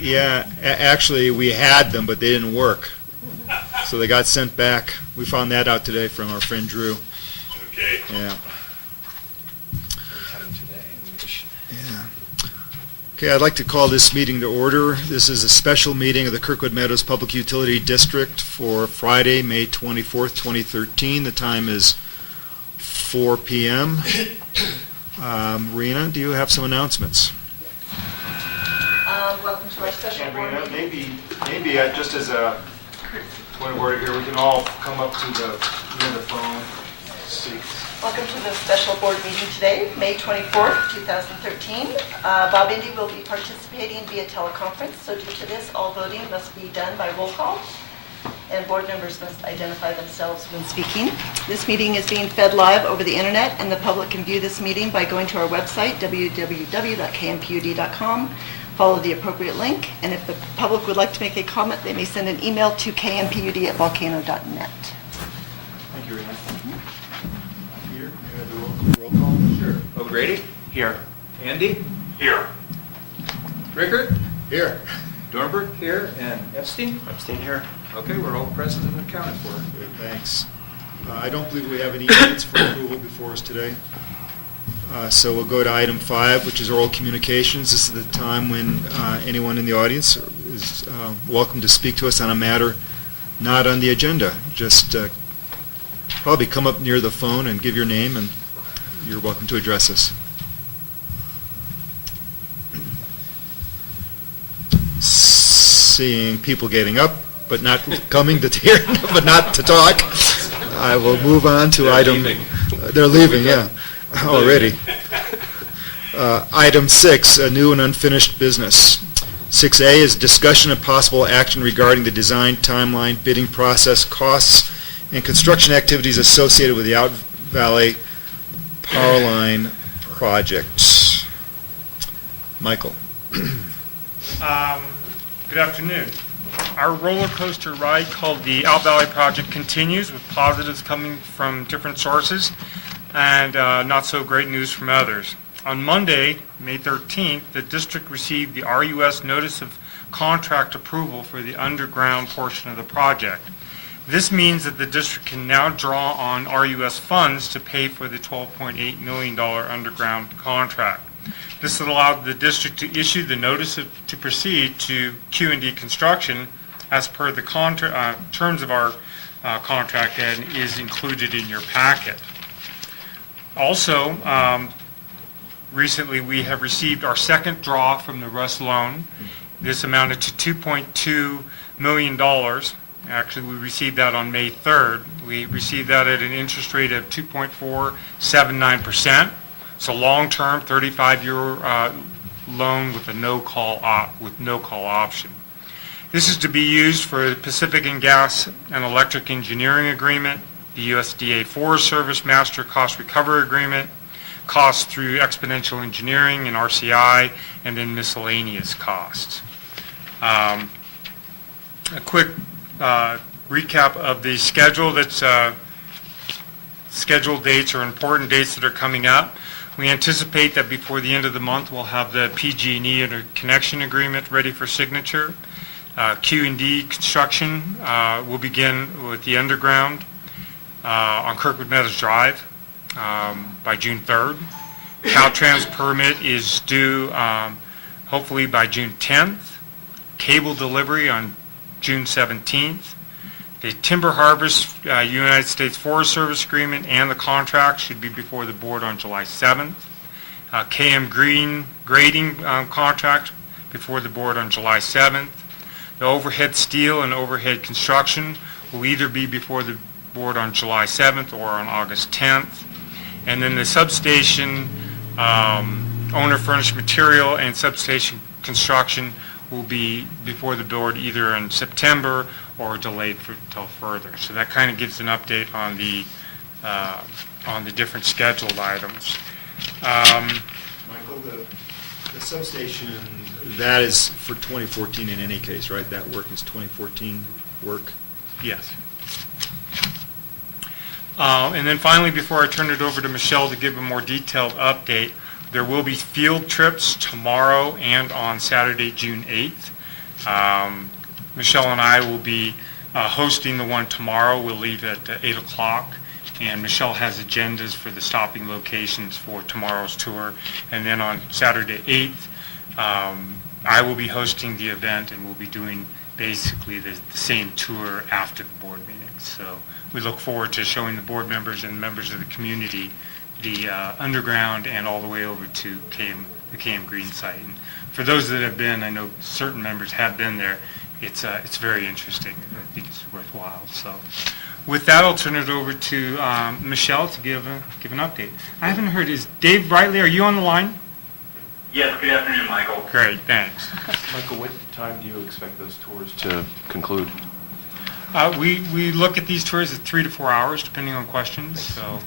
Yeah, actually, we had them, but they didn't work. So they got sent back. We found that out today from our friend Drew. Okay. Yeah. Yeah. Okay, I'd like to call this meeting to order. This is a special meeting of the Kirkwood Meadows Public Utility District for Friday, May 24th, 2013. The time is 4 p.m. Rena, do you have some announcements? Welcome to our special board meeting. Maybe just as a point of order here, we can all come up to the phone. Welcome to the special board meeting today, May 24th, 2013. Bob Indy will be participating via teleconference, so due to this, all voting must be done by roll call, and board members must identify themselves when speaking. This meeting is being fed live over the internet, and the public can view this meeting by going to our website, www.kmpud.com. Follow the appropriate link, and if the public would like to make a comment, they may send an email to kmpud@volcano.net. Thank you, Rena. Peter, may I have the roll call? Sure. O'Grady? Here. Andy? Here. Rickard? Here. Dornberg? Here. And Epstein? Epstein here. Okay, we're all present and accounted for. Good, thanks. I don't believe we have any minutes for approval before us today. So we'll go to item 5, which is oral communications. This is the time when anyone in the audience is welcome to speak to us on a matter not on the agenda. Just probably come up near the phone and give your name, and you're welcome to address us. Seeing people getting up, but not coming to hear, but not to talk, I will move on to item. They're leaving, yeah. Already. Item 6, new and unfinished business. 6A is discussion of possible action regarding the design, timeline, bidding process, costs, and construction activities associated with the Out Valley Power Line project. Michael. Good afternoon. Our roller coaster ride called the Out Valley Project continues with positives coming from different sources and not so great news from others. On Monday, May 13th, the district received the RUS Notice of Contract Approval for the underground portion of the project. This means that the district can now draw on RUS funds to pay for the $12.8 million underground contract. This allowed the district to issue the notice to proceed to Q&D construction as per the terms of our contract and is included in your packet. Also, recently we have received our second draw from the Russ loan. This amounted to $2.2 million. Actually, we received that on May 3rd. We received that at an interest rate of 2.479%. It's a long-term, 35-year loan with a no-call option. This is to be used for the Pacific and Gas and Electric Engineering Agreement, the USDA Forest Service Master Cost Recovery Agreement, costs through Exponential Engineering and RCI, and then miscellaneous costs. A quick recap of the schedule. That's scheduled dates or important dates that are coming up. We anticipate that before the end of the month we'll have the PG&E interconnection agreement ready for signature. Q&D construction will begin with the underground on Kirkwood Meadows Drive by June 3rd. Caltrans permit is due hopefully by June 10th. Cable delivery on June 17th. The timber harvest United States Forest Service agreement and the contract should be before the board on July 7th. KM grading contract before the board on July 7th. The overhead steel and overhead construction will either be before the board on July 7th or on August 10th. And then the substation owner furnished material and substation construction will be before the board either in September or delayed until further. So that kind of gives an update on the different scheduled items. Michael, the substation, that is for 2014 in any case, right? That work is 2014 work? Yes. And then finally, before I turn it over to Michelle to give a more detailed update, there will be field trips tomorrow and on Saturday, June 8th. Michelle and I will be hosting the one tomorrow. We'll leave at 8 o'clock. And Michelle has agendas for the stopping locations for tomorrow's tour. And then on Saturday 8th, I will be hosting the event, and we'll be doing basically the same tour after the board meeting. So we look forward to showing the board members and members of the community the underground and all the way over to the KM Green site. And for those that have been, I know certain members have been there, it's very interesting. I think it's worthwhile. So with that, I'll turn it over to Michelle to give an update. I haven't heard, is Dave Brightly, are you on the line? Yes, good afternoon, Michael. Great, thanks. Michael, what time do you expect those tours to conclude? We look at these tours at 3 to 4 hours, depending on questions. So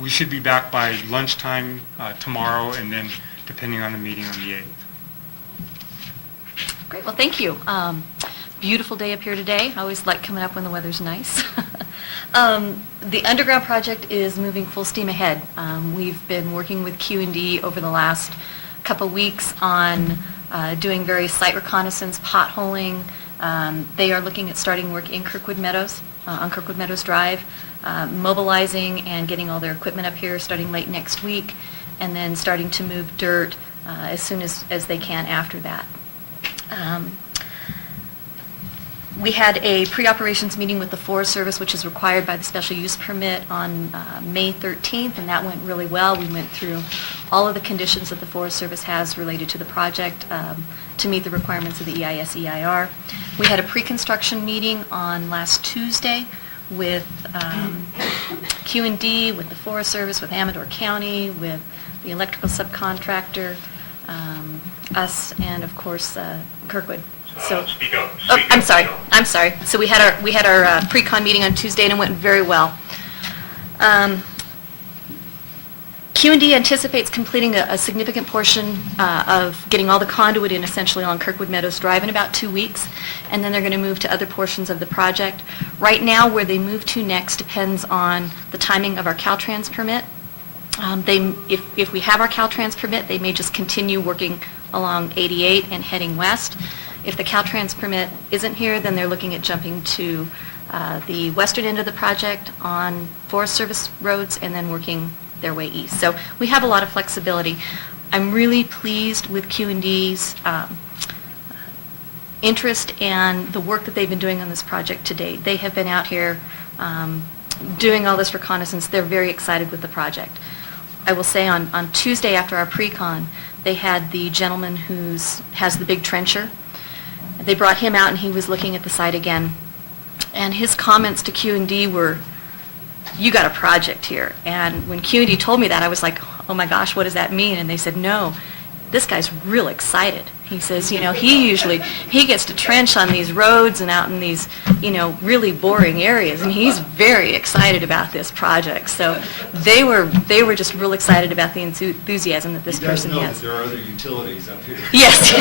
we should be back by lunchtime tomorrow, and then depending on the meeting on the 8th. Great, well, thank you. Beautiful day up here today. I always like coming up when the weather's nice. The underground project is moving full steam ahead. We've been working with Q&D over the last couple weeks on doing various site reconnaissance, potholing. They are looking at starting work in Kirkwood Meadows, on Kirkwood Meadows Drive, mobilizing and getting all their equipment up here starting late next week, and then starting to move dirt as soon as they can after that. We had a pre-operations meeting with the Forest Service, which is required by the special use permit, on May 13th, and that went really well. We went through all of the conditions that the Forest Service has related to the project to meet the requirements of the EIS-EIR. We had a pre-construction meeting on last Tuesday with Q&D, with the Forest Service, with Amador County, with the electrical subcontractor, us, and of course Kirkwood. So, Speak up. I'm sorry. So we had our pre-con meeting on Tuesday, and it went very well. Q&D anticipates completing a significant portion of getting all the conduit in essentially on Kirkwood Meadows Drive in about 2 weeks, and then they're going to move to other portions of the project. Right now, where they move to next depends on the timing of our Caltrans permit. If we have our Caltrans permit, they may just continue working along 88 and heading west. If the Caltrans permit isn't here, then they're looking at jumping to the western end of the project on Forest Service roads and then working their way east. So we have a lot of flexibility. I'm really pleased with Q&D's interest and the work that they've been doing on this project to date. They have been out here doing all this reconnaissance. They're very excited with the project. I will say on Tuesday after our pre-con, they had the gentleman who has the big trencher. They brought him out, and he was looking at the site again. And his comments to Q&D were, "You got a project here." And when Q&D told me that, I was like, "Oh my gosh, what does that mean?" And they said, "No, this guy's real excited." He says, he gets to trench on these roads and out in these, really boring areas, and he's very excited about this project. So they were just real excited about the enthusiasm that this person has. There are other utilities up here. Yes.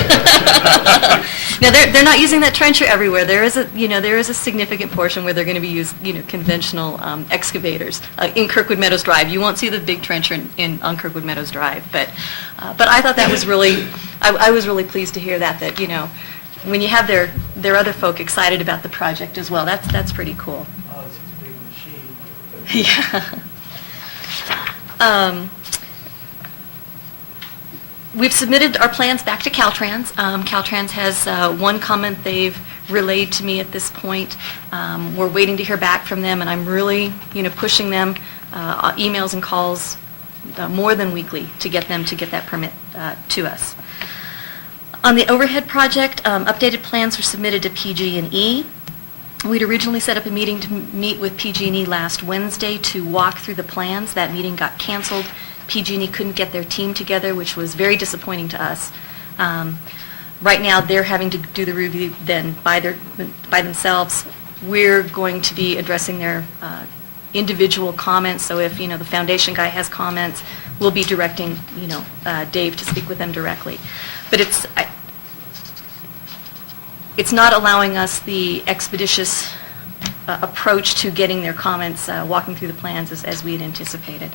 Now they're not using that trencher everywhere. There is a significant portion where they're going to be used, conventional excavators in Kirkwood Meadows Drive. You won't see the big trencher on Kirkwood Meadows Drive, but I thought that was really, I was really pleased to hear that when you have their other folk excited about the project as well, that's pretty cool. Oh, it's a big machine. Yeah. We've submitted our plans back to Caltrans. Caltrans has one comment they've relayed to me at this point. We're waiting to hear back from them, and I'm really, pushing them, emails and calls more than weekly to get that permit to us. On the overhead project, updated plans were submitted to PG&E. We'd originally set up a meeting to meet with PG&E last Wednesday to walk through the plans. That meeting got canceled. PG&E couldn't get their team together, which was very disappointing to us. Right now, they're having to do the review then by themselves. We're going to be addressing their individual comments. So if the foundation guy has comments, we'll be directing Dave to speak with them directly. But it's not allowing us the expeditious approach to getting their comments, walking through the plans as we had anticipated.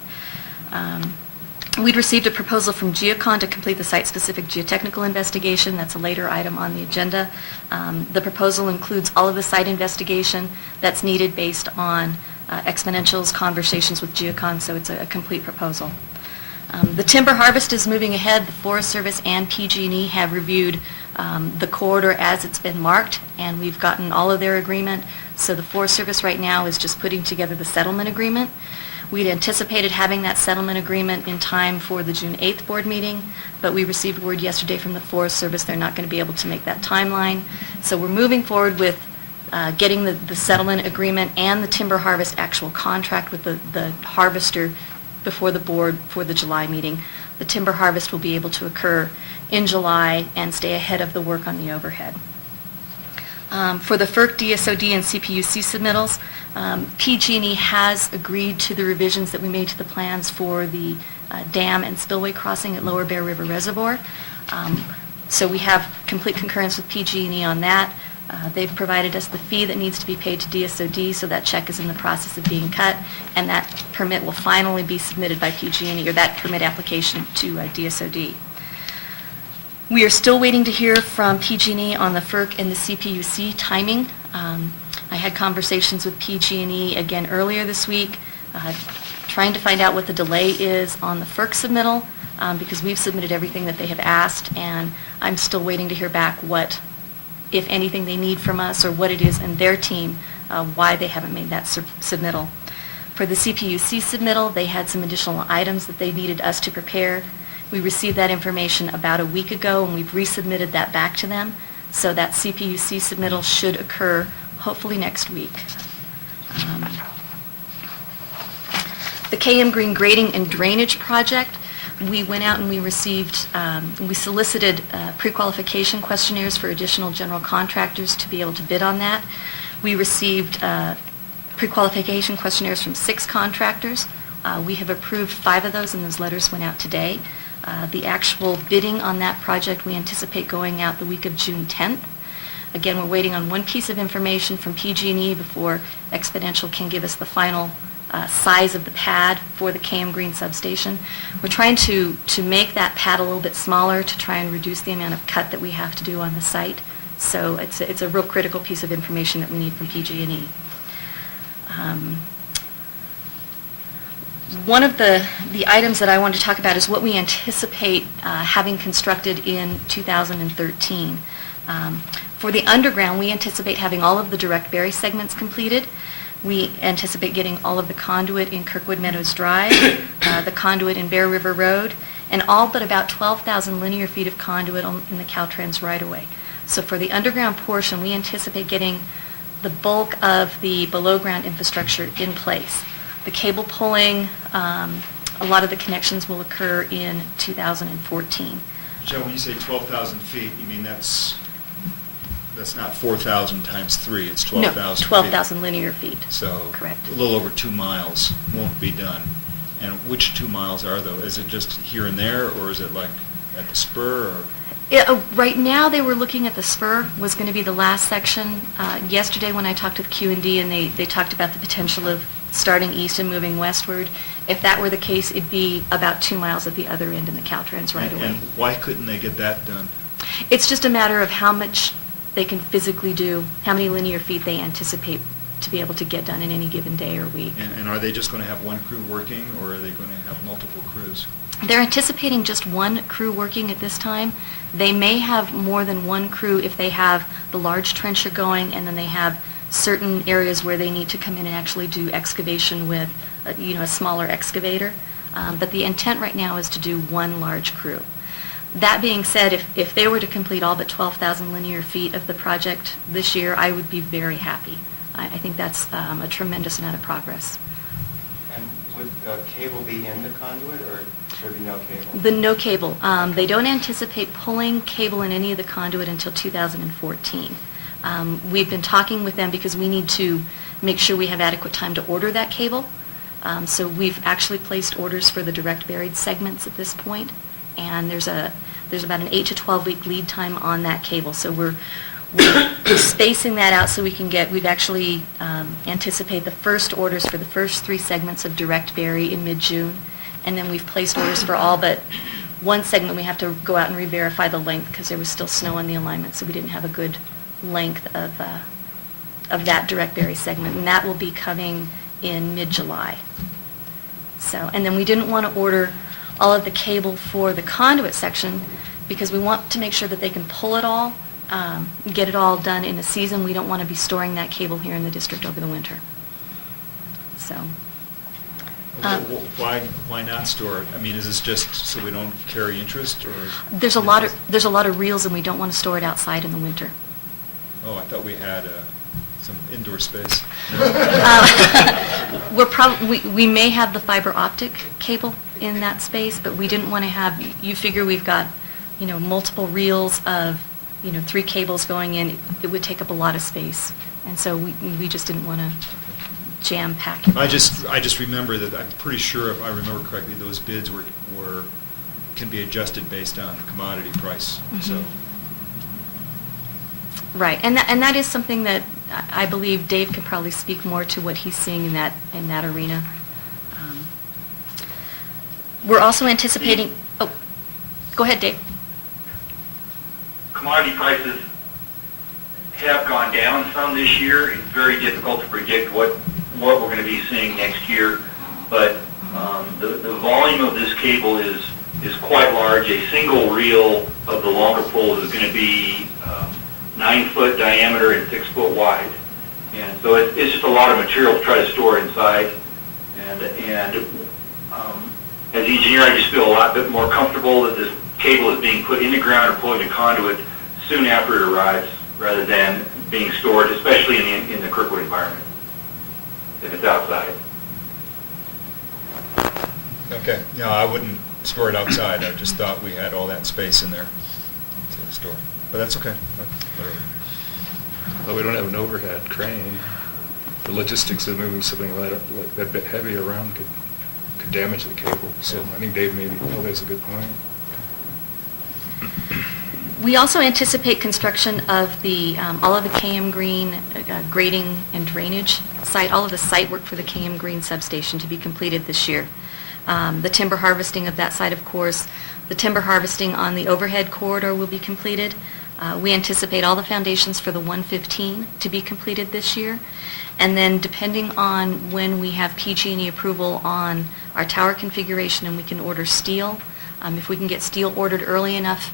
We'd received a proposal from Geocon to complete the site-specific geotechnical investigation. That's a later item on the agenda. The proposal includes all of the site investigation that's needed based on Exponential's conversations with Geocon, so it's a complete proposal. The timber harvest is moving ahead. The Forest Service and PG&E have reviewed the corridor as it's been marked, and we've gotten all of their agreement. So the Forest Service right now is just putting together the settlement agreement. We'd anticipated having that settlement agreement in time for the June 8th board meeting, but we received word yesterday from the Forest Service they're not going to be able to make that timeline. So we're moving forward with getting the settlement agreement and the timber harvest actual contract with the harvester before the board for the July meeting. The timber harvest will be able to occur in July and stay ahead of the work on the overhead. For the FERC, DSOD, and CPUC submittals, PG&E has agreed to the revisions that we made to the plans for the dam and spillway crossing at Lower Bear River Reservoir. So we have complete concurrence with PG&E on that. They've provided us the fee that needs to be paid to DSOD, so that check is in the process of being cut, and that permit will finally be submitted by PG&E, or that permit application to DSOD. We are still waiting to hear from PG&E on the FERC and the CPUC timing. I had conversations with PG&E again earlier this week, trying to find out what the delay is on the FERC submittal, because we've submitted everything that they have asked, and I'm still waiting to hear back what, if anything, they need from us, or what it is in their team, why they haven't made that submittal. For the CPUC submittal, they had some additional items that they needed us to prepare. We received that information about a week ago, and we've resubmitted that back to them. So that CPUC submittal should occur hopefully next week. The KM Green Grading and Drainage Project, we went out and we received, we solicited pre-qualification questionnaires for additional general contractors to be able to bid on that. We received pre-qualification questionnaires from 6 contractors. We have approved 5 of those, and those letters went out today. The actual bidding on that project we anticipate going out the week of June 10th. Again, we're waiting on one piece of information from PG&E before Exponential can give us the final size of the pad for the KM Green substation. We're trying to make that pad a little bit smaller to try and reduce the amount of cut that we have to do on the site. So it's a real critical piece of information that we need from PG&E. One of the items that I want to talk about is what we anticipate having constructed in 2013. For the underground, we anticipate having all of the direct bury segments completed. We anticipate getting all of the conduit in Kirkwood Meadows Drive, the conduit in Bear River Road, and all but about 12,000 linear feet of conduit in the Caltrans right-of-way. So for the underground portion, we anticipate getting the bulk of the below-ground infrastructure in place. The cable pulling, a lot of the connections will occur in 2014. Joe, when you say 12,000 feet, you mean that's not 4,000 times 3, it's 12,000 No, feet. 12,000 linear feet. So Correct. a little over 2 miles won't be done. And which 2 miles are those? Is it just here and there, or is it like at the spur? Or? Right now, they were looking at the spur, was going to be the last section. Yesterday, when I talked with Q&D, and they talked about the potential of starting east and moving westward. If that were the case, it'd be about 2 miles at the other end in the Caltrans right away. And why couldn't they get that done? It's just a matter of how much they can physically do, how many linear feet they anticipate to be able to get done in any given day or week. And are they just going to have one crew working, or are they going to have multiple crews? They're anticipating just one crew working at this time. They may have more than one crew if they have the large trencher going, and then they have certain areas where they need to come in and actually do excavation with a smaller excavator. But the intent right now is to do one large crew. That being said, if they were to complete all but 12,000 linear feet of the project this year, I would be very happy. I think that's a tremendous amount of progress. And would cable be in the conduit, or there be no cable? The no cable. They don't anticipate pulling cable in any of the conduit until 2014. We've been talking with them because we need to make sure we have adequate time to order that cable. So we've actually placed orders for the direct buried segments at this point, and there's about an 8 to 12 week lead time on that cable. So we're spacing that out so we've actually anticipate the first orders for the first 3 segments of direct bury in mid-June, and then we've placed orders for all but one segment. We have to go out and re-verify the length because there was still snow on the alignment, so we didn't have a good length of that direct bury segment, and that will be coming in mid-July. So, and then we didn't want to order all of the cable for the conduit section because we want to make sure that they can pull it all, get it all done in a season. We don't want to be storing that cable here in the district over the winter. So. Why not store it? I mean, is this just so we don't carry interest, or? There's a lot of reels, and we don't want to store it outside in the winter. Oh, I thought we had some indoor space. We may have the fiber optic cable in that space, but we didn't want to have, you figure we've got, multiple reels of, 3 cables going in. It would take up a lot of space, and so we just didn't want to jam pack it. I just remember that, I'm pretty sure if I remember correctly, those bids can be adjusted based on commodity price, so. Right, and that is something that I believe Dave could probably speak more to what he's seeing in that arena. We're also anticipating, go ahead, Dave. Commodity prices have gone down some this year. It's very difficult to predict what we're going to be seeing next year, but the volume of this cable is quite large. A single reel of the longer poles is going to be 9-foot diameter and 6-foot wide, and so it's just a lot of material to try to store inside. And as the engineer, I just feel a lot bit more comfortable that this cable is being put in the ground or pulling a conduit soon after it arrives, rather than being stored, especially in the Kirkwood environment, if it's outside. Okay, no, I wouldn't store it outside. I just thought we had all that space in there to store. But that's okay. Whatever. Well, we don't have an overhead crane. The logistics of moving something that bit heavy around could damage the cable. So I think Dave has a good point. We also anticipate construction of all of the KM Green grading and drainage site, all of the site work for the KM Green substation to be completed this year. The timber harvesting of that site, of course. The timber harvesting on the overhead corridor will be completed. We anticipate all the foundations for the 115 to be completed this year. And then depending on when we have PG&E approval on our tower configuration and we can order steel, if we can get steel ordered early enough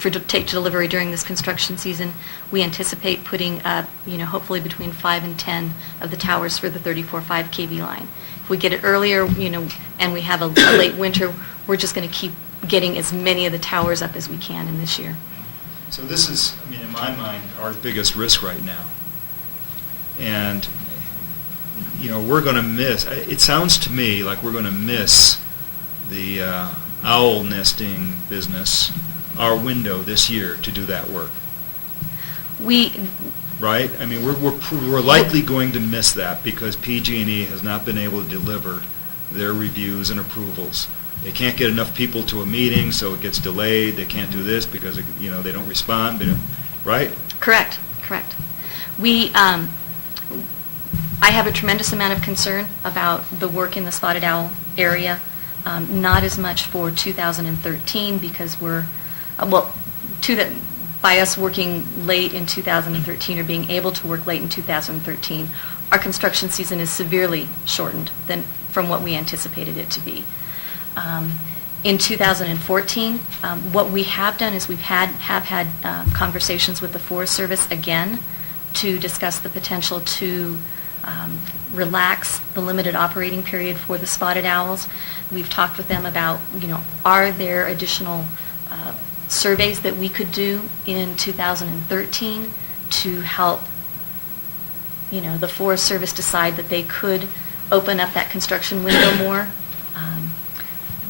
to take delivery during this construction season, we anticipate putting up, hopefully between 5 and 10 of the towers for the 34.5 kV line. If we get it earlier, and we have a late winter, we're just going to keep getting as many of the towers up as we can in this year. So this is, in my mind, our biggest risk right now. And, we're going to miss, it sounds to me like we're going to miss the owl nesting business, our window this year to do that work. Right? We're likely going to miss that because PG&E has not been able to deliver their reviews and approvals. They can't get enough people to a meeting, so it gets delayed. They can't do this because they don't respond. Right? Correct. I have a tremendous amount of concern about the work in the Spotted Owl area. Not as much for 2013 because by us working late in 2013 or being able to work late in 2013, our construction season is severely shortened from what we anticipated it to be. In 2014, what we have done is we have had conversations with the Forest Service again to discuss the potential to relax the limited operating period for the spotted owls. We've talked with them about, are there additional surveys that we could do in 2013 to help, the Forest Service decide that they could open up that construction window more.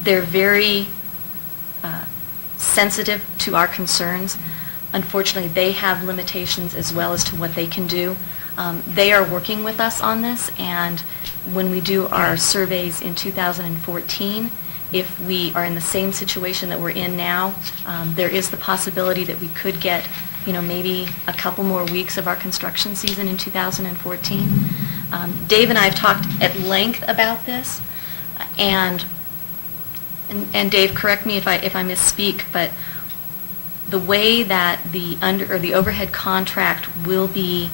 They're very sensitive to our concerns. Unfortunately, they have limitations as well as to what they can do. They are working with us on this, and when we do our surveys in 2014, if we are in the same situation that we're in now, there is the possibility that we could get, maybe a couple more weeks of our construction season in 2014. Dave and I have talked at length about this, and And Dave, correct me if I misspeak, but the way that the overhead contract will be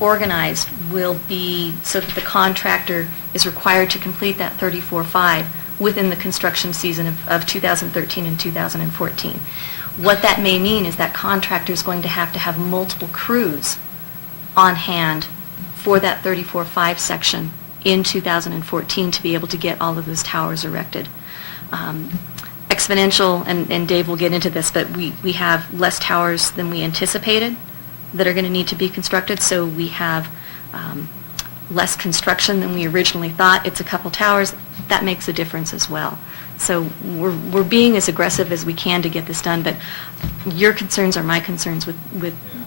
organized will be so that the contractor is required to complete that 34.5 within the construction season of 2013 and 2014. What that may mean is that contractor is going to have multiple crews on hand for that 34.5 section in 2014 to be able to get all of those towers erected. Exponential, and Dave will get into this, but we have less towers than we anticipated that are going to need to be constructed, so we have less construction than we originally thought. It's a couple towers. That makes a difference as well. So we're being as aggressive as we can to get this done, but your concerns are my concerns with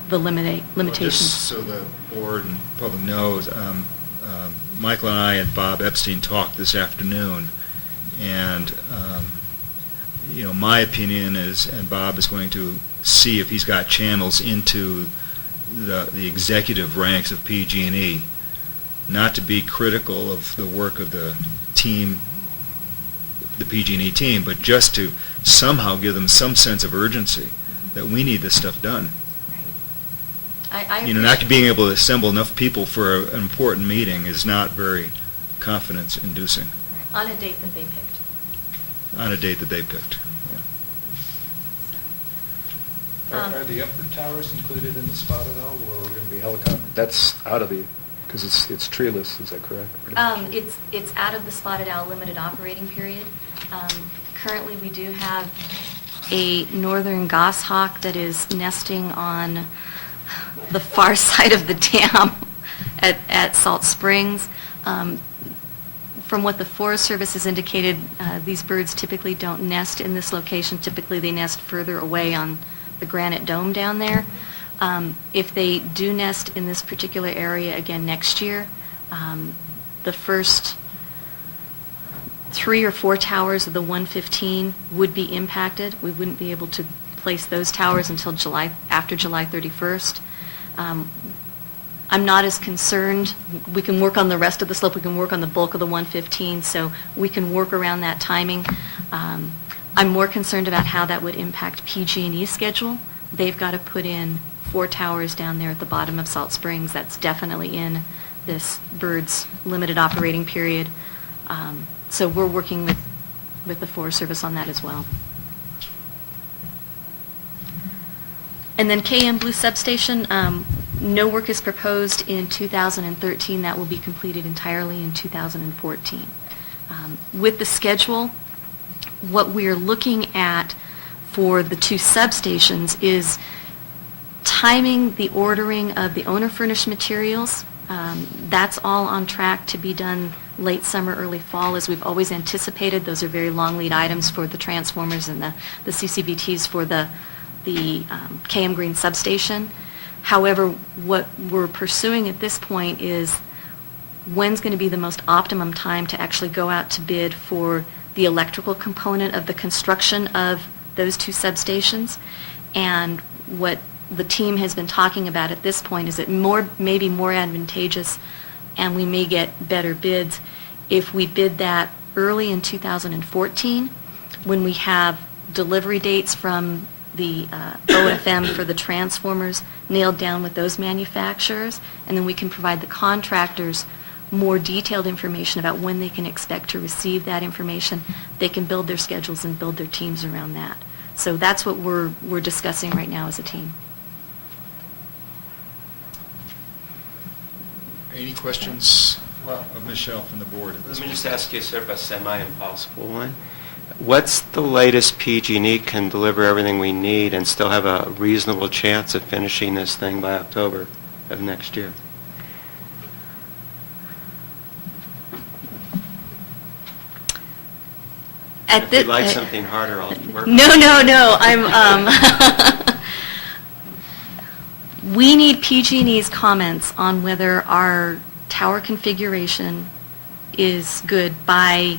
the limitations. Well, just so the board and public knows, Michael and I and Bob Epstein talked this afternoon, and my opinion is, and Bob is going to see if he's got channels into the executive ranks of PG&E, not to be critical of the work of the team, the PG&E team, but just to somehow give them some sense of urgency that we need this stuff done. Not being able to assemble enough people for an important meeting is not very confidence-inducing. Right. On a date that they picked. On a date that they picked, yeah. Are the upper towers included in the spot at all, or are we going to be helicopter? That's out of the, because it's treeless, is that correct? It's out of the spotted owl limited operating period. Currently, we do have a northern goshawk that is nesting on the far side of the dam at Salt Springs. From what the Forest Service has indicated, these birds typically don't nest in this location. Typically, they nest further away on the granite dome down there. If they do nest in this particular area again next year, the first 3 or 4 towers of the 115 would be impacted. We wouldn't be able to place those towers until after July 31st. I'm not as concerned. We can work on the rest of the slope. We can work on the bulk of the 115, so we can work around that timing. I'm more concerned about how that would impact PG&E's schedule. They've got to put in 4 towers down there at the bottom of Salt Springs. That's definitely in this bird's limited operating period. So we're working with the Forest Service on that as well. And then KM Blue Substation, no work is proposed in 2013. That will be completed entirely in 2014. With the schedule, what we're looking at for the 2 substations is timing the ordering of the owner-furnished materials. That's all on track to be done late summer, early fall, as we've always anticipated. Those are very long lead items for the transformers and the CCVTs for the KM Green substation. However, what we're pursuing at this point is when's going to be the most optimum time to actually go out to bid for the electrical component of the construction of those 2 substations. And what the team has been talking about at this point is it may be more advantageous, and we may get better bids if we bid that early in 2014 when we have delivery dates from the OFM for the transformers nailed down with those manufacturers, and then we can provide the contractors more detailed information about when they can expect to receive that information. They can build their schedules and build their teams around that. So that's what we're discussing right now as a team. Any questions of Michelle from the board at this Let me point? just ask you sort of a semi-impossible one. What's the latest PG&E can deliver everything we need and still have a reasonable chance of finishing this thing by October of next year? If you'd like something harder, I'll work. No. We need PG&E's comments on whether our tower configuration is good by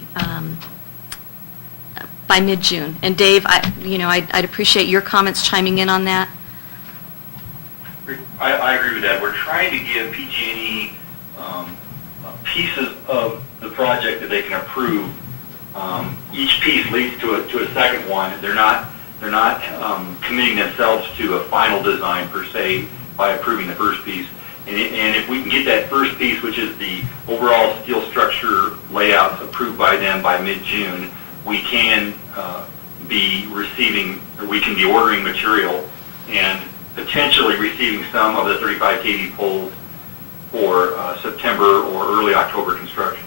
mid-June. And Dave, I'd appreciate your comments chiming in on that. I agree with that. We're trying to give PG&E pieces of the project that they can approve Each piece leads to a second one. They're not committing themselves to a final design per se by approving the first piece. And if we can get that first piece, which is the overall steel structure layouts approved by them by mid-June, we can be receiving, or we can be ordering material and potentially receiving some of the 35 kV poles for September or early October construction.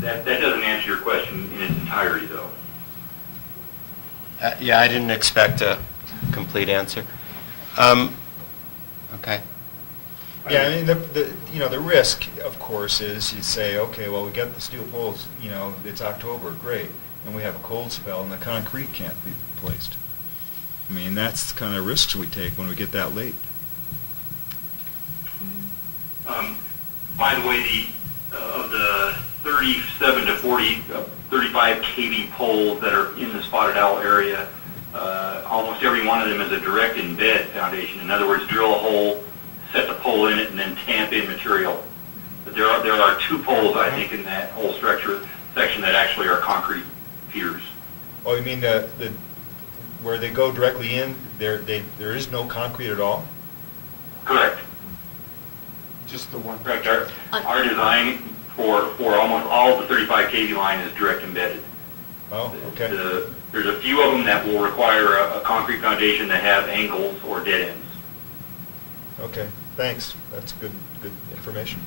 That doesn't answer your question in its entirety, though. Yeah, I didn't expect a complete answer. Okay. Yeah, I mean, the risk, of course, is you say, okay, well, we got the steel poles, it's October, great, and we have a cold spell and the concrete can't be placed. I mean, that's the kind of risks we take when we get that late. By the way, of the 37 to 40, 35 kV poles that are in the Spotted Owl area, almost every one of them is a direct embed foundation. In other words, drill a hole, set the pole in it, and then tamp in material. But there are two poles, I think, in that whole structure section that actually are concrete piers. Oh, you mean the where they go directly in, there is no concrete at all? Correct. Just the one. Correct. Our design for almost all of the 35 kV line is direct embedded. Oh, okay. There's a few of them that will require a concrete foundation that have angles or dead ends. Okay, thanks. That's good information.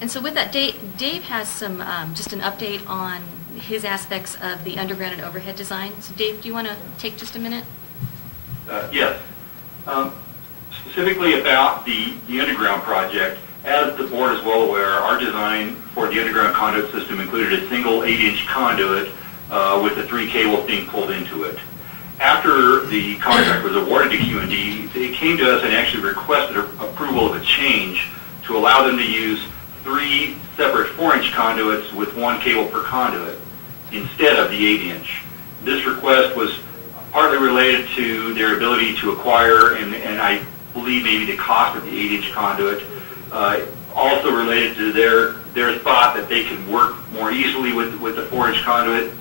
And so with that, Dave has some, just an update on his aspects of the underground and overhead design. So Dave, do you want to take just a minute? Yes. Specifically about the underground project, as the board is well aware, our design for the underground conduit system included a single 8-inch conduit with the 3 cables being pulled into it. After the contract was awarded to QND, they came to us and actually requested approval of a change to allow them to use 3 separate 4-inch conduits with 1 cable per conduit instead of the 8-inch. This request was partly related to their ability to acquire, and I believe maybe the cost of the 8-inch conduit, also related to their thought that they can work more easily with the 4-inch conduit.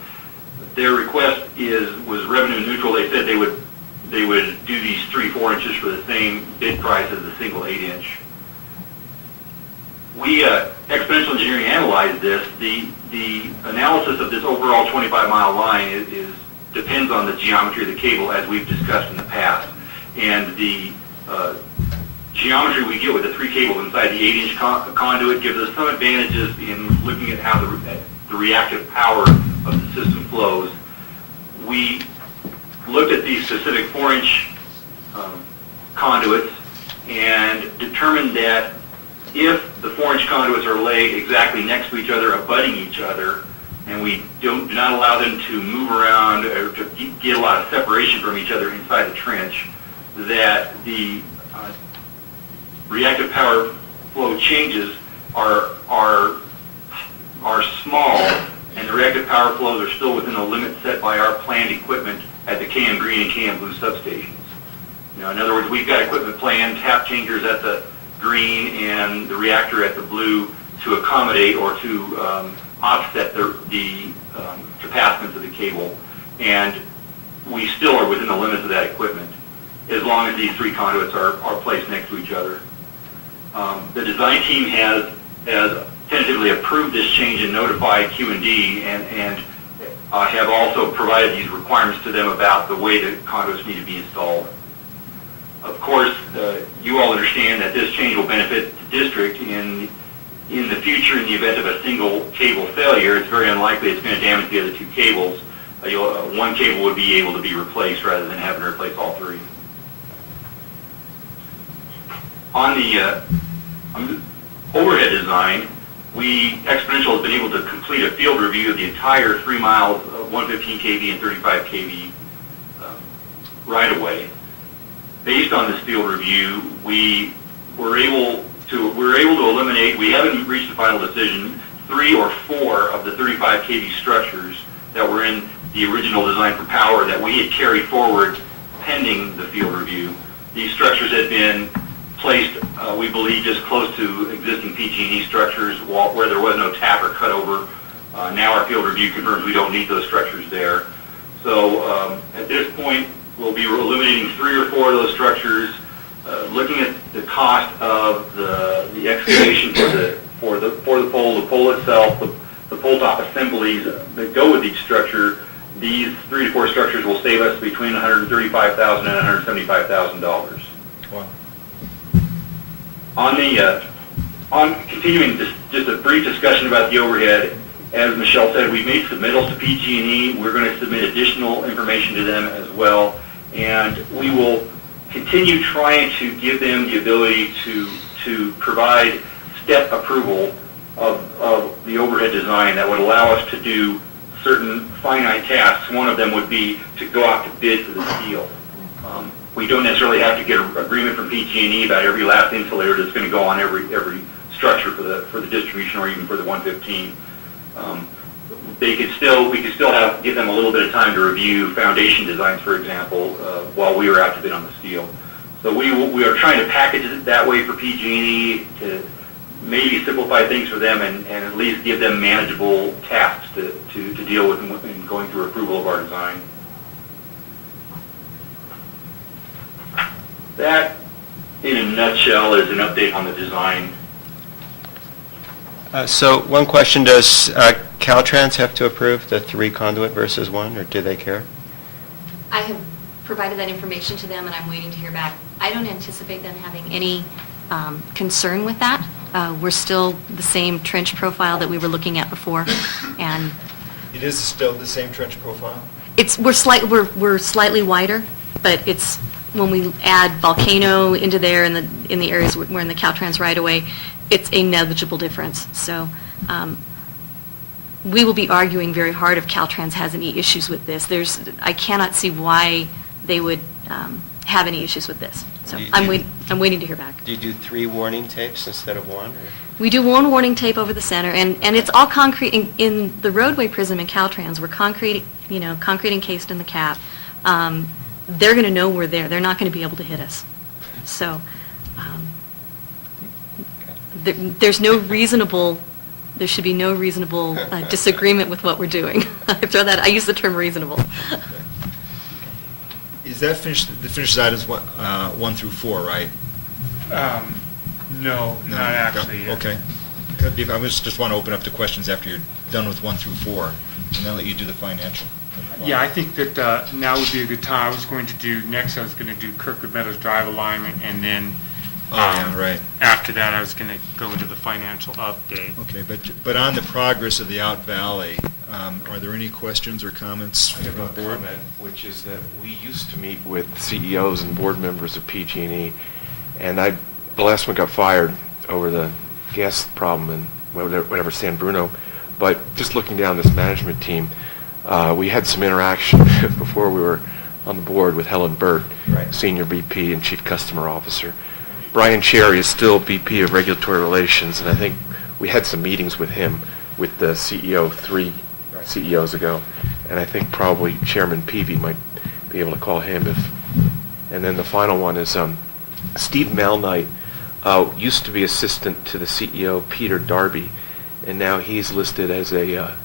Their request was revenue neutral. They said they would do these 3 4-inches for the same bid price as the single 8-inch. We, Exponential Engineering, analyzed this. The analysis of this overall 25-mile line depends on the geometry of the cable, as we've discussed in the past. And the geometry we get with the 3 cables inside the 8-inch conduit gives us some advantages in looking at how the reactive power of the system flows. We looked at these specific 4-inch conduits and determined that if the 4-inch conduits are laid exactly next to each other, abutting each other, and we do not allow them to move around or to get a lot of separation from each other inside the trench, that the reactive power flow changes are small, and the reactive power flows are still within the limits set by our planned equipment at the KM Green and KM Blue substations. In other words, we've got equipment planned, tap changers at the green and the reactor at the blue to accommodate or to offset the capacitance of the cable, and we still are within the limits of that equipment as long as these 3 conduits are placed next to each other. The design team has tentatively approved this change and notified QND and have also provided these requirements to them about the way the conduits need to be installed. Of course, you all understand that this change will benefit the district in the future in the event of a single cable failure. It's very unlikely it's going to damage the other 2 cables. One cable would be able to be replaced rather than having to replace all 3. On the overhead design, Exponential has been able to complete a field review of the entire 3 miles of 115 kV and 35 kV right-of-way. Based on this field review, we were able to eliminate, we haven't reached a final decision, 3 or 4 of the 35 kV structures that were in the original design for power that we had carried forward pending the field review. These structures had been placed, we believe, just close to existing PG&E structures where there was no tap or cutover. Now our field review confirms we don't need those structures there. So at this point, we'll be eliminating 3 or 4 of those structures, looking at the cost of the excavation for the pole itself, the pole top assemblies that go with each structure. These 3 to 4 structures will save us between $135,000 and $175,000. Wow. On continuing just a brief discussion about the overhead, as Michelle said, we've made submittals to PG&E. We're going to submit additional information to them as well, and we will continue trying to give them the ability to provide step approval of the overhead design that would allow us to do certain finite tasks. One of them would be to go out to bid for the steel. We don't necessarily have to get an agreement from PG&E about every last insulator that's going to go on every structure for the distribution or even for the 115. We could still give them a little bit of time to review foundation designs, for example, while we are out to bid on the steel. So we are trying to package it that way for PG&E to maybe simplify things for them and at least give them manageable tasks to deal with in going through approval of our design. That, in a nutshell, is an update on the design. So one question, does Caltrans have to approve the 3 conduit versus 1, or do they care? I have provided that information to them, and I'm waiting to hear back. I don't anticipate them having any concern with that. We're still the same trench profile that we were looking at before, and It is still the same trench profile? we're slightly wider, but it's when we add Volcano into there in the areas we're in the Caltrans right away, it's a negligible difference. So we will be arguing very hard if Caltrans has any issues with this. I cannot see why they would have any issues with this. So I'm waiting to hear back. Do you do 3 warning tapes instead of 1? Or? We do 1 warning tape over the center, and it's all concrete. In the roadway prism in Caltrans, we're concrete encased in the cap. They're going to know we're there. They're not going to be able to hit us. So there should be no reasonable disagreement with what we're doing. I use the term reasonable. Is that the finished items 1 through 4, right? No, not actually. Okay. I just want to open up the questions after you're done with 1 through 4, and then let you do the financial. Yeah, I think that now would be a good time. I was going to do Kirkwood Meadows Drive alignment, and then right. after that I was going to go into the financial update. Okay, but on the progress of the Out Valley, are there any questions or comments I have from a the board? comment, which is that we used to meet with CEOs and board members of PG&E, and the last one got fired over the gas problem in whatever San Bruno. But just looking down this management team, we had some interaction before we were on the board with Helen Burt, Right. Senior VP and Chief Customer Officer. Brian Cherry is still VP of Regulatory Relations, and I think we had some meetings with him with the CEO 3 Right. CEOs ago, and I think probably Chairman Peavy might be able to call him if. And then the final one is Steve Malnight used to be assistant to the CEO Peter Darby, and now he's listed as a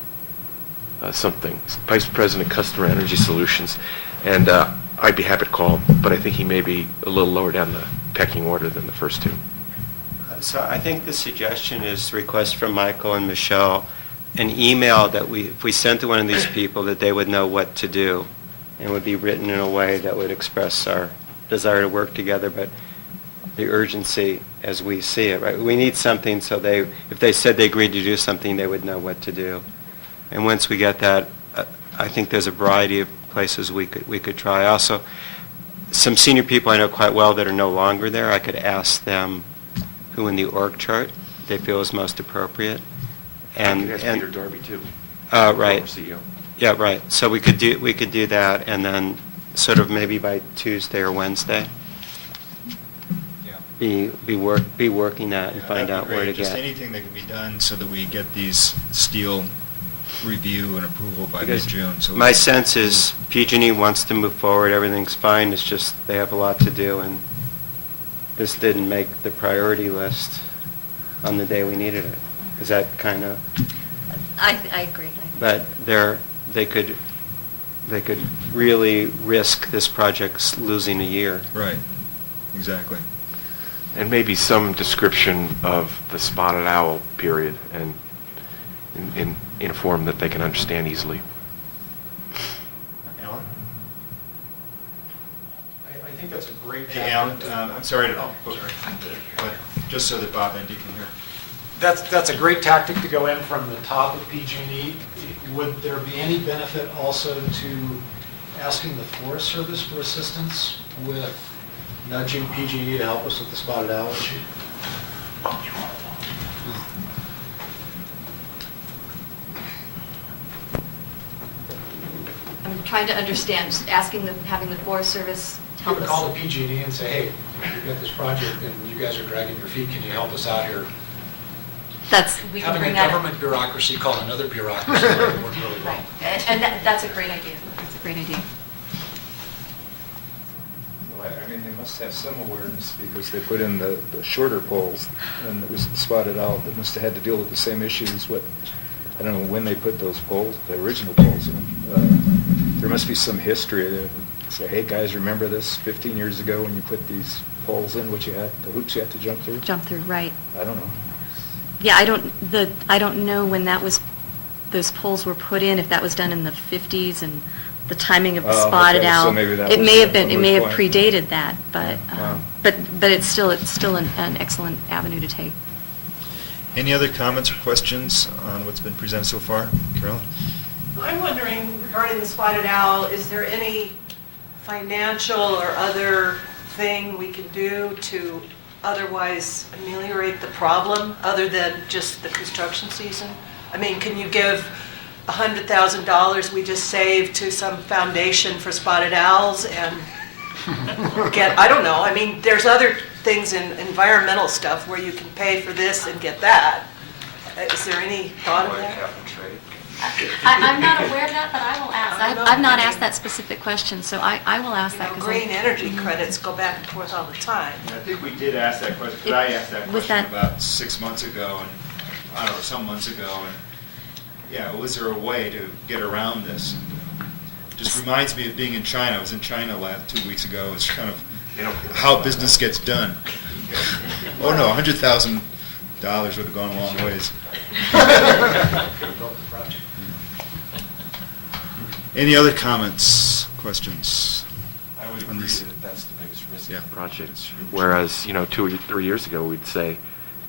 Vice President of Customer Energy Solutions, and I'd be happy to call him, but I think he may be a little lower down the pecking order than the first 2. So I think the suggestion is to request from Michael and Michelle an email that if we sent to one of these people, that they would know what to do, and would be written in a way that would express our desire to work together, but the urgency as we see it, right? We need something so if they said they agreed to do something, they would know what to do. And once we get that, I think there's a variety of places we could try. Also, some senior people I know quite well that are no longer there, I could ask them who in the org chart they feel is most appropriate. And Peter Darby too. Right. Former CEO. Yeah, right. So we could do that, and then sort of maybe by Tuesday or Wednesday, Yeah. be working that and find That'd be out where to great. get. Just anything that can be done so that we get these steel review and approval by Because mid-June. So my sense is PG&E wants to move forward, everything's fine, it's just they have a lot to do, and this didn't make the priority list on the day we needed it. Is that kind of, I agree. but they could really risk this project losing a year. Right, exactly. And maybe some description of the spotted owl period, and in a form that they can understand easily. Alan? I think that's a great. Hey, Alan, I'm sorry to, but just so that Bob and Dee can hear. That's a great tactic to go in from the top of PG&E. Would there be any benefit also to asking the Forest Service for assistance with nudging PG&E to help us with the spotted owl issue? I'm trying to understand, having the Forest Service Give help a us. call to PG&E and say, hey, we've got this project and you guys are dragging your feet, can you help us out here? We can Having a bring that. government bureaucracy call another bureaucracy would work really well. Right, and that's a great idea. That's a great idea. Well, I mean, they must have some awareness because they put in the shorter poles, and it was the spotted owl that must have had to deal with the same issues. I don't know when they put those poles, the original poles in. There must be some history to say, hey, guys, remember this 15 years ago when you put these poles in, the hoops you had to jump through? Jump through, right. I don't know. Yeah, I don't know when those poles were put in, if that was done in the 50s and the timing of the Oh, spotted okay, so owl. maybe that It was may a have been, it moot may have point. predated that, but, Yeah. but it's still an excellent avenue to take. Any other comments or questions on what's been presented so far? Carolyn? I'm wondering, regarding the spotted owl, is there any financial or other thing we can do to otherwise ameliorate the problem, other than just the construction season? I mean, can you give $100,000 we just saved to some foundation for spotted owls and get, I don't know, I mean, there's other things in environmental stuff where you can pay for this and get that. Is there any thought of that? I'm not aware of that, but I will ask. I don't know. I've not asked that specific question, so I will ask You that. know, 'cause green energy credits go back and forth all the time. I think we did ask that question, because I asked that Was question that- about 6 months ago, and, I don't know, some months ago, and, yeah, was there a way to get around this? Just reminds me of being in China. I was in China 2 weeks ago. It's kind of, how business gets done. Oh, no, $100,000 would have gone a long ways. Any other comments, questions? I would agree that that's the biggest risk Yeah. of the project. Whereas, 2 or 3 years ago, we'd say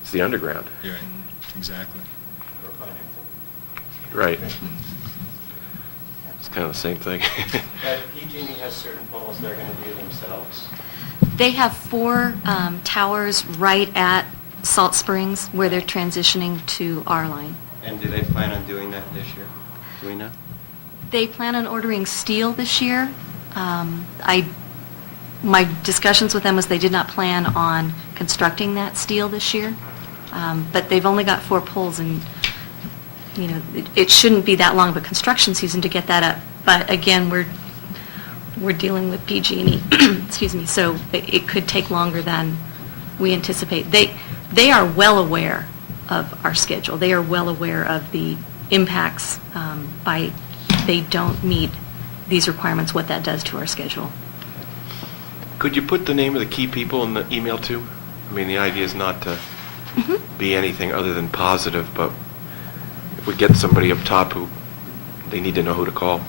it's the underground. Yeah, exactly. Right. It's kind of the same thing. But PG&E has certain poles they're going to do themselves. They have 4 towers right at Salt Springs where they're transitioning to our line. And do they plan on doing that this year? Do we know? They plan on ordering steel this year. My discussions with them was they did not plan on constructing that steel this year, but they've only got 4 poles, and it shouldn't be that long of a construction season to get that up. But again, we're dealing with PG&E, excuse me, so it could take longer than we anticipate. They are well aware of our schedule. They are well aware of the impacts by they don't meet these requirements, what that does to our schedule. Could you put the name of the key people in the email too? I mean, the idea is not to be anything other than positive, but if we get somebody up top who, they need to know who to call.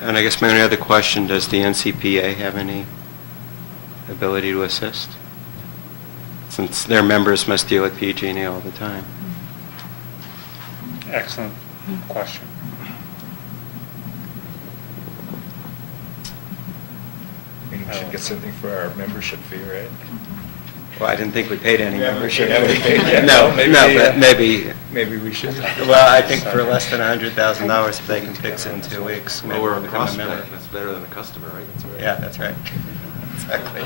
And I guess my only other question, does the NCPA have any ability to assist? Since their members must deal with PG&E all the time. Excellent question. I mean, we should get something for our membership fee, right? Well, I didn't think we paid any We haven't membership. paid any fee yet. No, Maybe, but maybe, Maybe we should. well, I think for less than $100,000, if they can fix it in 2 weeks, maybe Well, we're we'll a become a prospect, member. that's better than a customer, right? That's right. Yeah, that's right. Exactly.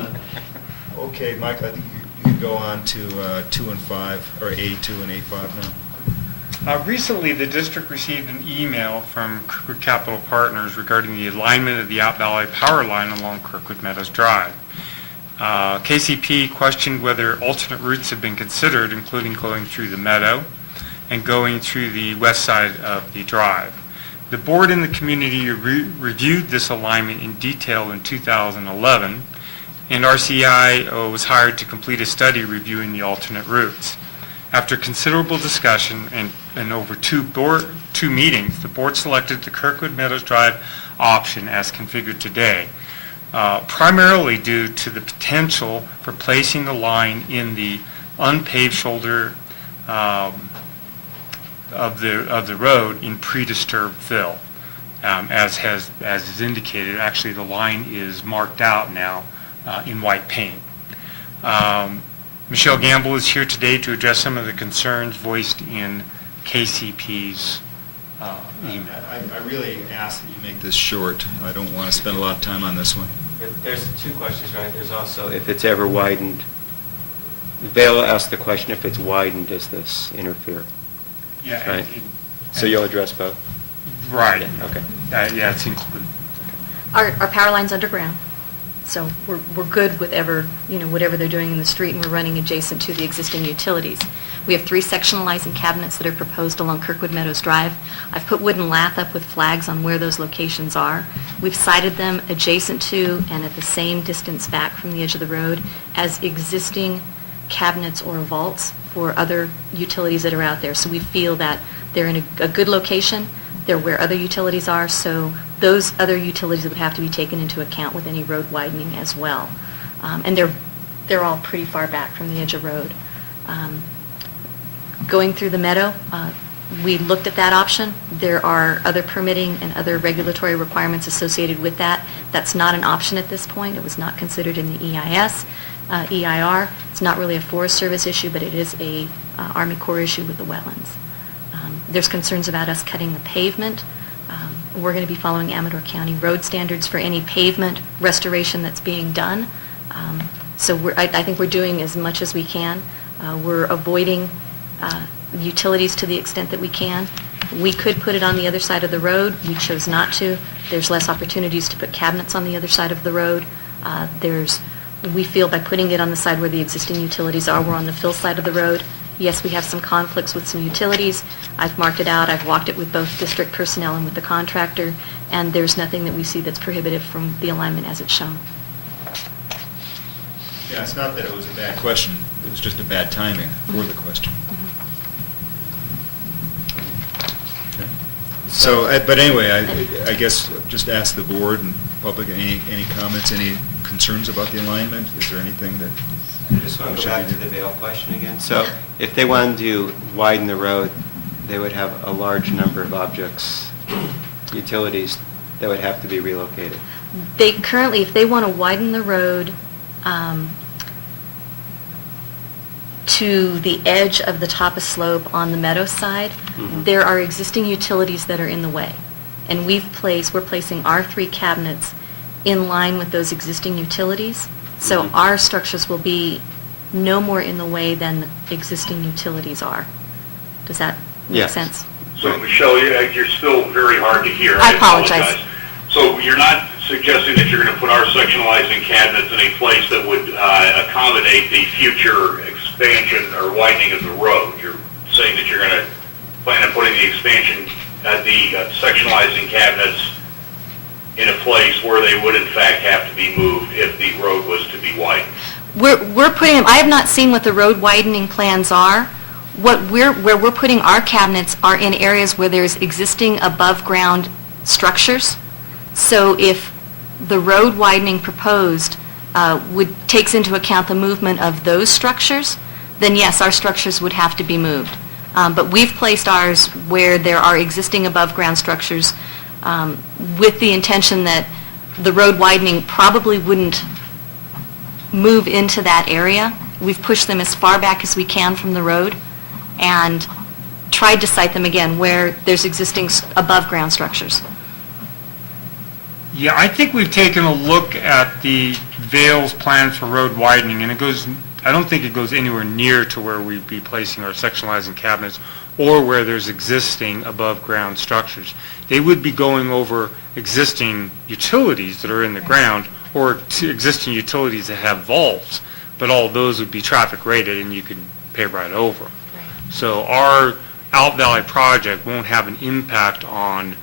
Okay, Mike, I think you can go on to 2 and 5, or A2 and A5 now. Recently, the district received an email from Kirkwood Capital Partners regarding the alignment of the Out Valley power line along Kirkwood Meadows Drive. KCP questioned whether alternate routes have been considered, including going through the meadow and going through the west side of the drive. The board and the community reviewed this alignment in detail in 2011, and RCI was hired to complete a study reviewing the alternate routes. After considerable discussion and over two meetings, the board selected the Kirkwood Meadows Drive option as configured today, primarily due to the potential for placing the line in the unpaved shoulder of the road in pre-disturbed fill. As is indicated, actually the line is marked out now in white paint. Michelle Gamble is here today to address some of the concerns voiced in KCP's email. I really ask that you make this short. I don't want to spend a lot of time on this one. There's two questions, right? There's also if it's ever widened. Vale asked the question, if it's widened, does this interfere? Yeah. Right. So you'll address both? Right. Okay. Yeah, it's included. Our power line's underground, so we're good with whatever they're doing in the street, and we're running adjacent to the existing utilities. We have 3 sectionalizing cabinets that are proposed along Kirkwood Meadows Drive. I've put wooden lath up with flags on where those locations are. We've sited them adjacent to and at the same distance back from the edge of the road as existing cabinets or vaults for other utilities that are out there. So we feel that they're in a good location. They're where other utilities are, so those other utilities would have to be taken into account with any road widening as well. And they're all pretty far back from the edge of road. Going through the meadow, we looked at that option. There are other permitting and other regulatory requirements associated with that. That's not an option at this point. It was not considered in the EIS, EIR. It's not really a Forest Service issue, but it is a Army Corps issue with the wetlands. There's concerns about us cutting the pavement. We're going to be following Amador County road standards for any pavement restoration that's being done. So I think we're doing as much as we can. We're avoiding utilities to the extent that we can. We could put it on the other side of the road. We chose not to. There's less opportunities to put cabinets on the other side of the road. We feel by putting it on the side where the existing utilities are, we're on the fill side of the road. Yes, we have some conflicts with some utilities. I've marked it out. I've walked it with both district personnel and with the contractor, and there's nothing that we see that's prohibitive from the alignment as it's shown. Yeah, it's not that it was a bad question. It was just a bad timing for the question. Okay. So, but anyway, I guess just ask the board and public, any comments, any concerns about the alignment? Is there anything that... I just want to go back to the Vale question again. So if they wanted to widen the road, they would have a large number of objects, utilities, that would have to be relocated. They currently, if they want to widen the road to the edge of the top of slope on the meadow side, there are existing utilities that are in the way. And we're placing our 3 cabinets in line with those existing utilities. So our structures will be no more in the way than the existing utilities are. Does that make sense? So, Michelle, you're still very hard to hear. I apologize. So you're not suggesting that you're going to put our sectionalizing cabinets in a place that would accommodate the future expansion or widening of the road. You're saying that you're going to plan on putting the expansion at the sectionalizing cabinets in a place where they would in fact have to be moved if the road was to be widened. We're putting them, I have not seen what the road widening plans are. Where we're putting our cabinets are in areas where there's existing above ground structures. So if the road widening proposed takes into account the movement of those structures, then yes, our structures would have to be moved. But we've placed ours where there are existing above ground structures with the intention that the road widening probably wouldn't move into that area. We've pushed them as far back as we can from the road and tried to site them again where there's existing above ground structures. Yeah, I think we've taken a look at the Vale's plan for road widening, and I don't think it goes anywhere near to where we'd be placing our sectionalizing cabinets or where there's existing above ground structures. They would be going over existing utilities that are in the ground or existing utilities that have vaults, but all those would be traffic rated and you could pave right over. So our Out Valley project won't have an impact on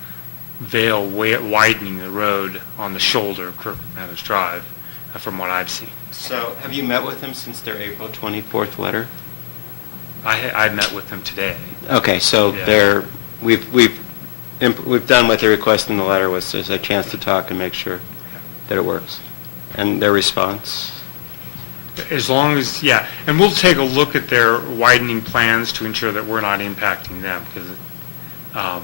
Vale widening the road on the shoulder of Crooked Meadows Drive, from what I've seen. So have you met with them since their April 24th letter? I met with them today. Okay, so Yeah. we've done what they requested in the letter, was there's a chance to talk and make sure that it works. And their response? As long as, yeah, and we'll take a look at their widening plans to ensure that we're not impacting them, because,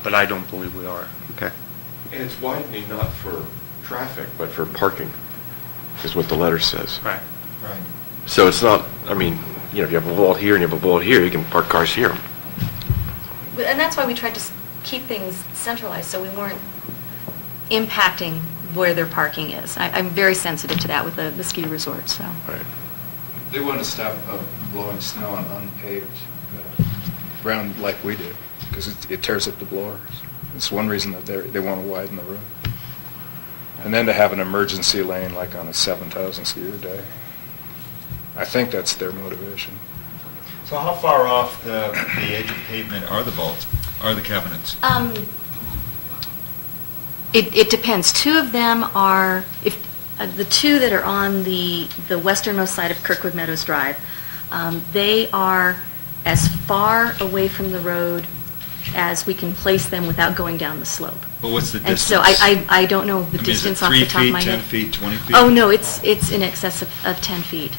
but I don't believe we are. Okay. And it's widening not for traffic, but for parking, is what the letter says. Right. Right. So it's not, I mean, you know, if you have a vault here and you have a vault here, you can park cars here. And that's why we tried to keep things centralized, so we weren't impacting where their parking is. I'm very sensitive to that with the ski resort, so. Right. They want to stop blowing snow on unpaved ground like we did, because it tears up the blowers. It's one reason that they want to widen the road. And then to have an emergency lane like on a 7,000 skier day. I think that's their motivation. So how far off the edge of pavement are the vaults, are the cabinets? It depends. Two of them are, the two that are on the westernmost side of Kirkwood Meadows Drive, they are as far away from the road as we can place them without going down the slope. But what's the And distance? so I don't know the distance off the top of my head. 3 feet, 10 feet, 20 feet? Oh, no, it's in excess of 10 feet.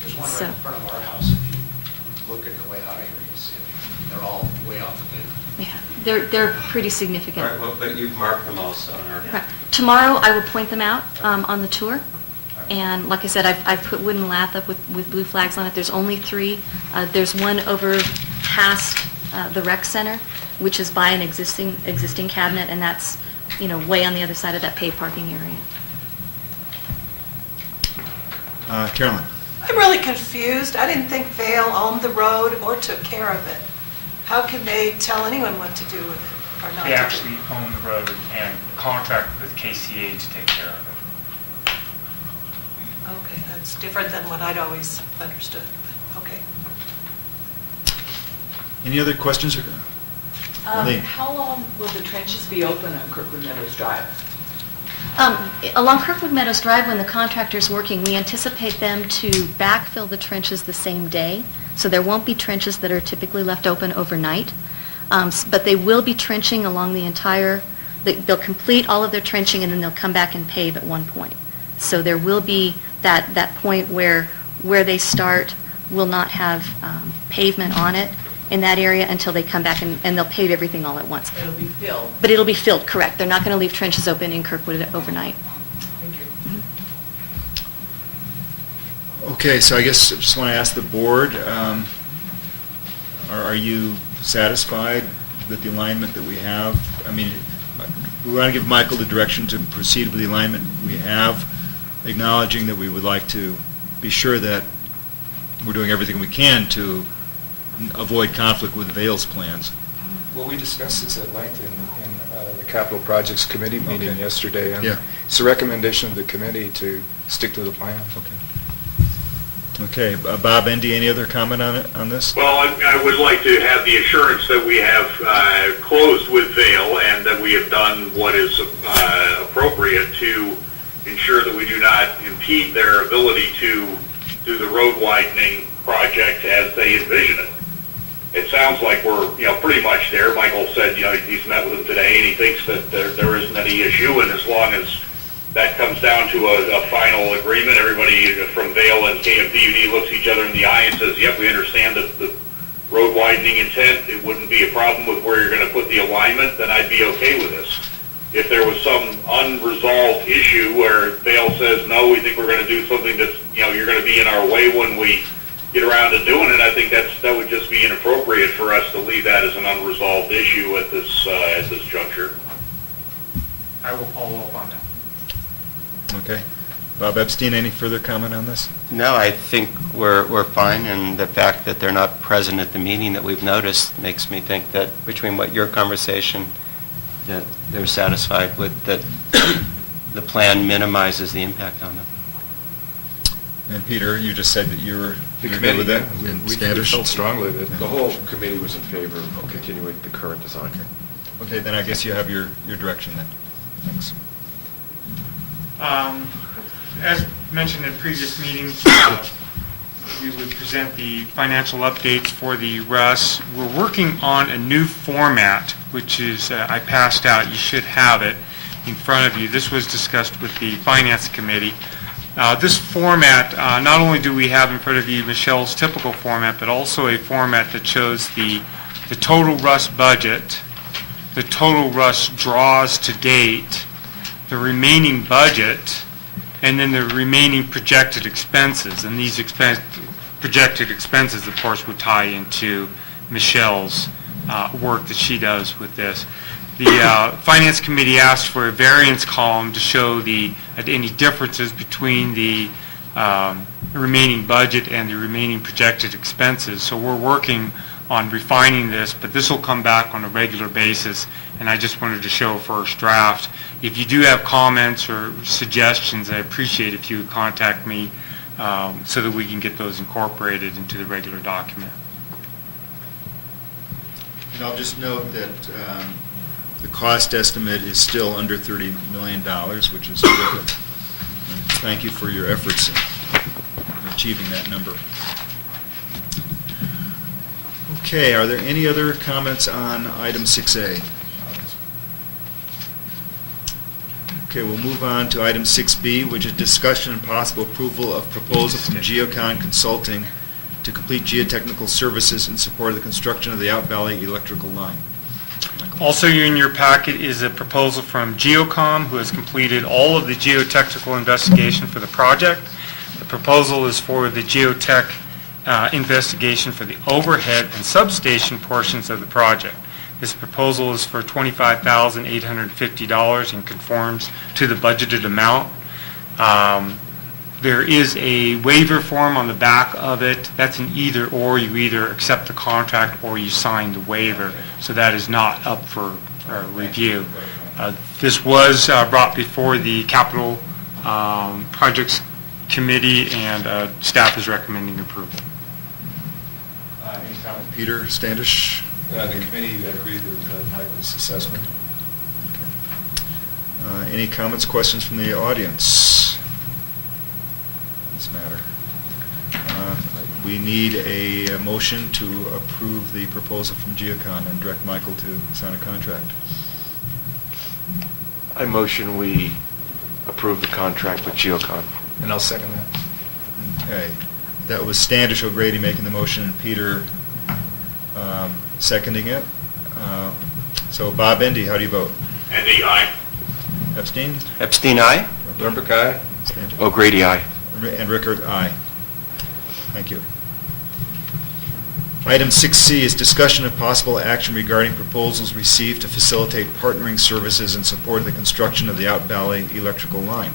There's one right So- in front of our house. If you look at your way out of here, you'll see it. They're all way off the pavement. Yeah, they're pretty All significant. right, well, but you've marked them also on our... Right. Tomorrow, I will point them out on the tour. And like I said, I've put wooden lath up with blue flags on it. There's only 3. There's one over past the rec center, which is by an existing cabinet, and that's, you know, way on the other side of that paved parking area. Carolyn? I'm really confused. I didn't think Vale owned the road or took care of it. How can they tell anyone what to do with it or not to They do? actually own the road and contract with KCA to take care of it. Okay, that's different than what I'd always understood, but okay. Any other questions? Lee? How long will the trenches be open on Kirkwood Meadows Drive? Along Kirkwood Meadows Drive, when the contractor's working, we anticipate them to backfill the trenches the same day, so there won't be trenches that are typically left open overnight. But they will be trenching along the entire, they'll complete all of their trenching and then they'll come back and pave at one point. So there will be that point where they start will not have pavement on it in that area until they come back and they'll pave everything all at once. It'll be filled. But it'll be filled, correct. They're not going to leave trenches open in Kirkwood overnight. Thank you. Okay, so I guess I just want to ask the board, are you satisfied with the alignment that we have? I mean, we want to give Michael the direction to proceed with the alignment we have, acknowledging that we would like to be sure that we're doing everything we can to avoid conflict with Vale's plans. Well, we discussed this at length in the Capital Projects Committee meeting Okay. yesterday, and Yeah. it's a recommendation of the committee to stick to the plan. Okay, Bob, Andy, any other comment on this? Well, I would like to have the assurance that we have closed with Vail and that we have done what is appropriate to ensure that we do not impede their ability to do the road widening project as they envision it. It sounds like we're, pretty much there. Michael said, he's met with them today and he thinks that there isn't any issue, and as long as that comes down to a final agreement, everybody from Vail and KMPUD looks each other in the eye and says, yep, we understand the road widening intent. It wouldn't be a problem with where you're going to put the alignment, then I'd be okay with this. If there was some unresolved issue where Vail says, no, we think we're going to do something that's, you're going to be in our way when we get around to doing it, I think that would just be inappropriate for us to leave that as an unresolved issue at this juncture. I will follow up on that. Okay. Bob Epstein, any further comment on this? No, I think we're fine, and the fact that they're not present at the meeting that we've noticed makes me think that between what your conversation, that they're satisfied with, that the plan minimizes the impact on them. And Peter, you just said that you're The good committee, with that? yeah, And we Standish? felt strongly that. The whole committee was in favor of continuing the current design. Okay, then I guess you have your direction then. Thanks. As mentioned in previous meetings, we would present the financial updates for the RUS. We're working on a new format, which is, I passed out, you should have it in front of you. This was discussed with the Finance Committee. This format, not only do we have in front of you Michelle's typical format, but also a format that shows the total RUS budget, the total RUS draws to date, the remaining budget, and then the remaining projected expenses. And these projected expenses, of course, would tie into Michelle's work that she does with this. The Finance Committee asked for a variance column to show any differences between the remaining budget and the remaining projected expenses. So we're working on refining this, but this will come back on a regular basis, and I just wanted to show a first draft. If you do have comments or suggestions, I appreciate if you would contact me so that we can get those incorporated into the regular document. And I'll just note that the cost estimate is still under $30 million, which is terrific. And thank you for your efforts in achieving that number. Okay, are there any other comments on item 6A? Okay, we'll move on to item 6B, which is discussion and possible approval of proposal from Geocon Consulting to complete geotechnical services in support of the construction of the Out Valley electrical line. Also in your packet is a proposal from Geocom, who has completed all of the geotechnical investigation for the project. The proposal is for the geotech investigation for the overhead and substation portions of the project. This proposal is for $25,850 and conforms to the budgeted amount. There is a waiver form on the back of it. That's an either or. You either accept the contract or you sign the waiver. So that is not up for review. This was brought before the Capital Projects Committee, and staff is recommending approval. Any comment? Peter Standish? The committee agreed with Michael's assessment. Any comments, questions from the audience? This matter. We need a motion to approve the proposal from Geocon and direct Michael to sign a contract. I motion we approve the contract with Geocon. And I'll second that. Okay. That was Standish O'Grady making the motion and Peter seconding it. So Bob Endy, how do you vote? Andy, aye. Epstein? Epstein, aye? Rubber aye? Standish. O'Grady, aye. And Rickard, aye. Thank you. Item 6C is discussion of possible action regarding proposals received to facilitate partnering services in support of the construction of the Out Valley electrical line.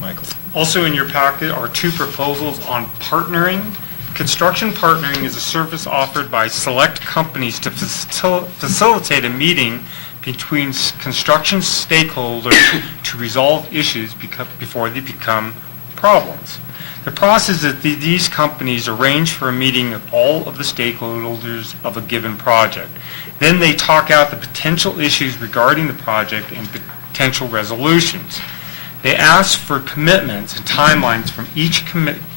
Michael. Also in your packet are two proposals on partnering. Construction partnering is a service offered by select companies to facilitate a meeting between construction stakeholders to resolve issues before they become problems. The process is that these companies arrange for a meeting of all of the stakeholders of a given project. Then they talk out the potential issues regarding the project and potential resolutions. They ask for commitments and timelines from each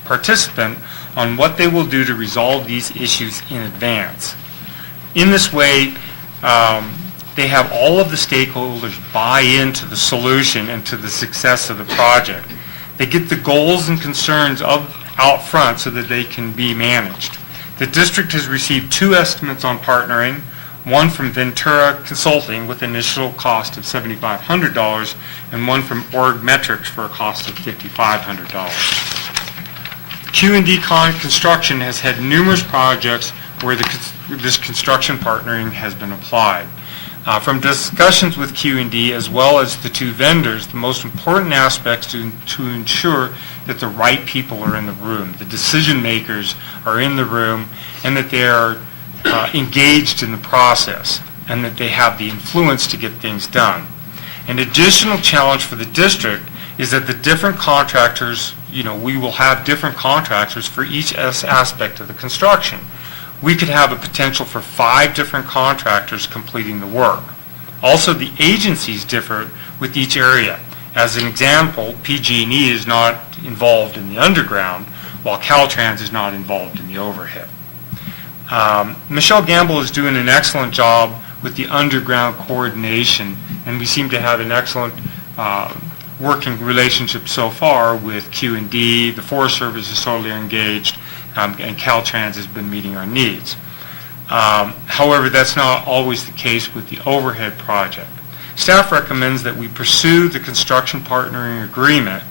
participant on what they will do to resolve these issues in advance. In this way, they have all of the stakeholders buy into the solution and to the success of the project. They get the goals and concerns out front so that they can be managed. The district has received two estimates on partnering, one from Ventura Consulting with an initial cost of $7,500 and one from Org Metrics for a cost of $5,500. Q&D Construction has had numerous projects where this construction partnering has been applied. From discussions with Q&D as well as the two vendors, the most important aspects to ensure that the right people are in the room, the decision makers are in the room, and that they are engaged in the process, and that they have the influence to get things done. An additional challenge for the district is that the different contractors, we will have different contractors for each aspect of the construction. We could have a potential for 5 different contractors completing the work. Also, the agencies differ with each area. As an example, PG&E is not involved in the underground, while Caltrans is not involved in the overhead. Michelle Gamble is doing an excellent job with the underground coordination, and we seem to have an excellent working relationship so far with Q&D. The Forest Service is totally engaged, and Caltrans has been meeting our needs. However, that's not always the case with the overhead project. Staff recommends that we pursue the construction partnering agreement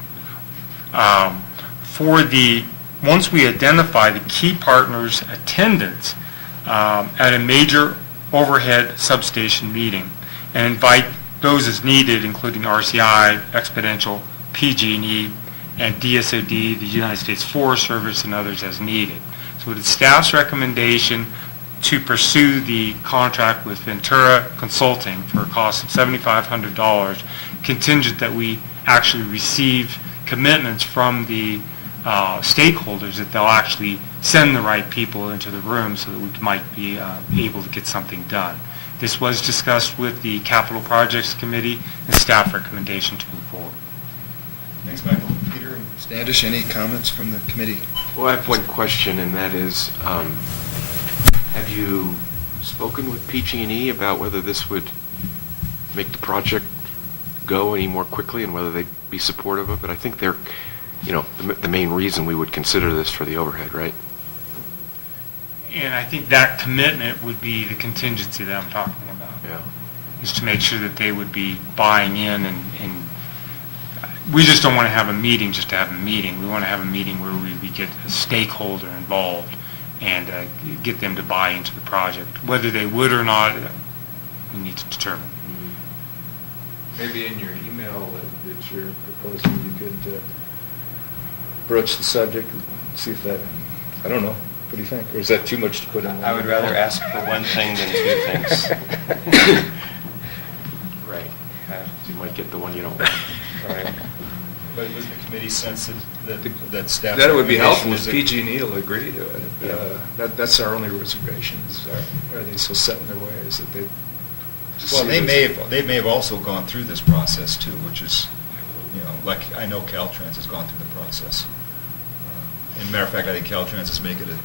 once we identify the key partners' attendance at a major overhead substation meeting and invite those as needed, including RCI, Exponential, PG&E, and DSOD, the United States Forest Service, and others as needed. So it is staff's recommendation to pursue the contract with Ventura Consulting for a cost of $7,500, contingent that we actually receive commitments from the stakeholders that they'll actually send the right people into the room so that we might be able to get something done. This was discussed with the Capital Projects Committee and staff recommendation to move forward. Thanks, Michael. Peter and Standish, any comments from the committee? Well, I have one question, and that is, have you spoken with PG&E about whether this would make the project go any more quickly and whether they'd be supportive of it? I think they're, the main reason we would consider this for the overhead, right? And I think that commitment would be the contingency that I'm talking about. Yeah. Is to make sure that they would be buying in, and we just don't want to have a meeting just to have a meeting. We want to have a meeting where we get a stakeholder involved and get them to buy into the project. Whether they would or not, we need to determine. Maybe in your email that you're proposing, you could broach the subject and see if that, I don't know. What do you think? Or is that too much to put in? I would rather ask for one thing than 2 things. Right. You might get the one you don't want. Right. But was the committee sense that staff... That it would be helpful if recommendation PG&E will agree to it. Yeah. That's our only reservation. Are they so set in their ways that they... Well, they may have also gone through this process too, which is, like I know Caltrans has gone through the process. As a matter of fact, I think Caltrans is making it,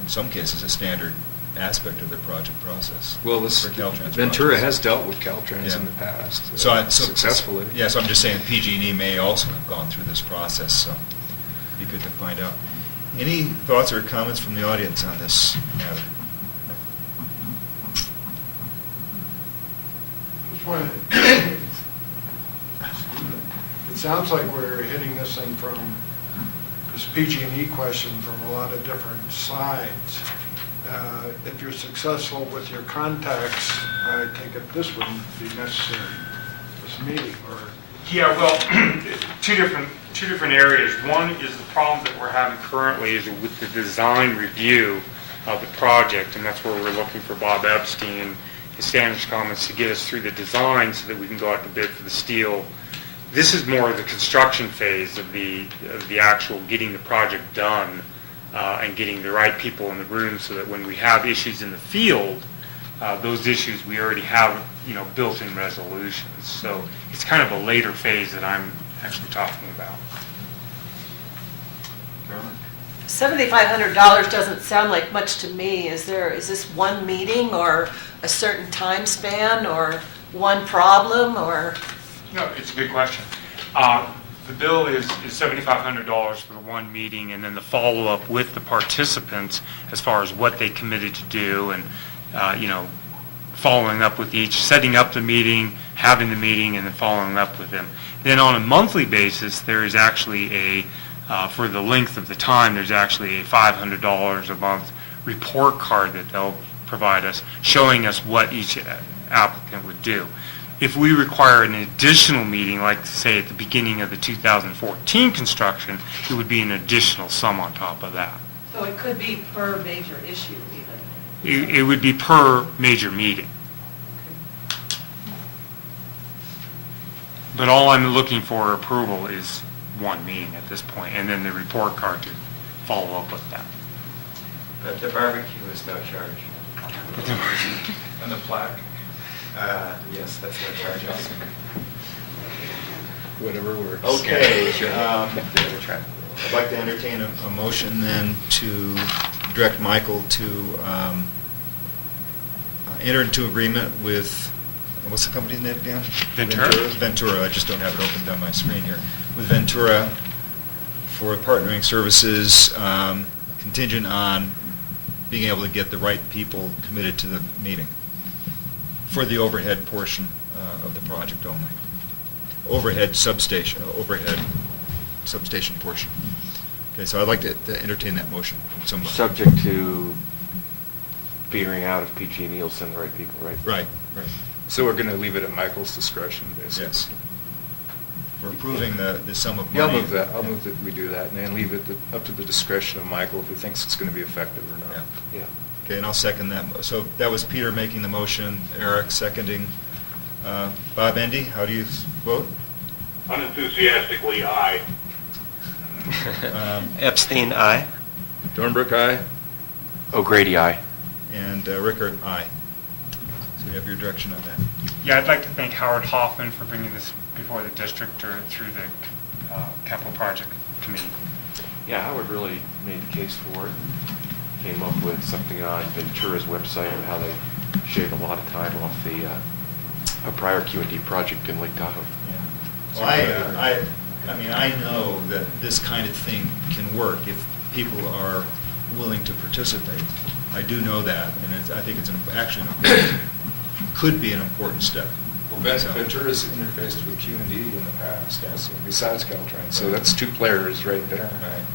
in some cases, a standard aspect of their project process. Well, this for Caltrans Ventura projects. has dealt with Caltrans Yeah. in the past Successfully. Yeah, so I'm just saying PG&E may also have gone through this process, so it'd be good to find out. Any thoughts or comments from the audience on this matter? Just wanted it sounds like we're hitting this thing from this PG&E question from a lot of different sides. If you're successful with your contacts, I take it this wouldn't be necessary, this meeting, or... Yeah, well, two different areas. One is the problem that we're having currently is with the design review of the project, and that's where we're looking for Bob Epstein, his Standish comments, to get us through the design so that we can go out to bid for the steel. This is more of the construction phase of the actual getting the project done and getting the right people in the room so that when we have issues in the field, those issues we already have, built-in resolutions. So it's kind of a later phase that I'm actually talking about. $7,500 doesn't sound like much to me. Is this one meeting or a certain time span or one problem or? No, it's a good question. The bill is $7,500 for the one meeting, and then the follow-up with the participants as far as what they committed to do, and following up with each, setting up the meeting, having the meeting, and then following up with them. Then on a monthly basis, there is actually for the length of the time, there's actually a $500 a month report card that they'll provide us, showing us what each applicant would do. If we require an additional meeting, like say at the beginning of the 2014 construction, it would be an additional sum on top of that. So it could be per major issue even? It would be per major meeting. But all I'm looking for approval is one meeting at this point, and then the report card to follow up with that. But the barbecue is no charge. And the plaque? Yes, that's no charge also. Whatever works. Okay, Sure. The other track. I'd like to entertain a motion then to direct Michael to enter into agreement with, what's the company's name again? Ventura. Ventura, I just don't have it opened on my screen here. With Ventura for partnering services contingent on being able to get the right people committed to the meeting for the overhead portion of the project only. Overhead substation portion. Okay, so I'd like to entertain that motion from somebody. Subject to figuring out if PG&E will send the right people, right? Right. So we're going to leave it at Michael's discretion, basically? Yes. We're approving the sum of money. Yeah, I'll move that. I'll move that we do that, and then leave it up to the discretion of Michael if he thinks it's going to be effective or not. Yeah. Yeah. Okay, and I'll second that. So that was Peter making the motion, Eric seconding. Bob Endy, how do you vote? Unenthusiastically, aye. Epstein, aye. Dornbrook, aye? O'Grady, aye. And Rickard, aye. So we have your direction on that. Yeah, I'd like to thank Howard Hoffman for bringing this before the district or through the capital project committee. Yeah, Howard really made the case for it. Came up with something on Ventura's website and how they shaved a lot of time off the a prior Q&D project in Lake Tahoe. Well, I know that this kind of thing can work if people are willing to participate. I do know that, and I think it's could be an important step. Well, Ventura's interfaced with Q&D in the past also, besides Caltrans. So that's two players right there. Right.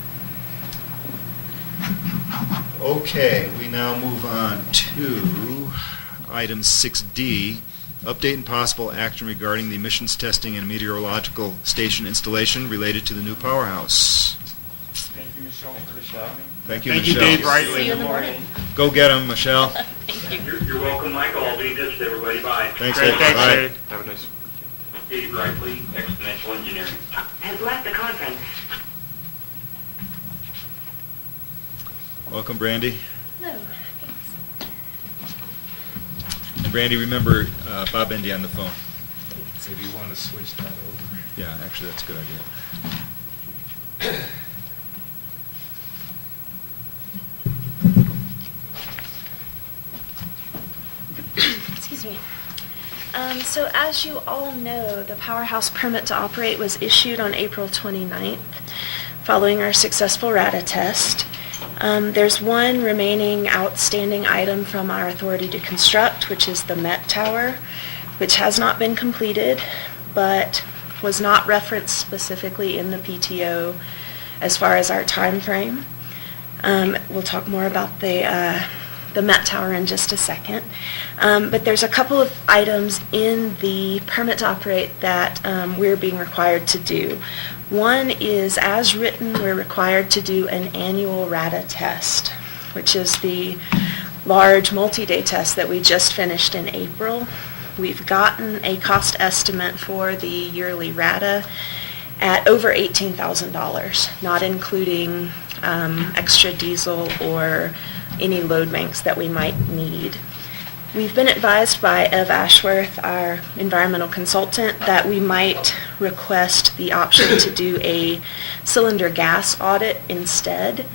Okay, we now move on to item 6D, update and possible action regarding the emissions testing and meteorological station installation related to the new powerhouse. Thank you, Michelle, for coming. Thank you, Thank Michelle. you, Dave Riley. See you in the morning. Go get them, Michelle. You're welcome, Michael. I'll be in touch with everybody. Bye. Thanks, Great, Dave. thanks, Bye. Dave. Have a nice Dave Riley, Exponential Engineering. Has left the conference. Welcome, Brandy. Hello. And Brandy, remember Bob Endy on the phone. Maybe you want to switch that over. Yeah, actually, that's a good idea. Excuse me. So as you all know, the powerhouse permit to operate was issued on April 29th, following our successful RADA test. There's one remaining outstanding item from our authority to construct, which is the Met Tower, which has not been completed, but was not referenced specifically in the PTO as far as our time frame. We'll talk more about the Met Tower in just a second. But there's a couple of items in the permit to operate that we're being required to do. One is, as written, we're required to do an annual RADA test, which is the large multi-day test that we just finished in April. We've gotten a cost estimate for the yearly RADA at over $18,000, not including extra diesel or any load banks that we might need. We've been advised by Ev Ashworth, our environmental consultant, that we might request the option to do a cylinder gas audit instead.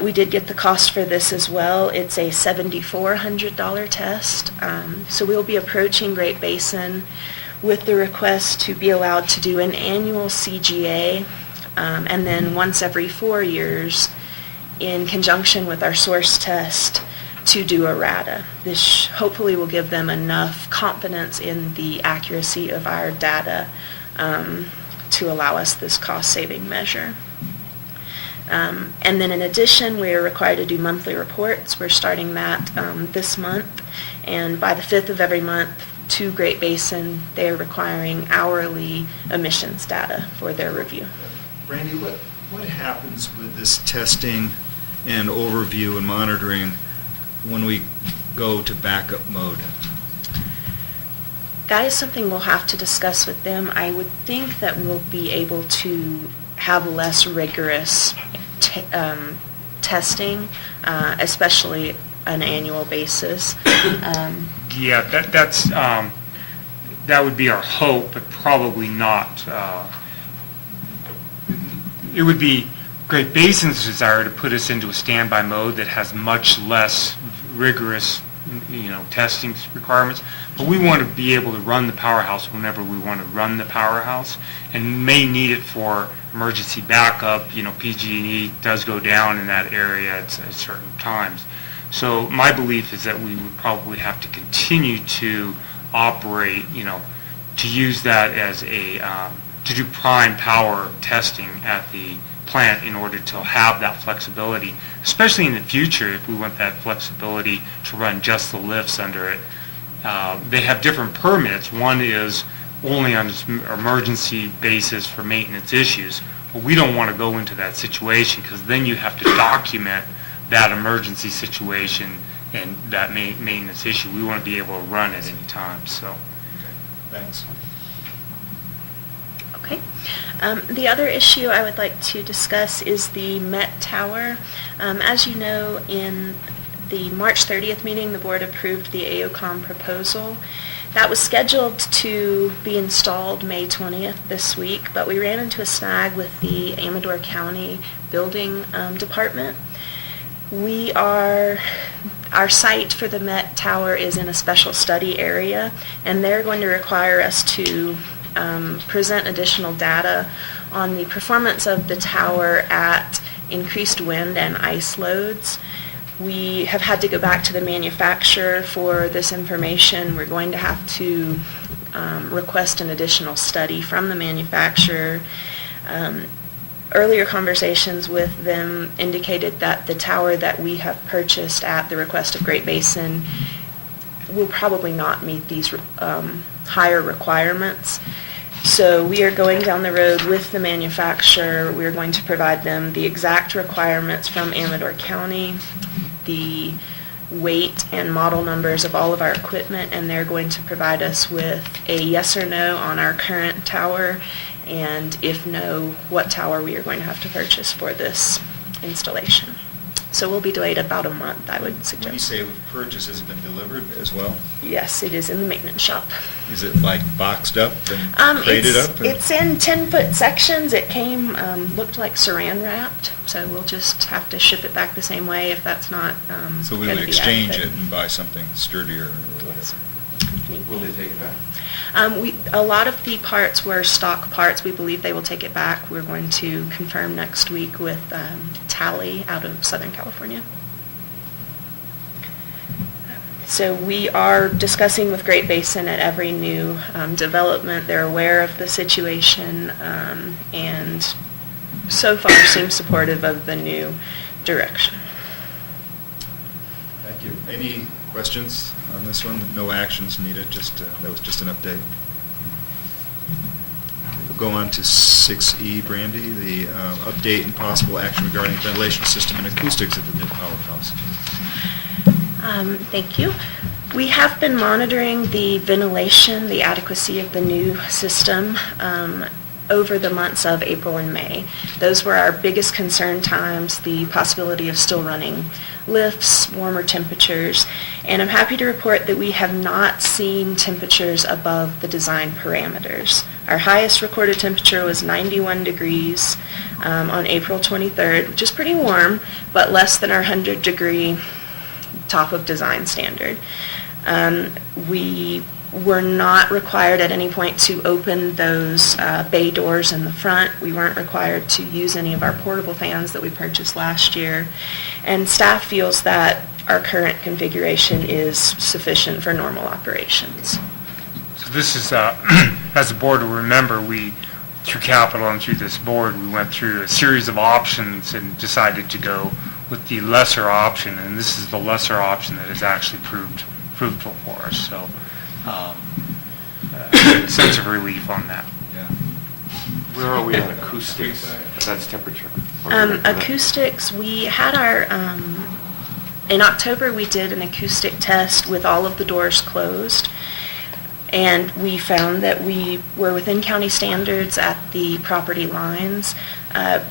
We did get the cost for this as well. It's a $7,400 test. So we'll be approaching Great Basin with the request to be allowed to do an annual CGA, and then once every 4 years, in conjunction with our source test, to do a RADA. This hopefully will give them enough confidence in the accuracy of our data to allow us this cost-saving measure. And then in addition, we are required to do monthly reports. We're starting that this month, and by the 5th of every month to Great Basin, they're requiring hourly emissions data for their review. Brandy, what happens with this testing and overview and monitoring when we go to backup mode? That is something we'll have to discuss with them. I would think that we'll be able to have less rigorous testing, especially an annual basis. Yeah, that would be our hope, but probably not. It would be Great Basin's desire to put us into a standby mode that has much less rigorous, testing requirements. But we want to be able to run the powerhouse whenever we want to run the powerhouse, and may need it for emergency backup. PG&E does go down in that area at certain times. So my belief is that we would probably have to continue to operate, to use that as to do prime power testing at the plant in order to have that flexibility, especially in the future if we want that flexibility to run just the lifts under it. They have different permits. One is only on an emergency basis for maintenance issues. But we don't want to go into that situation because then you have to document that emergency situation and that maintenance issue. We want to be able to run at any time. So, Thanks. Okay. The other issue I would like to discuss is the Met Tower. As you know, in the March 30th meeting, the board approved the AOCOM proposal. That was scheduled to be installed May 20th this week, but we ran into a snag with the Amador County Building Department. Our site for the Met Tower is in a special study area, and they're going to require us to present additional data on the performance of the tower at increased wind and ice loads. We have had to go back to the manufacturer for this information. We're going to have to request an additional study from the manufacturer. Earlier conversations with them indicated that the tower that we have purchased at the request of Great Basin will probably not meet these higher requirements. So we are going down the road with the manufacturer. We are going to provide them the exact requirements from Amador County, the weight and model numbers of all of our equipment, and they're going to provide us with a yes or no on our current tower, and if no, what tower we are going to have to purchase for this installation. So we'll be delayed about a month, I would suggest. When you say we've purchased, has it been delivered as well? Yes, it is in the maintenance shop. Is it like boxed up and crated up? Or? It's in 10-foot sections. It came, looked like saran wrapped, so we'll just have to ship it back the same way if that's not So we would exchange it and buy something sturdier or whatever. Will they take it back? A lot of the parts were stock parts. We believe they will take it back. We're going to confirm next week with Tally out of Southern California. So we are discussing with Great Basin at every new development. They're aware of the situation and so far seem supportive of the new direction. Thank you. Any questions on this one? No actions needed, that was just an update. We'll go on to 6E, Brandy, the update and possible action regarding ventilation system and acoustics at the new powerhouse. Thank you. We have been monitoring the ventilation, the adequacy of the new system over the months of April and May. Those were our biggest concern times, the possibility of still running lifts, warmer temperatures, and I'm happy to report that we have not seen temperatures above the design parameters. Our highest recorded temperature was 91 degrees on April 23rd, which is pretty warm, but less than our 100-degree top of design standard. We were not required at any point to open those bay doors in the front. We weren't required to use any of our portable fans that we purchased last year. And staff feels that our current configuration is sufficient for normal operations. So this is, as the board will remember, through capital and through this board, we went through a series of options and decided to go with the lesser option, and this is the lesser option that has actually proved fruitful for us. So a sense of relief on that. Yeah. Where are we on acoustics? That's temperature. Acoustics, we had our, in October we did an acoustic test with all of the doors closed, And we found that we were within county standards at the property lines.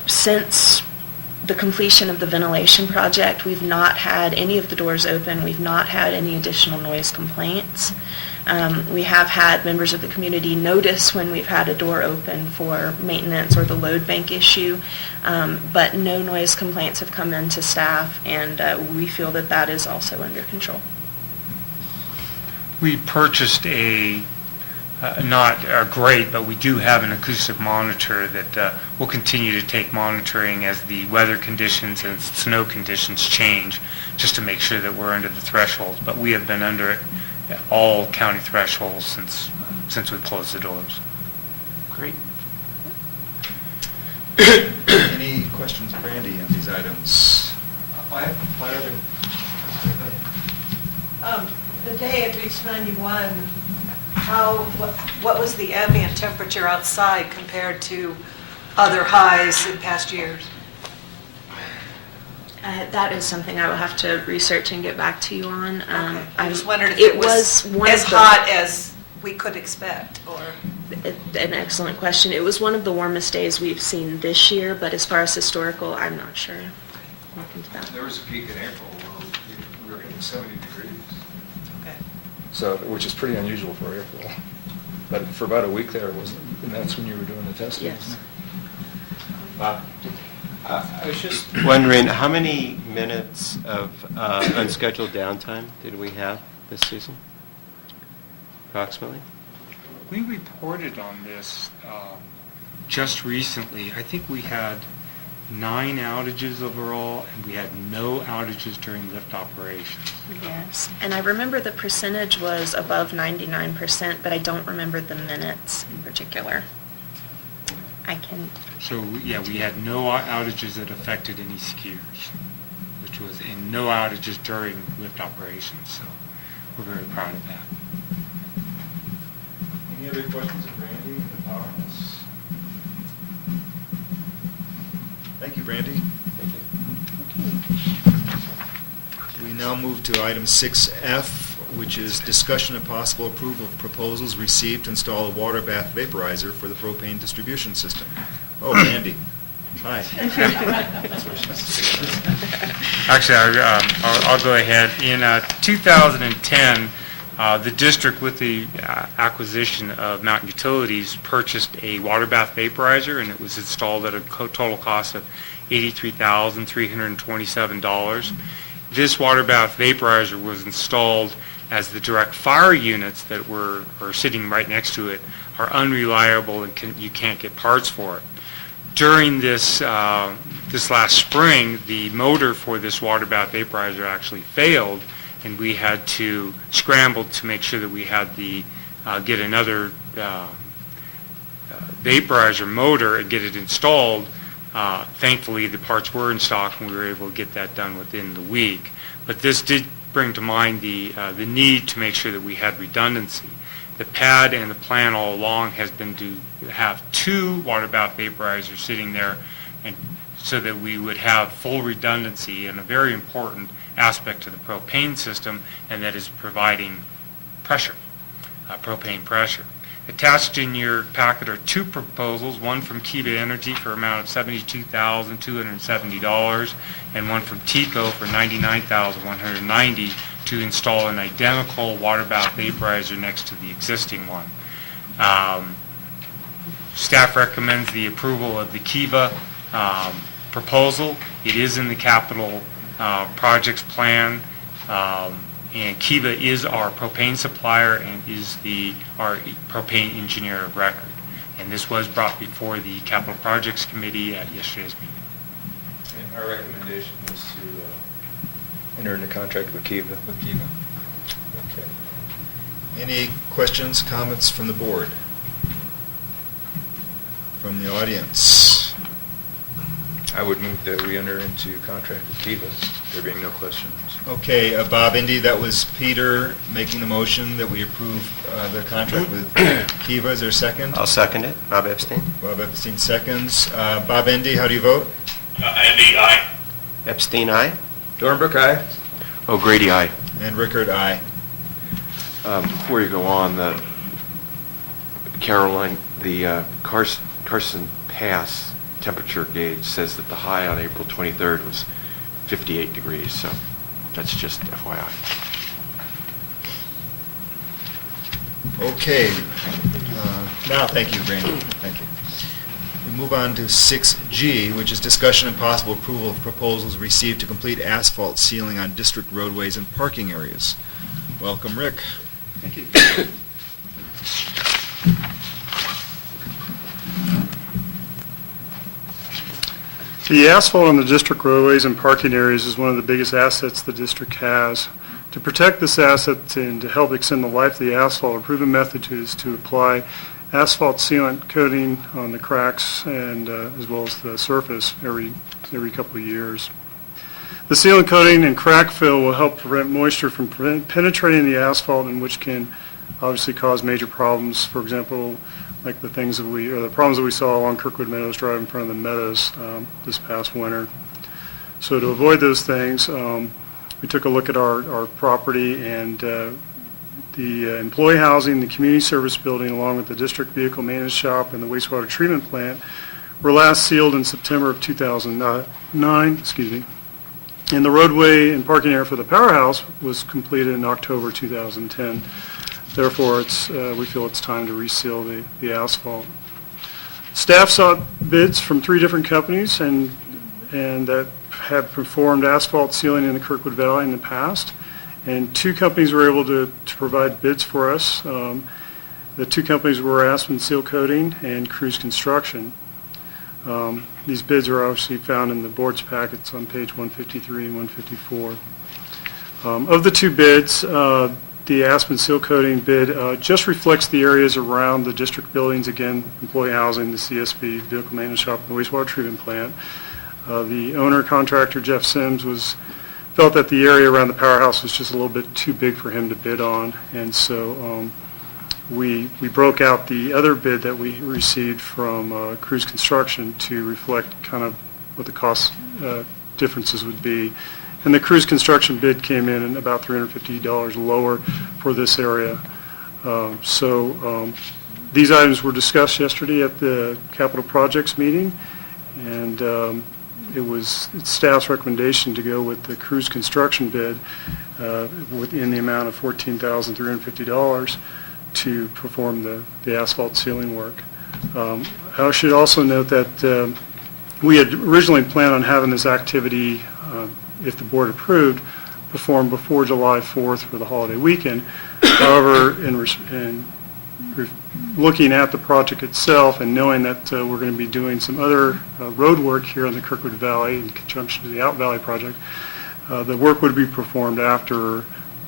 Since the completion of the ventilation project, we've not had any of the doors open. We've not had any additional noise complaints. We have had members of the community notice when we've had a door open for maintenance or the load bank issue, but no noise complaints have come in to staff, and we feel that that is also under control. We purchased not great, but we do have an acoustic monitor that will continue to take monitoring as the weather conditions and snow conditions change, just to make sure that we're under the thresholds. But we have been under all county thresholds since we closed the doors. Great. Any questions, Brandy, on these items? The day at Beach 91, what was the ambient temperature outside compared to other highs in past years? That is something I will have to research and get back to you on. Okay. I just wondered if it it was one as of the- hot as we could expect, or... An excellent question. It was one of the warmest days we've seen this year, but as far as historical, I'm not sure. Look into that. There was a peak in April where we were hitting 70 degrees. Okay. So, which is pretty unusual for April. But for about a week there, wasn't it? And that's when you were doing the testing? Yes. I was just wondering, how many minutes of unscheduled downtime did we have this season? Approximately? We reported on this just recently. I think we had 9 outages overall, and we had no outages during lift operations. Yes, and I remember the percentage was above 99%, but I don't remember the minutes in particular. I can... So, yeah, we had no outages that affected any skiers, and no outages during lift operations, so we're very proud of that. Any other questions of Brandy and the powerhouse? Thank you, Brandy. We now move to item 6F, which is discussion and possible approval of proposals received to install a water bath vaporizer for the propane distribution system. Oh, Brandy. Hi. Actually, I'll go ahead. In 2010, the district, with the acquisition of Mountain Utilities, purchased a water bath vaporizer, and it was installed at a total cost of $83,327. This water bath vaporizer was installed as the direct fire units that are sitting right next to it are unreliable and you can't get parts for it. During this last spring, the motor for this water bath vaporizer actually failed, and we had to scramble to make sure that we had get another vaporizer motor and get it installed. Thankfully, the parts were in stock, and we were able to get that done within the week. But this did bring to mind the need to make sure that we had redundancy. The PAD and the plan all along has been to have 2 water bath vaporizers sitting there, and so that we would have full redundancy, and a very important aspect to the propane system, and that is providing pressure, propane pressure. Attached in your packet are 2 proposals, one from Kiva Energy for an amount of $72,270, and one from TECO for $99,190 to install an identical water bath vaporizer next to the existing one. Staff recommends the approval of the Kiva proposal. It is in the capital projects plan, and Kiva is our propane supplier and is our propane engineer of record. And this was brought before the capital projects committee at yesterday's meeting. And our recommendation was to enter into contract with Kiva. Okay. Any questions, comments from the board? From the audience? I would move that we enter into contract with Kiva, there being no questions. Okay, Bob Indy, that was Peter making the motion that we approve the contract with Kiva. Is there a second? I'll second it. Bob Epstein? Bob Epstein seconds. Bob Indy, how do you vote? Andy, aye. Epstein, aye. Dornbrook, aye. O'Grady, aye. And Rickard, aye. Before you go on, the Caroline, the Carson Pass temperature gauge says that the high on April 23rd was 58 degrees, so that's just FYI. Okay. Now, thank you, Randy. Thank you. We move on to 6G, which is discussion and possible approval of proposals received to complete asphalt sealing on district roadways and parking areas. Welcome, Rick. Thank you. The asphalt on the district roadways and parking areas is one of the biggest assets the district has. To protect this asset and to help extend the life of the asphalt, a proven method is to apply asphalt sealant coating on the cracks and as well as the surface every couple of years. The sealant coating and crack fill will help prevent moisture from penetrating the asphalt, and which can obviously cause major problems. For example, like the problems that we saw along Kirkwood Meadows Drive in front of the Meadows this past winter. So to avoid those things, we took a look at our property, and the employee housing, the community service building, along with the district vehicle maintenance shop and the wastewater treatment plant were last sealed in September of 2009, and the roadway and parking area for the powerhouse was completed in October 2010. Therefore, we feel it's time to reseal the asphalt. Staff sought bids from 3 different companies and that have performed asphalt sealing in the Kirkwood Valley in the past. And 2 companies were able to provide bids for us. The 2 companies were Aspen Seal Coating and Cruz Construction. These bids are obviously found in the board's packets on page 153 and 154. Of the 2 bids, the Aspen Seal Coating bid just reflects the areas around the district buildings, again, employee housing, the CSB, vehicle maintenance shop, and the wastewater treatment plant. The owner contractor, Jeff Sims, felt that the area around the powerhouse was just a little bit too big for him to bid on, and so we broke out the other bid that we received from Cruz Construction to reflect kind of what the cost differences would be. And the Cruz Construction bid came in at about $350 lower for this area. These items were discussed yesterday at the capital projects meeting, and it was staff's recommendation to go with the Cruz Construction bid in the amount of $14,350 to perform the asphalt sealing work. I should also note that we had originally planned on having this activity, if the board approved, performed before July 4th for the holiday weekend. However, in looking at the project itself and knowing that we're going to be doing some other road work here in the Kirkwood Valley in conjunction to the Out Valley project, the work would be performed after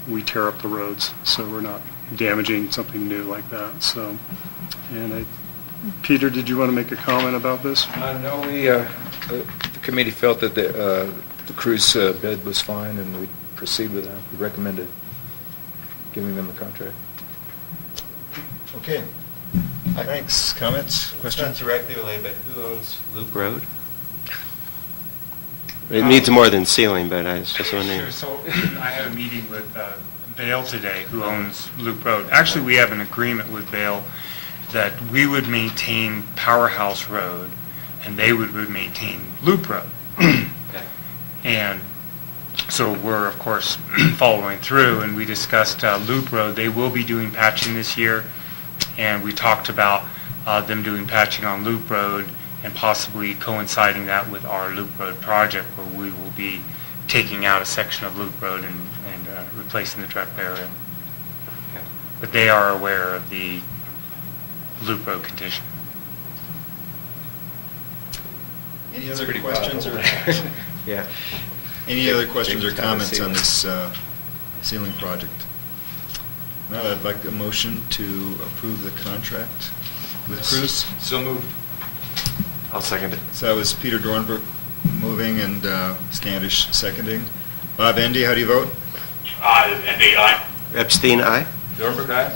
we tear up the roads, so we're not damaging something new like that. So, Peter, did you want to make a comment about this? No, the committee felt that the Cruz bid was fine, and we proceed with that. We recommended giving them the contract. Okay. Thanks. Comments? Questions? Not directly related, but who owns Loop Road? It needs more than sealing, but I was just wondering. Sure. So I had a meeting with Vail today, who owns Loop Road. Actually, we have an agreement with Vail that we would maintain Powerhouse Road, and they would maintain Loop Road. And so we're, of course, following through, and we discussed Loop Road. They will be doing patching this year, and we talked about them doing patching on Loop Road and possibly coinciding that with our Loop Road project, where we will be taking out a section of Loop Road and replacing the truck there. But they are aware of the Loop Road condition. Any other questions or Yeah. any other questions or comments on this sealing project? Now, I'd like a motion to approve the contract with Cruz. So moved. I'll second it. So that was Peter Dornbrook moving and Standish seconding. Bob Endy, how do you vote? Aye. Endy, aye. Epstein, aye. Dornbrook, aye.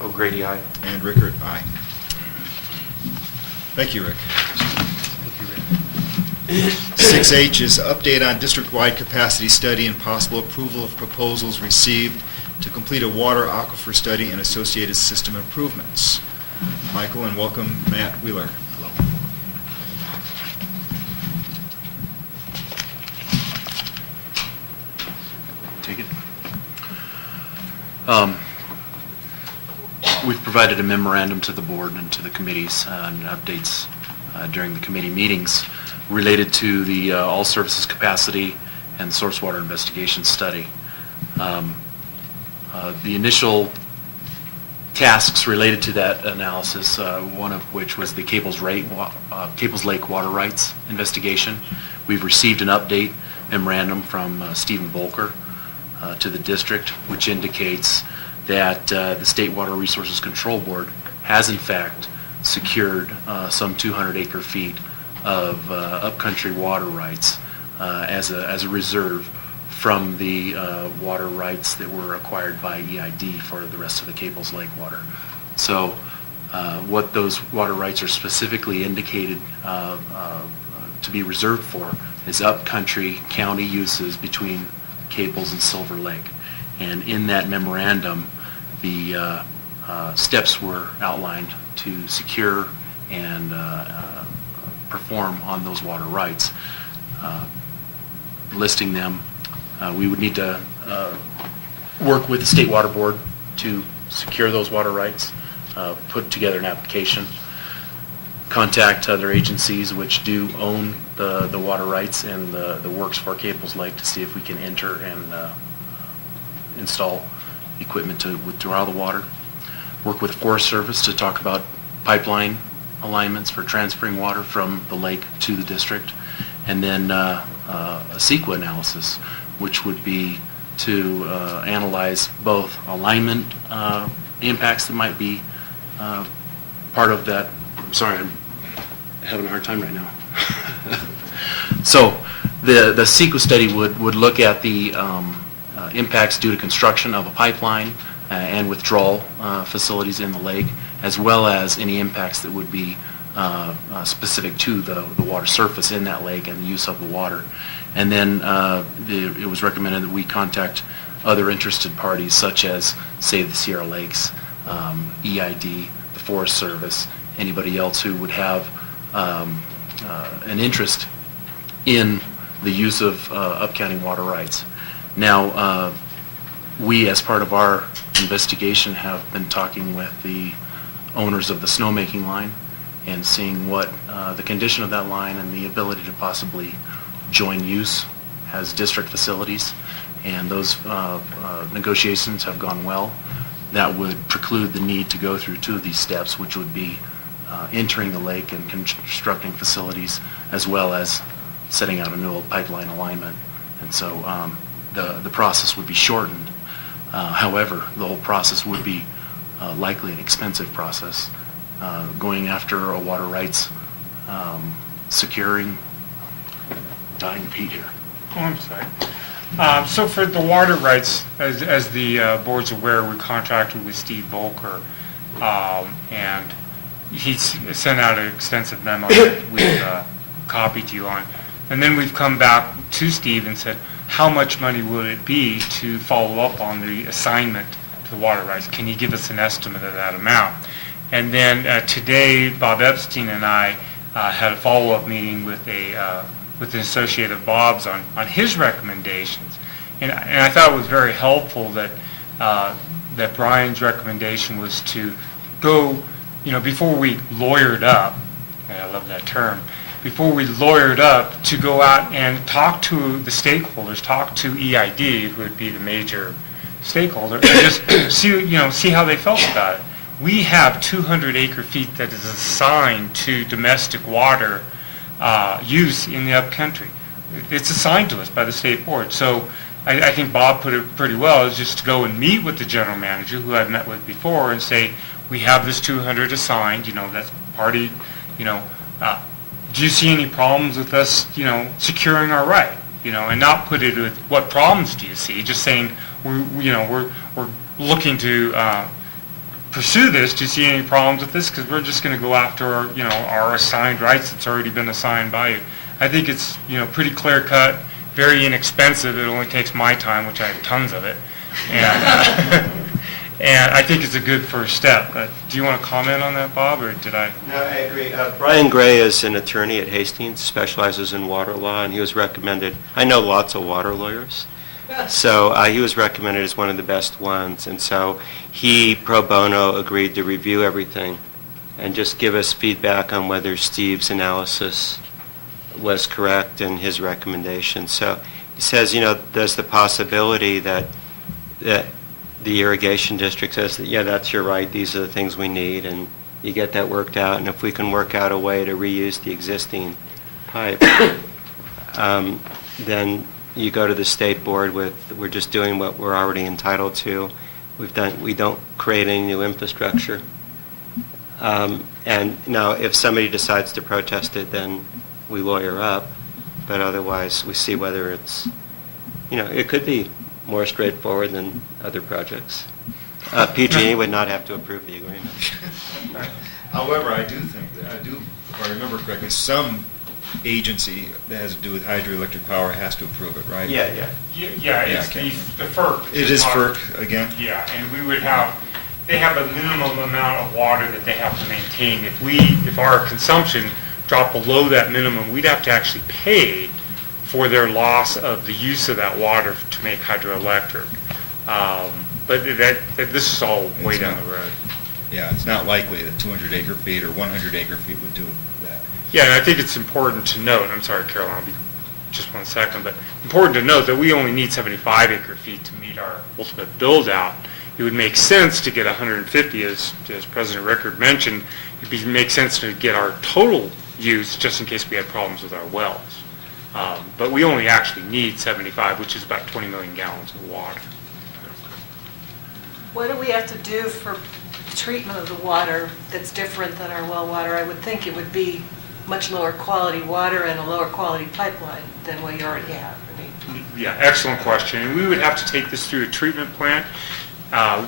O'Grady, aye. And Rickert, aye. Thank you, Rick. 6H is update on district-wide capacity study and possible approval of proposals received to complete a water aquifer study and associated system improvements. Michael, and welcome Matt Wheeler. Take it. We've provided a memorandum to the board and to the committees and updates during the committee meetings related to the all services capacity and source water investigation study. The initial tasks related to that analysis, one of which was the Cable's Lake water rights investigation. We've received an update memorandum from Stephen Volker to the district, which indicates that the State Water Resources Control Board has in fact secured some 200 acre feet of upcountry water rights as a reserve from the water rights that were acquired by EID for the rest of the Cable's Lake water. So what those water rights are specifically indicated to be reserved for is upcountry county uses between Cables and Silver Lake. And in that memorandum, the steps were outlined to secure and perform on those water rights. Listing them, we would need to work with the State Water Board to secure those water rights, put together an application, contact other agencies which do own the water rights and the works for Cables Lake to see if we can enter and install equipment to withdraw the water. Work with Forest Service to talk about pipeline alignments for transferring water from the lake to the district. And then a CEQA analysis, which would be to analyze both alignment impacts that might be part of that. I'm sorry, I'm having a hard time right now. So the CEQA study would look at the impacts due to construction of a pipeline and withdrawal facilities in the lake, as well as any impacts that would be specific to the water surface in that lake and the use of the water. And then it was recommended that we contact other interested parties such as Save the Sierra Lakes, EID, the Forest Service, anybody else who would have an interest in the use of upcounting water rights. Now, we, as part of our investigation, have been talking with the owners of the snowmaking line and seeing what the condition of that line and the ability to possibly join use as district facilities. And those negotiations have gone well. That would preclude the need to go through two of these steps, which would be entering the lake and constructing facilities, as well as setting out a new pipeline alignment. And so the process would be shortened. However, the whole process would be likely an expensive process. Going after a water rights securing, dying to repeat here. Oh, I'm sorry. So for the water rights, as the board's aware, we contracted with Steve Volker, and he sent out an extensive memo that we've copied you on. And then we've come back to Steve and said, how much money would it be to follow up on the assignment to the water rights? Can you give us an estimate of that amount? And then today, Bob Epstein and I had a follow-up meeting with the Associate of Bob's on his recommendations. And I thought it was very helpful that that Brian's recommendation was to go, before we lawyered up, and I love that term, before we lawyered up, to go out and talk to the stakeholders, talk to EID, who would be the major stakeholder, and just see how they felt about it. We have 200 acre feet that is assigned to domestic water use in the upcountry. It's assigned to us by the state board. So I think Bob put it pretty well, is just to go and meet with the general manager, who I've met with before, and say, we have this 200 assigned, that's party, do you see any problems with us, securing our right, and not put it with what problems do you see, just saying we're looking to pursue this. Do you see any problems with this? Because we're just going to go after our assigned rights that's already been assigned by you. I think it's pretty clear cut, very inexpensive. It only takes my time, which I have tons of it, And I think it's a good first step. Do you want to comment on that, Bob, or did I? No, I agree. Brian Gray is an attorney at Hastings, specializes in water law, and he was recommended, I know lots of water lawyers, so he was recommended as one of the best ones. And so he, pro bono, agreed to review everything and just give us feedback on whether Steve's analysis was correct and his recommendation. So he says, there's the possibility that the irrigation district says that, yeah, that's you're right, these are the things we need, and you get that worked out, and if we can work out a way to reuse the existing pipe, then you go to the state board with, we're just doing what we're already entitled to. We don't create any new infrastructure. And now if somebody decides to protest it, then we lawyer up, but otherwise we see whether it's, it could be more straightforward than other projects. PG&E would not have to approve the agreement. However, I do think, if I remember correctly, some agency that has to do with hydroelectric power has to approve it, right? Yeah. Yeah, it's the FERC. It is FERC, again? Yeah, and they have a minimum amount of water that they have to maintain. If our consumption dropped below that minimum, we'd have to actually pay for their loss of the use of that water to make hydroelectric. But this is all way down the road. Yeah, it's not likely that 200 acre feet or 100 acre feet would do that. Yeah, and I think it's important to note, I'm sorry, Carolyn, I'll be just 1 second, but important to note that we only need 75 acre feet to meet our ultimate build out. It would make sense to get 150, as President Rickard mentioned. It would make sense to get our total use just in case we had problems with our wells. But we only actually need 75, which is about 20 million gallons of water. What do we have to do for treatment of the water that's different than our well water? I would think it would be much lower quality water and a lower quality pipeline than what you already have. Yeah, excellent question. And we would have to take this through a treatment plant.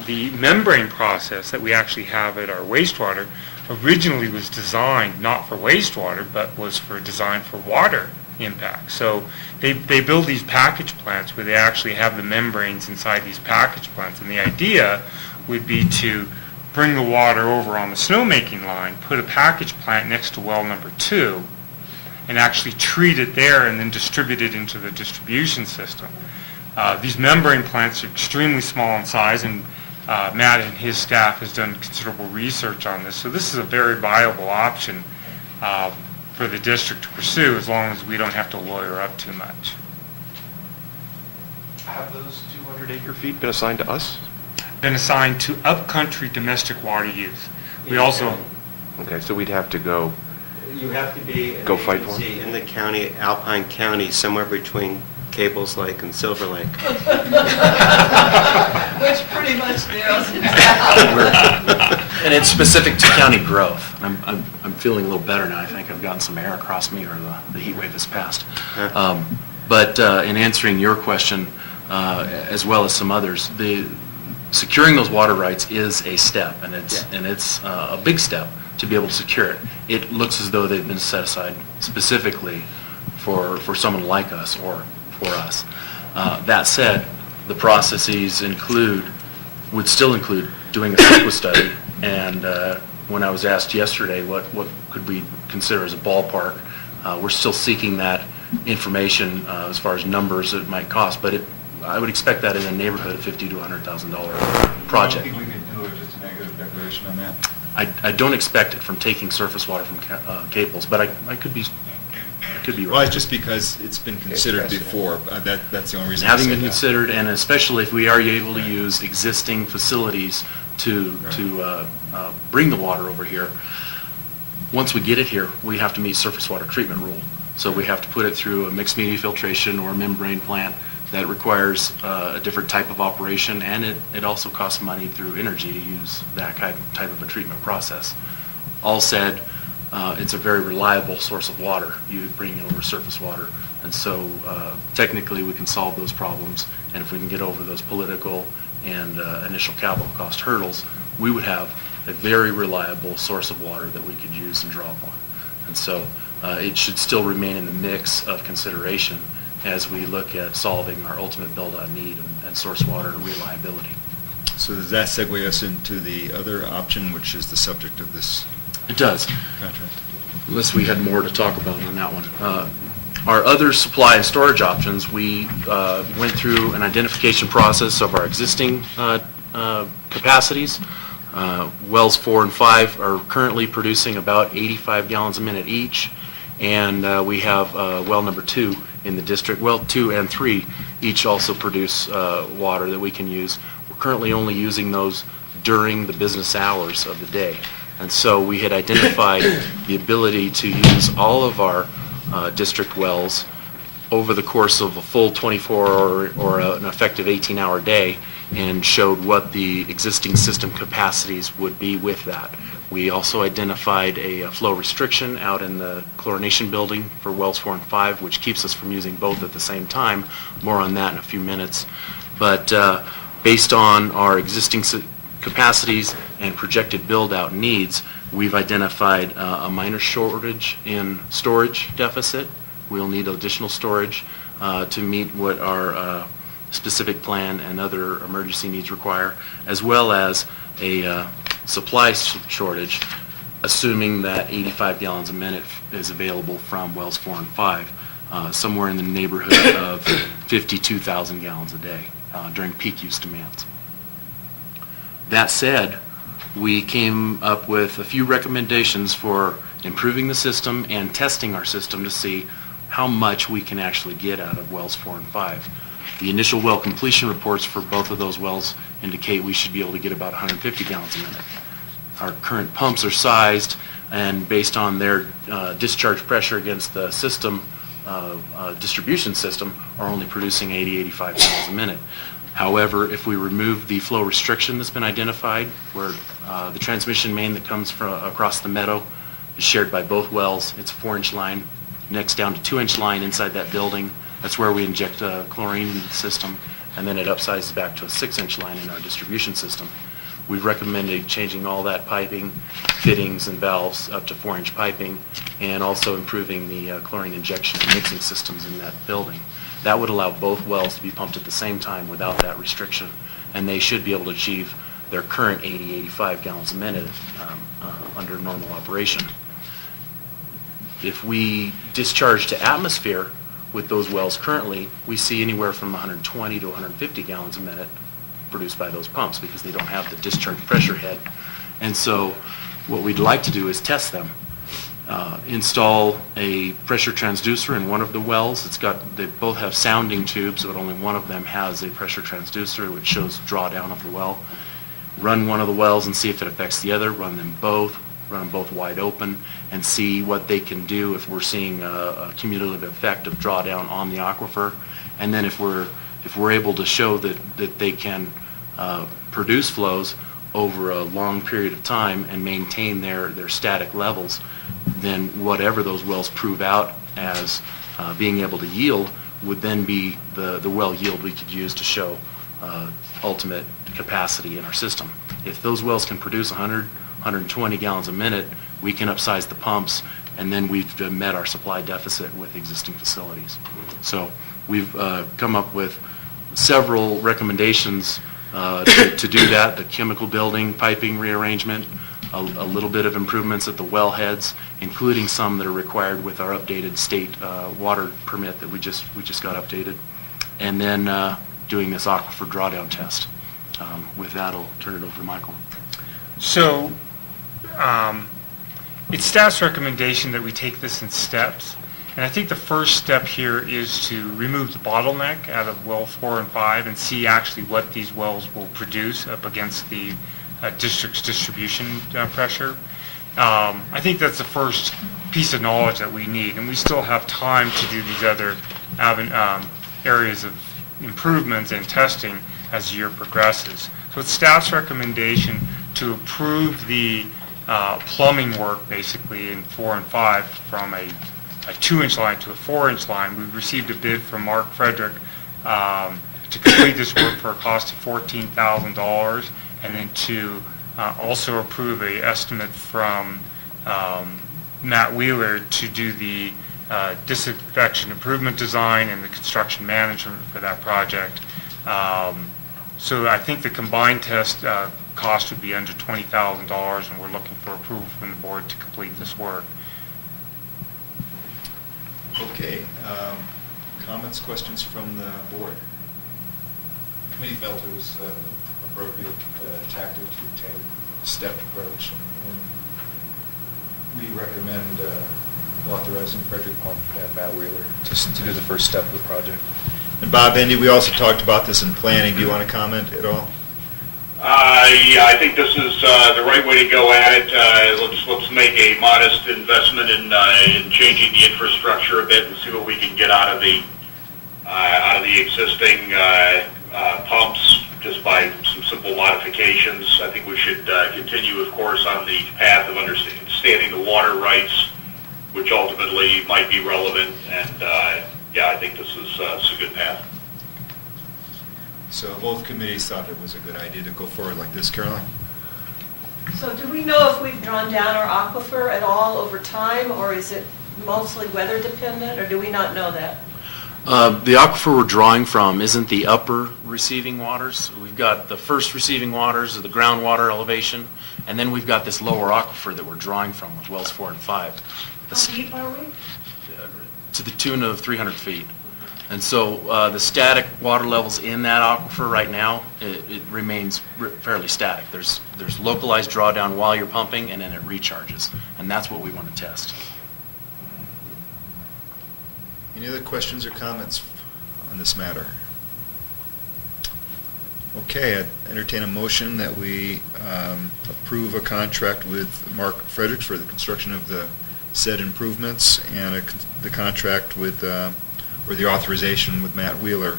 The membrane process that we actually have at our wastewater originally was designed not for wastewater, but was designed for water impact. So they build these package plants where they actually have the membranes inside these package plants. And the idea would be to bring the water over on the snowmaking line, put a package plant next to well number 2, and actually treat it there and then distribute it into the distribution system. These membrane plants are extremely small in size, and Matt and his staff has done considerable research on this. So this is a very viable option for the district to pursue as long as we don't have to lawyer up too much. Have those 200 acre feet been assigned to us? Been assigned to upcountry domestic water use. We also... Okay, so we'd have to go... You have to be Go fight for agency in the county, Alpine County, somewhere between Cables Lake and Silver Lake. Which pretty much narrows it down. And it's specific to county growth. I'm feeling a little better now. I think I've gotten some air across me, or the heat wave has passed. But in answering your question, as well as some others, securing those water rights is a step, and it's a big step to be able to secure it. It looks as though they've been set aside specifically for someone like us or for us. That said, the processes would still include doing a CEQA study, and when I was asked yesterday what could we consider as a ballpark, we're still seeking that information as far as numbers it might cost, but I would expect that in a neighborhood of $50,000 to $100,000 project. I don't think we could do it, just a negative declaration on that. I don't expect it from taking surface water from Caples, but I could be Well, right. it's just because it's been considered before. That's the only reason. Having I been say that. considered, and especially if we are able to use existing facilities to bring the water over here, once we get it here, we have to meet surface water treatment rule. So we have to put it through a mixed media filtration or membrane plant that requires a different type of operation, and it also costs money through energy to use that type of a treatment process. All said, it's a very reliable source of water, you bringing over surface water. And so technically we can solve those problems, and if we can get over those political and initial capital cost hurdles, we would have a very reliable source of water that we could use and draw upon. And so it should still remain in the mix of consideration as we look at solving our ultimate build-out need and source water reliability. So does that segue us into the other option, which is the subject of this It does. contract? Unless we had more to talk about on that one. Our other supply and storage options, we went through an identification process of our existing capacities. Wells 4 and 5 are currently producing about 85 gallons a minute each, and we have well number 2 in the district. Well 2 and 3 each also produce water that we can use. We're currently only using those during the business hours of the day. And so we had identified the ability to use all of our district wells over the course of a full 24 or an effective 18-hour day, and showed what the existing system capacities would be with that. We also identified a flow restriction out in the chlorination building for wells 4 and 5, which keeps us from using both at the same time. More on that in a few minutes. But based on our existing capacities and projected build-out needs, we've identified a minor shortage in storage deficit. We'll need additional storage to meet what our specific plan and other emergency needs require, as well as a supply shortage, assuming that 85 gallons a minute is available from wells 4 and 5, somewhere in the neighborhood of 52,000 gallons a day during peak use demands. That said, we came up with a few recommendations for improving the system and testing our system to see how much we can actually get out of wells 4 and 5. The initial well completion reports for both of those wells indicate we should be able to get about 150 gallons a minute. Our current pumps are sized, and based on their discharge pressure against the system, distribution system, are only producing 85 gallons a minute. However, if we remove the flow restriction that's been identified, where the transmission main that comes from across the meadow is shared by both wells, it's a 4-inch line, next down to 2-inch line inside that building. That's where we inject chlorine into the system, and then it upsizes back to a 6-inch line in our distribution system. We've recommended changing all that piping, fittings, and valves up to 4-inch piping, and also improving the chlorine injection and mixing systems in that building. That would allow both wells to be pumped at the same time without that restriction, and they should be able to achieve their current 85 gallons a minute under normal operation. If we discharge to atmosphere with those wells currently, we see anywhere from 120 to 150 gallons a minute produced by those pumps because they don't have the discharge pressure head. And so what we'd like to do is test them. Install a pressure transducer in one of the wells. They both have sounding tubes, but only one of them has a pressure transducer which shows drawdown of the well. Run one of the wells and see if it affects the other. Run them both wide open, and see what they can do if we're seeing a cumulative effect of drawdown on the aquifer. And then if we're able to show that they can produce flows over a long period of time and maintain their static levels, then whatever those wells prove out as being able to yield would then be the well yield we could use to show ultimate capacity in our system. If those wells can produce 120 gallons a minute, we can upsize the pumps, and then we've met our supply deficit with existing facilities. So we've come up with several recommendations to do that: the chemical building, piping rearrangement, a little bit of improvements at the well heads, including some that are required with our updated state water permit that we just got updated, and then doing this aquifer drawdown test. With that, I'll turn it over to Michael. So it's staff's recommendation that we take this in steps. And I think the first step here is to remove the bottleneck out of well 4 and 5 and see actually what these wells will produce up against the district's distribution pressure. I think that's the first piece of knowledge that we need, and we still have time to do these other areas of improvements and testing as the year progresses. So it's staff's recommendation to approve the plumbing work basically in 4 and 5 from a 2-inch line to a 4-inch line. We've received a bid from Mark Frederick to complete this work for a cost of $14,000, and then to also approve an estimate from Matt Wheeler to do the disinfection improvement design and the construction management for that project. So I think the combined test cost would be under $20,000, and we're looking for approval from the board to complete this work. Okay, comments, questions from the board? Committee felt it was appropriate tactic to take a stepped approach. And we recommend authorizing Frederick Pump and Matt Wheeler to do the first step of the project. And Bob Endy, we also talked about this in planning. Do you want to comment at all? Yeah, I think this is the right way to go at it. Let's make a modest investment in changing the infrastructure a bit and see what we can get out of the existing pumps just by some simple modifications. I think we should continue, of course, on the path of understanding the water rights, which ultimately might be relevant. And yeah, I think this is a good path. So both committees thought it was a good idea to go forward like this. Caroline? So do we know if we've drawn down our aquifer at all over time, or is it mostly weather dependent, or do we not know that? The aquifer we're drawing from isn't the upper receiving waters. We've got the first receiving waters of the groundwater elevation, and then we've got this lower aquifer that we're drawing from with wells 4 and 5. How deep are we? To the tune of 300 feet. And so the static water levels in that aquifer right now, it remains fairly static. There's localized drawdown while you're pumping, and then it recharges. And that's what we want to test. Any other questions or comments on this matter? Okay, I'd entertain a motion that we approve a contract with Mark Fredericks for the construction of the said improvements, and the contract with, or the authorization with Matt Wheeler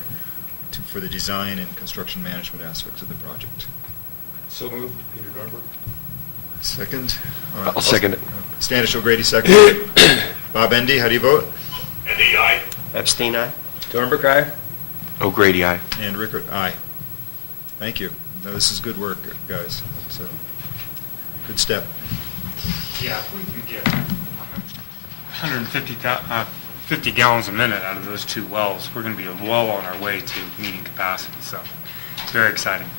for the design and construction management aspects of the project. So moved. Peter Dornberg. Second? I'll second it. Standish O'Grady, second. Bob Endy, how do you vote? Endy, aye. Epstein, aye? Dornberg, aye. O'Grady, aye. And Rickert, aye. Thank you. No, this is good work, guys. It's a good step. Yeah, if we can get 50 gallons a minute out of those two wells, we're going to be well on our way to meeting capacity, so very exciting.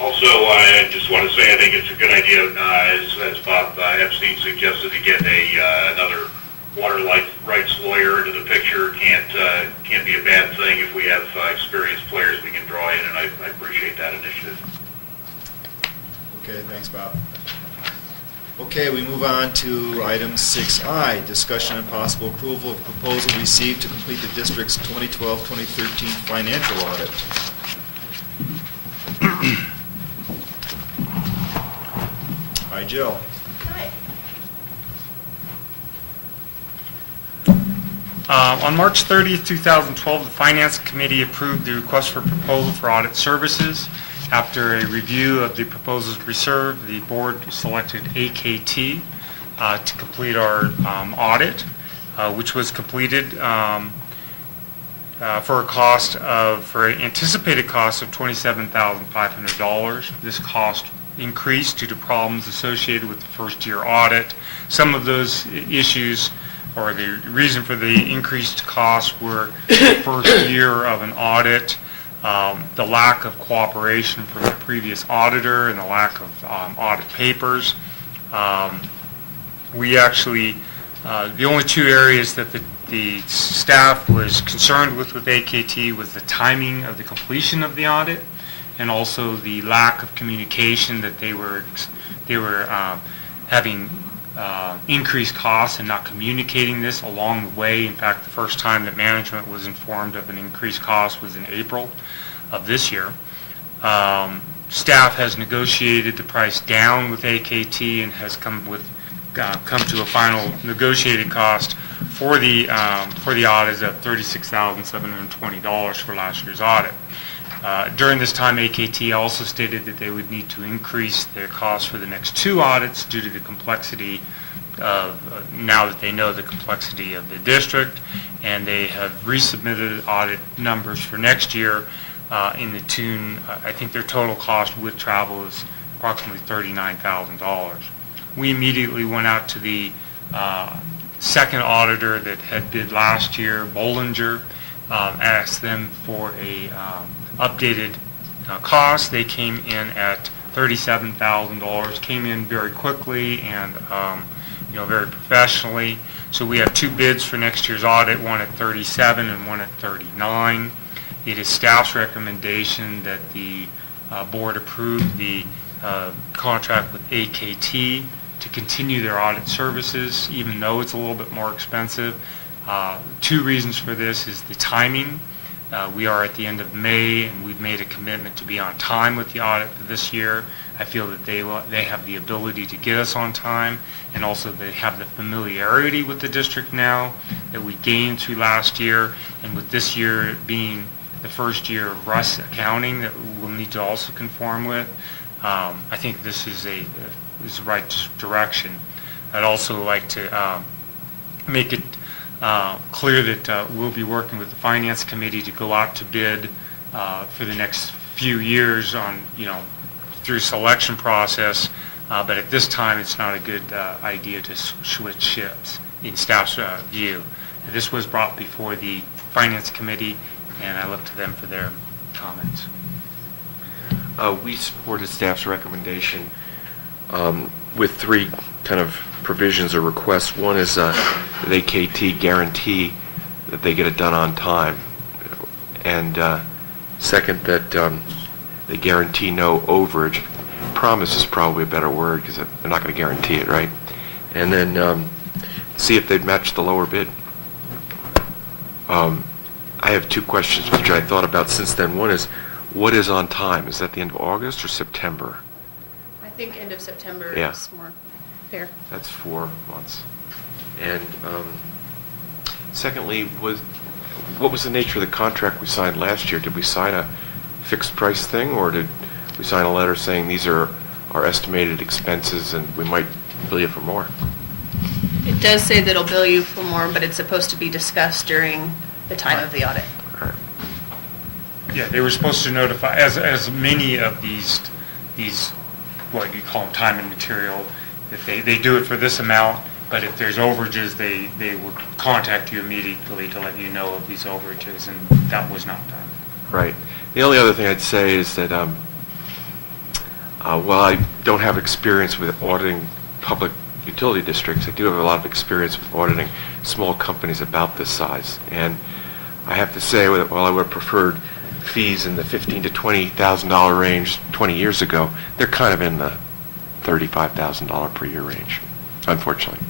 Also, I just want to say I think it's a good idea, as Bob Epstein suggested, to get another water rights lawyer into the picture. Can't be a bad thing if we have experienced players we can draw in, and I appreciate that initiative. Okay, thanks, Bob. Okay, we move on to item 6I, discussion and possible approval of proposal received to complete the district's 2012-2013 financial audit. Hi, Jill. On March 30th, 2012, the Finance Committee approved the request for proposal for audit services. After a review of the proposals reserved, the board selected AKT to complete our audit, which was completed for an anticipated cost of $27,500. This cost increased due to problems associated with the first year audit. Some of those issues, or the reason for the increased costs, were the first year of an audit, the lack of cooperation from the previous auditor, and the lack of audit papers. We actually, the only two areas that the staff was concerned with AKT was the timing of the completion of the audit, and also the lack of communication that they were having increased costs and not communicating this along the way. In fact, the first time that management was informed of an increased cost was in April of this year. Staff has negotiated the price down with AKT and has come to a final negotiated cost for the audit of $36,720 for last year's audit. During this time, AKT also stated that they would need to increase their costs for the next two audits due to the complexity of, now that they know the complexity of the district, and they have resubmitted audit numbers for next year in the tune, I think their total cost with travel is approximately $39,000. We immediately went out to the second auditor that had bid last year, Bollinger, asked them for updated costs. They came in at $37,000, came in very quickly and very professionally. So we have two bids for next year's audit, one at 37 and one at 39. It is staff's recommendation that the board approve the contract with AKT to continue their audit services, even though it's a little bit more expensive. Two reasons for this is the timing. We are at the end of May, and we've made a commitment to be on time with the audit for this year. I feel that they have the ability to get us on time, and also they have the familiarity with the district now that we gained through last year, and with this year being the first year of Russ accounting that we'll need to also conform with. I think this is the right direction. I'd also like to make it clear that we'll be working with the Finance Committee to go out to bid for the next few years on, through selection process, but at this time it's not a good idea to switch ships in staff's view. This was brought before the Finance Committee, and I look to them for their comments. We supported staff's recommendation with three kind of provisions or requests. One is that AKT guarantee that they get it done on time, and second, that they guarantee no overage. Promise is probably a better word because they're not going to guarantee it, right? And then see if they'd match the lower bid. I have two questions which I thought about since then. One is, what is on time? Is that the end of August or September? I think end of September Yeah. is more fair. That's 4 months. And secondly, what was the nature of the contract we signed last year? Did we sign a fixed price thing, or did we sign a letter saying these are our estimated expenses and we might bill you for more? It does say that it'll bill you for more, but it's supposed to be discussed during the time of the audit. Yeah, they were supposed to notify, as many of these, what you call them, time and material, if they do it for this amount, but if there's overages, they will contact you immediately to let you know of these overages, and that was not done. Right. The only other thing I'd say is that while I don't have experience with auditing public utility districts, I do have a lot of experience with auditing small companies about this size. And I have to say that while I would have preferred fees in the $15,000 to $20,000 range 20 years ago, they're kind of in the $35,000 per year range, unfortunately.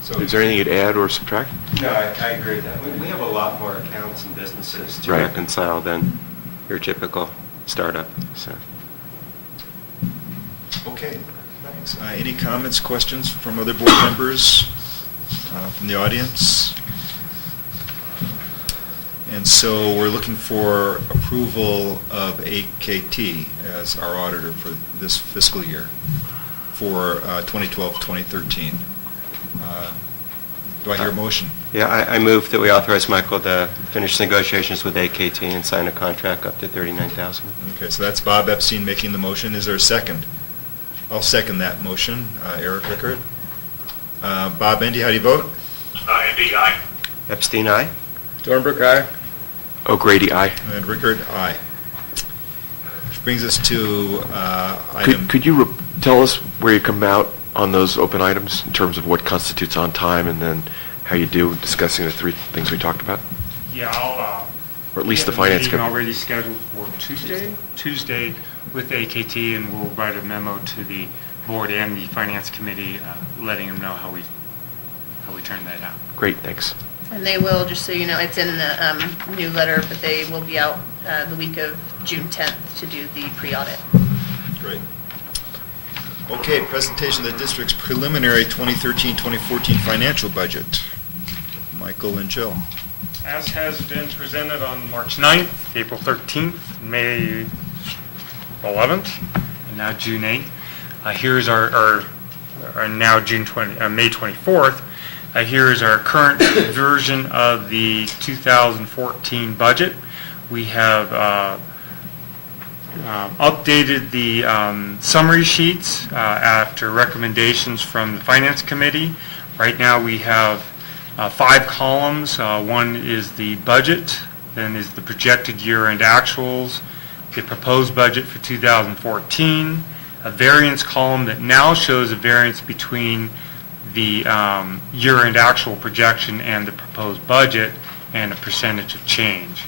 So is there anything you'd add or subtract? No, I agree with that. We have a lot more accounts and businesses to Right. reconcile than your typical startup. So. Okay, thanks. Any comments, questions from other board members, from the audience? And so we're looking for approval of AKT as our auditor for this fiscal year for 2012-2013. Do I hear a motion? Yeah, I move that we authorize Michael to finish negotiations with AKT and sign a contract up to $39,000. Okay, so that's Bob Epstein making the motion. Is there a second? I'll second that motion. Eric Rickert. Bob Endy, how do you vote? Endy, aye. Epstein, aye. Dornbrook, aye. O'Grady, aye. And Rickert, aye. Which brings us to item... Could you tell us where you come out on those open items in terms of what constitutes on time and then how you do discussing the three things we talked about? Yeah, I'll... Or at least the we have a finance meeting committee. already scheduled for Tuesday with AKT, and we'll write a memo to the board and the finance committee, letting them know how we turn that out. Great, thanks. And they will, just so you know, it's in the new letter, but they will be out the week of June 10th to do the pre-audit. Great. Okay, presentation of the district's preliminary 2013-2014 financial budget. Michael and Jill. As has been presented on March 9th, April 13th, May 11th, and now June 8th. Here's our now May 24th. Here is our current version of the 2014 budget. We have updated the summary sheets after recommendations from the Finance Committee. Right now we have 5 columns. One is the budget then is the projected year-end actuals, the proposed budget for 2014, a variance column that now shows a variance between the year-end actual projection and the proposed budget, and a percentage of change.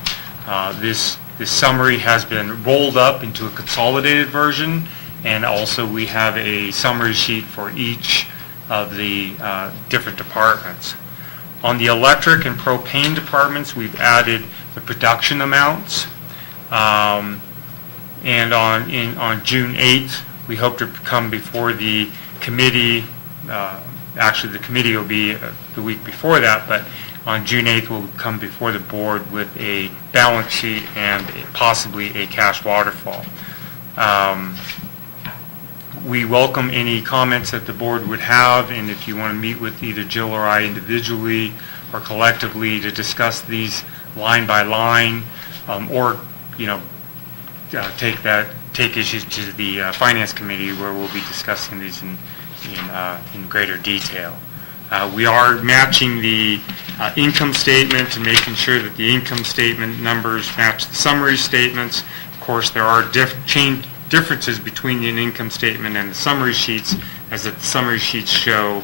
This summary has been rolled up into a consolidated version, and also we have a summary sheet for each of the different departments. On the electric and propane departments, we've added the production amounts. And on June 8th, we hope to come before the committee. Actually, the committee will be the week before that, but on June 8th, we'll come before the board with a balance sheet and possibly a cash waterfall. We welcome any comments that the board would have, and if you want to meet with either Jill or I individually or collectively to discuss these line by line, or take issues to the finance committee where we'll be discussing these in greater detail. We are matching the income statement and making sure that the income statement numbers match the summary statements. Of course, there are differences between the income statement and the summary sheets, as that the summary sheets show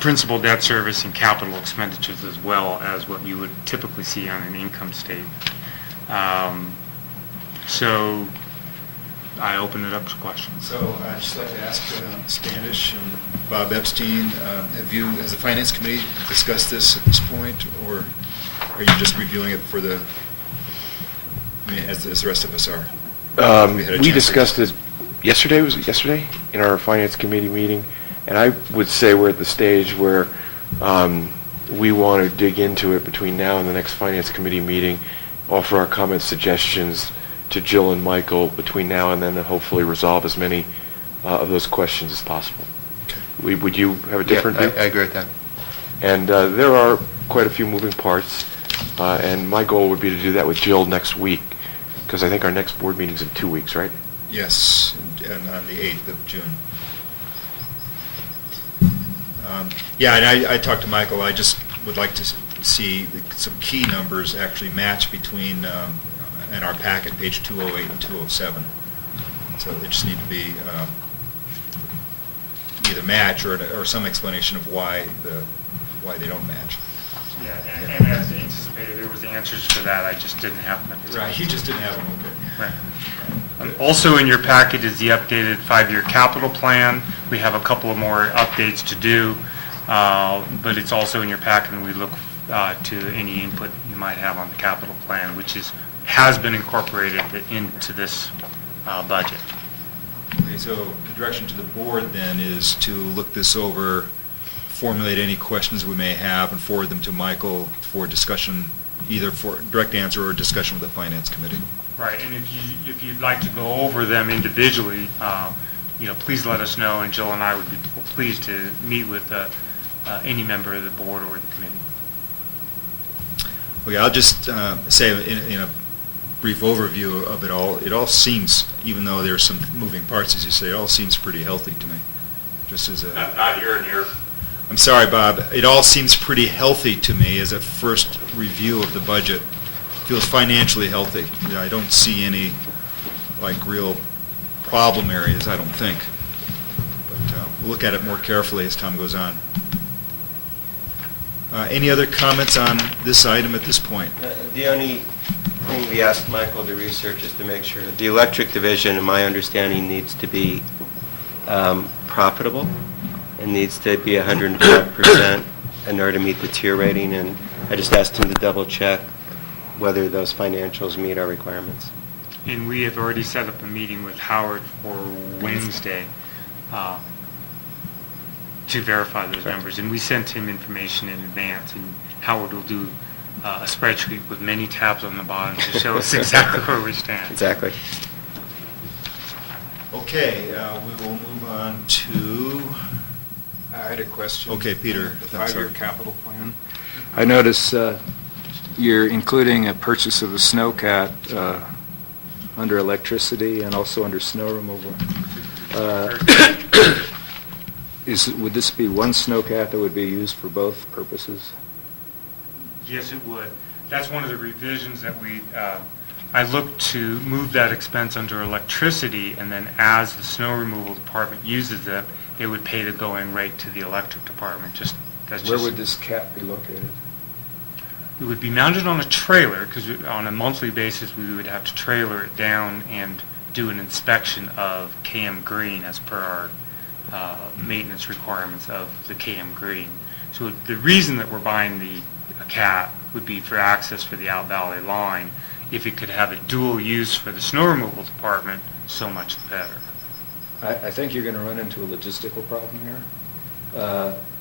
principal debt service and capital expenditures, as well as what you would typically see on an income statement. So I open it up to questions. So I'd just like to ask Standish and Bob Epstein, has the Finance Committee discussed this at this point, or are you just reviewing it for as the rest of us are? We discussed it yesterday, was it yesterday, in our Finance Committee meeting, and I would say we're at the stage where we want to dig into it between now and the next Finance Committee meeting, offer our comments, suggestions to Jill and Michael between now and then, and hopefully resolve as many of those questions as possible. Okay. Would you have a different view? I agree with that. And there are quite a few moving parts, and my goal would be to do that with Jill next week, because I think our next board meeting's in 2 weeks, right? Yes, and on the 8th of June. And I talked to Michael. I just would like to see some key numbers actually match between in our packet, page 208 and 207. So they just need to be either match or some explanation of why they don't match. Yeah, and as anticipated, there was answers for that. I just didn't have them. Right, you just didn't have them. Okay. Right. Also in your packet is the updated 5-year capital plan. We have a couple of more updates to do, but it's also in your packet, and we look to any input you might have on the capital plan, which has been incorporated into this budget. Okay, so the direction to the board then is to look this over, formulate any questions we may have, and forward them to Michael for discussion, either for direct answer or discussion with the Finance Committee. Right, and if you'd like to go over them individually, please let us know, and Jill and I would be pleased to meet with any member of the board or the committee. Okay, I'll just say in a brief overview of it all seems, even though there's some moving parts, as you say, it all seems pretty healthy to me. Just as a... Not here and here. I'm sorry, Bob. It all seems pretty healthy to me as a first review of the budget. Feels financially healthy. I don't see any real problem areas, I don't think. But we'll look at it more carefully as time goes on. Any other comments on this item at this point? The only thing we asked Michael to research is to make sure the electric division, in my understanding, needs to be profitable and needs to be 105% in order to meet the tier rating. And I just asked him to double check whether those financials meet our requirements. And we have already set up a meeting with Howard for Wednesday to verify those numbers. And we sent him information in advance, and Howard will do a spreadsheet with many tabs on the bottom to show us exactly where we stand. Exactly. Okay, we will move on to... I had a question. Okay, Peter. The 5-year capital plan. I notice you're including a purchase of a snowcat under electricity and also under snow removal. Would this be one snowcat that would be used for both purposes? Yes, it would. That's one of the revisions that I look to move that expense under electricity, and then as the snow removal department uses it, they would pay the going rate to the electric department. Where would this cap be located? It would be mounted on a trailer, because on a monthly basis, we would have to trailer it down and do an inspection of KM Green as per our maintenance requirements of the KM Green. So the reason that we're buying the cap would be for access for the Out Valley line. If it could have a dual use for the snow removal department, so much better. I think you're going to run into a logistical problem here.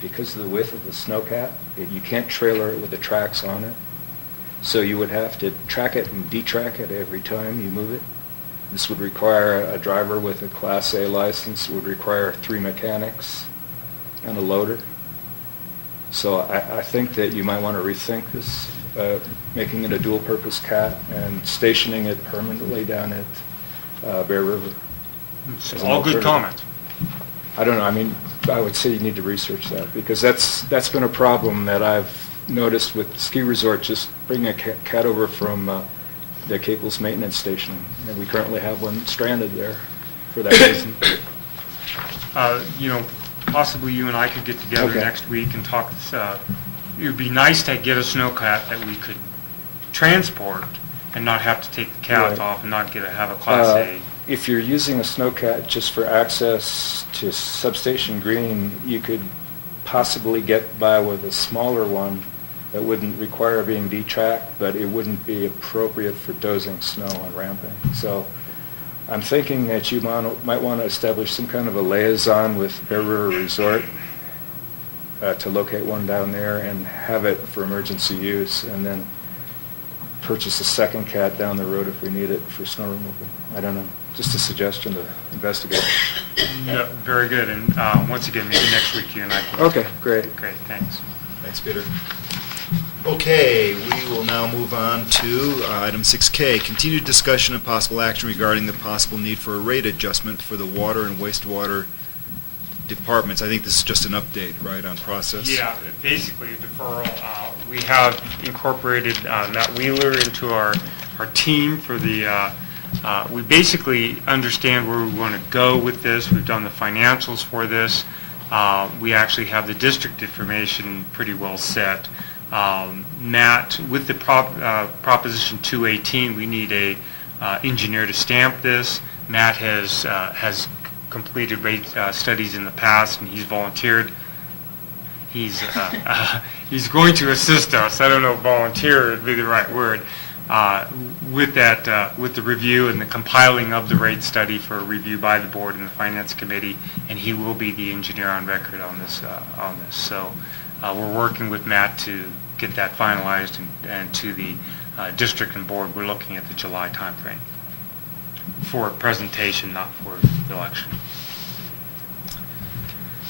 Because of the width of the snow cap, you can't trailer it with the tracks on it. So you would have to track it and detrack it every time you move it. This would require a driver with a Class A license. It would require 3 mechanics and a loader. So I think that you might want to rethink this, making it a dual-purpose cat and stationing it permanently down at Bear River. It's all good comments. I don't know. I mean, I would say you need to research that, because that's been a problem that I've noticed with ski resort, just bringing a cat over from the Caples maintenance station, and we currently have one stranded there for that reason. Possibly you and I could get together next week and talk. It would be nice to get a snowcat that we could transport and not have to take the cats off and not have a Class A. If you're using a snowcat just for access to Substation Green, you could possibly get by with a smaller one that wouldn't require being detracked, but it wouldn't be appropriate for dozing snow and ramping. So I'm thinking that you might want to establish some kind of a liaison with Bear River Resort to locate one down there and have it for emergency use, and then purchase a second cat down the road if we need it for snow removal. I don't know. Just a suggestion to investigate. Yeah, very good. And once again, maybe next week you and I can... Okay, great. Great, thanks. Thanks, Peter. Okay, we will now move on to item 6K, continued discussion and possible action regarding the possible need for a rate adjustment for the water and wastewater departments. I think this is just an update, right, on process? Yeah, basically a deferral. We have incorporated Matt Wheeler into our team for the... we basically understand where we want to go with this. We've done the financials for this. We actually have the district information pretty well set. Matt, with the Proposition 218, we need a engineer to stamp this. Matt has completed rate studies in the past, and he's volunteered. He's going to assist us. I don't know if volunteer would be the right word. With the review and the compiling of the rate study for review by the board and the finance committee, and he will be the engineer on record on this. So we're working with Matt to get that finalized, and to the district and board, we're looking at the July timeframe for presentation, not for the election.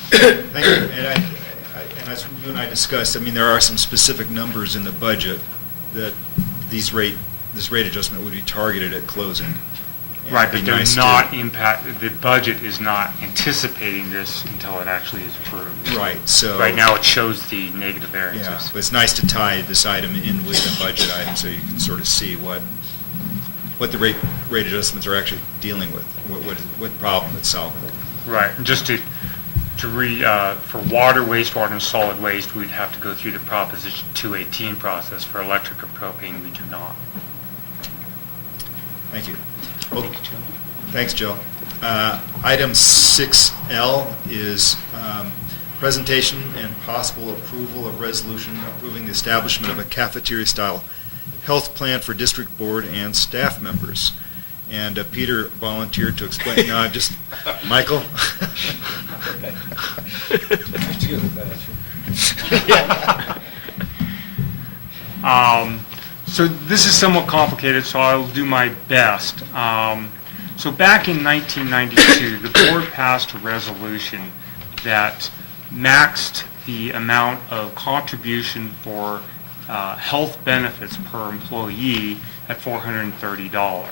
Thank you. And as you and I discussed, I mean, there are some specific numbers in the budget that this rate adjustment would be targeted at closing. And Right, it'd but be they're nice not the budget is not anticipating this until it actually is approved. Right, so... Right now, it shows the negative variances. Yeah, but it's nice to tie this item in with the budget item so you can sort of see what the rate adjustments are actually dealing with, what problem it's solving. Right, and just for water, wastewater, and solid waste, we'd have to go through the Proposition 218 process. For electric or propane, we do not. Thank you. Oh, thanks, Joe. Item 6L is presentation and possible approval of resolution approving the establishment of a cafeteria-style health plan for district board and staff members. And Peter volunteered to explain. No, I'm just, Michael? So this is somewhat complicated, so I'll do my best. So back in 1992, the board passed a resolution that maxed the amount of contribution for health benefits per employee at $430.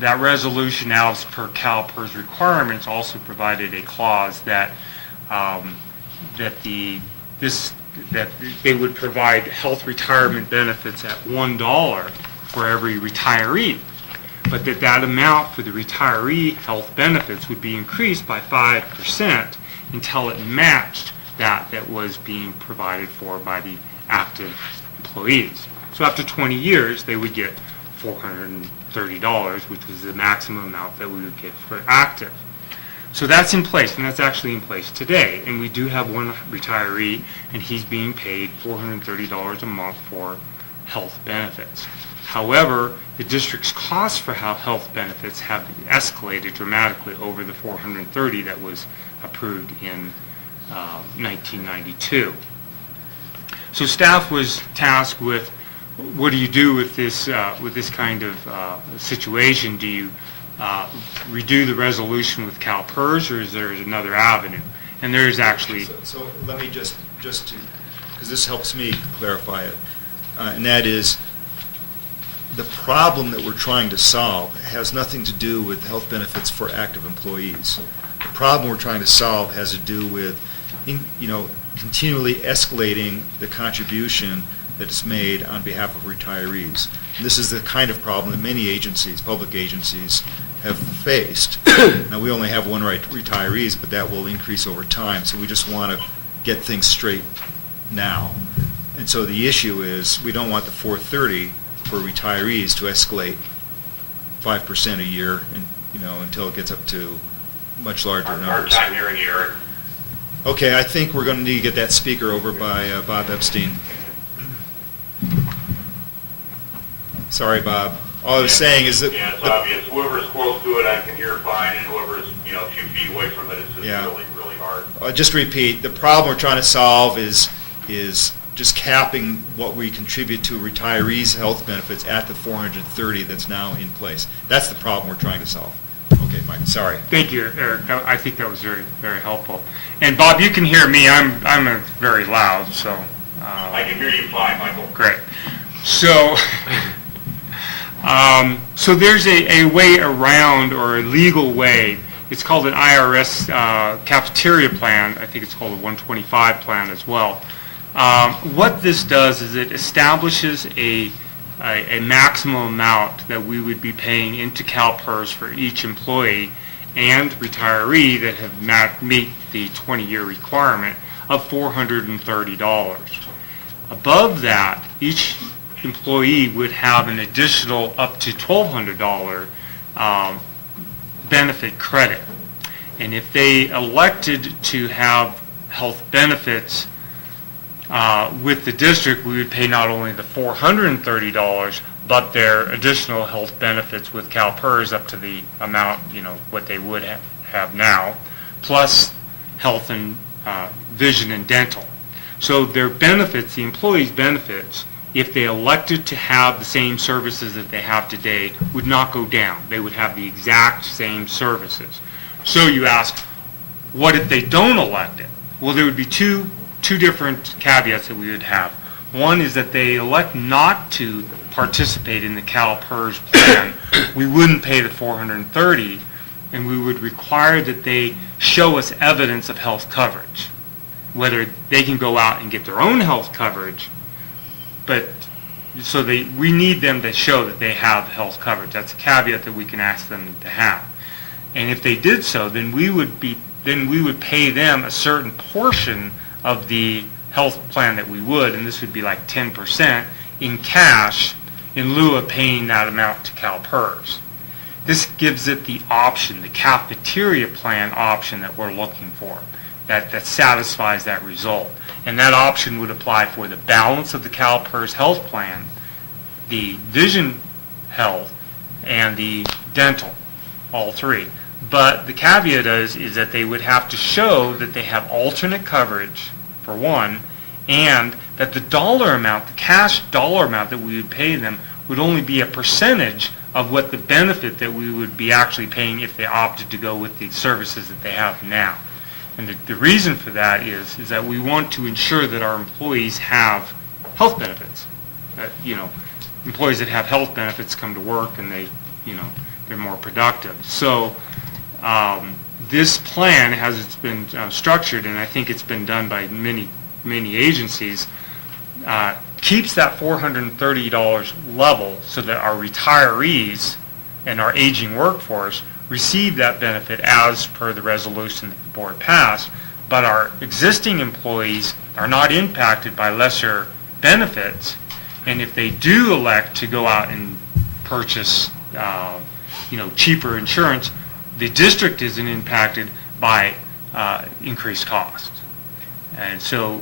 That resolution, as per CalPERS requirements, also provided a clause that this that they would provide health retirement benefits at $1 for every retiree, but that amount for the retiree health benefits would be increased by 5% until it matched that was being provided for by the active employees. So after 20 years, they would get $430, which was the maximum amount that we would get for active. So that's in place, and that's actually in place today. And we do have one retiree, and he's being paid $430 a month for health benefits. However, the district's costs for health benefits have escalated dramatically over the $430 that was approved in 1992. So staff was tasked with, what do you do with this kind of situation? Do you redo the resolution with CalPERS, or is there another avenue? And there is actually... So let me just to, because this helps me clarify it, and that is, the problem that we're trying to solve has nothing to do with health benefits for active employees. The problem we're trying to solve has to do with, continually escalating the contribution that is made on behalf of retirees. And this is the kind of problem that many agencies, public agencies, have faced. Now, we only have one retirees, but that will increase over time, so we just want to get things straight now. And so the issue is, we don't want the $430 for retirees to escalate 5% a year, and, until it gets up to much larger numbers. Hard time hearing you, Eric. Okay, I think we're going to need to get that speaker over by Bob Epstein. Sorry, Bob. All I was saying is that... Yeah, it's obvious. Whoever's close to it, I can hear fine, and whoever's, a few feet away from it is just really, really hard. Just to repeat, the problem we're trying to solve is just capping what we contribute to retirees' health benefits at the $430 that's now in place. That's the problem we're trying to solve. Okay, Mike, sorry. Thank you, Eric. I think that was very, very helpful. And Bob, you can hear me. I'm very loud, so... I can hear you fine, Michael. Great. So... so there's a way around, or a legal way. It's called an IRS cafeteria plan. I think it's called a 125 plan as well. What this does is it establishes a maximum amount that we would be paying into CalPERS for each employee and retiree that have meet the 20-year requirement of $430. Above that, each employee would have an additional up to $1,200 benefit credit. And if they elected to have health benefits with the district, we would pay not only the $430, but their additional health benefits with CalPERS up to the amount, what they would have now, plus health and vision and dental. So their benefits, the employees' benefits, if they elected to have the same services that they have today, would not go down. They would have the exact same services. So you ask, what if they don't elect it? Well, there would be two different caveats that we would have. One is that they elect not to participate in the CalPERS plan. We wouldn't pay the $430, and we would require that they show us evidence of health coverage, whether they can go out and get their own health coverage, but so we need them to show that they have health coverage. That's a caveat that we can ask them to have. And if they did so, then we would pay them a certain portion of the health plan that we would, and this would be like 10% in cash in lieu of paying that amount to CalPERS. This gives it the option, the cafeteria plan option that we're looking for, that satisfies that result. And that option would apply for the balance of the CalPERS health plan, the vision health, and the dental, all three. But the caveat is that they would have to show that they have alternate coverage, for one, and that the dollar amount, the cash dollar amount that we would pay them would only be a percentage of what the benefit that we would be actually paying if they opted to go with the services that they have now. And the reason for that is that we want to ensure that our employees have health benefits. Employees that have health benefits come to work and they're more productive. So this plan, as it's been structured, and I think it's been done by many many agencies, keeps that $430 level so that our retirees and our aging workforce receive that benefit as per the resolution that the board passed, but our existing employees are not impacted by lesser benefits, and if they do elect to go out and purchase cheaper insurance, the district isn't impacted by increased costs. And so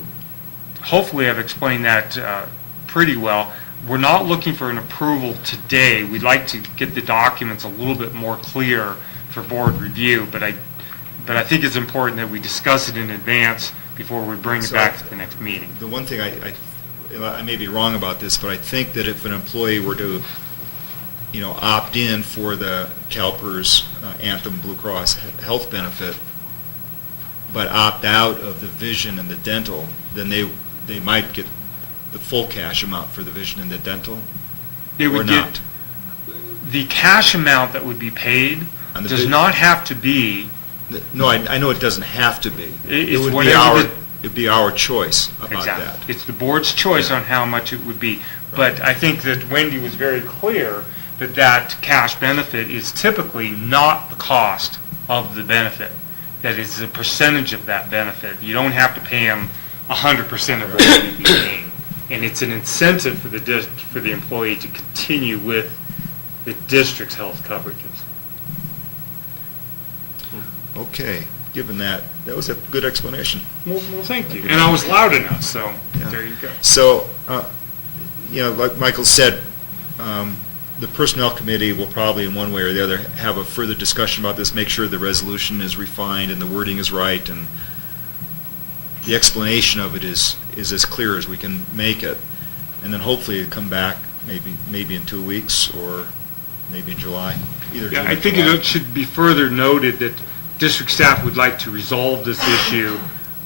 hopefully I've explained that pretty well. We're not looking for an approval today. We'd like to get the documents a little bit more clear for board review, but I think it's important that we discuss it in advance before we bring it back to the next meeting. The one thing I may be wrong about this, but I think that if an employee were to, opt in for the CalPERS Anthem Blue Cross health benefit, but opt out of the vision and the dental, then they might get the full cash amount for the vision and the dental, They would get the cash amount that would be paid does not have to be. No, I know it doesn't have to be. It'd be our choice about exactly. that. It's the board's choice on how much it would be. But I think that Wendy was very clear that cash benefit is typically not the cost of the benefit. That is a percentage of that benefit. You don't have to pay them 100% of what you'd be paying. And it's an incentive for the employee to continue with the district's health coverages. Okay, given that was a good explanation. Well, thank you. And I was loud enough, so there you go. So, like Michael said, the Personnel Committee will probably in one way or the other have a further discussion about this, make sure the resolution is refined and the wording is right, and the explanation of it is as clear as we can make it. And then hopefully come back maybe in 2 weeks or maybe in July. I think it should be further noted that district staff would like to resolve this issue,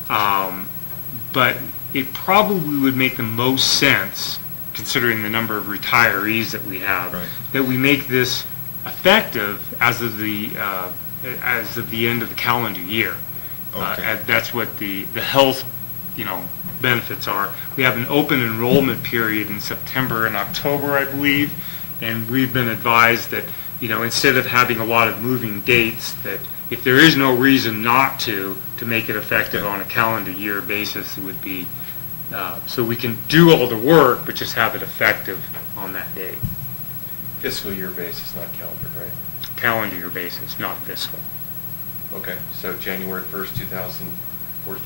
but it probably would make the most sense, considering the number of retirees that we have, that we make this effective as of the end of the calendar year. Okay. That's what the health, benefits are. We have an open enrollment period in September and October, I believe, and we've been advised that, instead of having a lot of moving dates, that if there is no reason not to make it effective on a calendar year basis, it would be, so we can do all the work, but just have it effective on that day. Fiscal year basis, not calendar, right? Calendar year basis, not fiscal. Okay, so January 1st, 2014?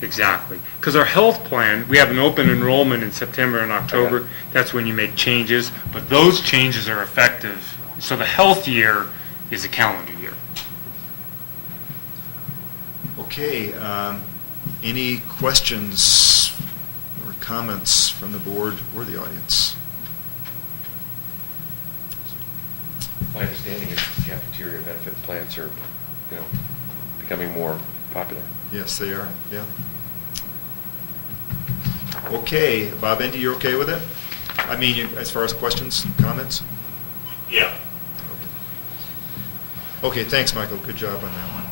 Exactly. Because our health plan, we have an open enrollment in September and October. Okay. That's when you make changes, but those changes are effective. So the health year is a calendar year. Okay, any questions or comments from the board or the audience? My understanding is cafeteria benefit plans are, becoming more popular. Yes, they are, yeah. Okay, Bob, Andy, you're okay with it? I mean, as far as questions, comments? Yeah. Okay, thanks, Michael. Good job on that one.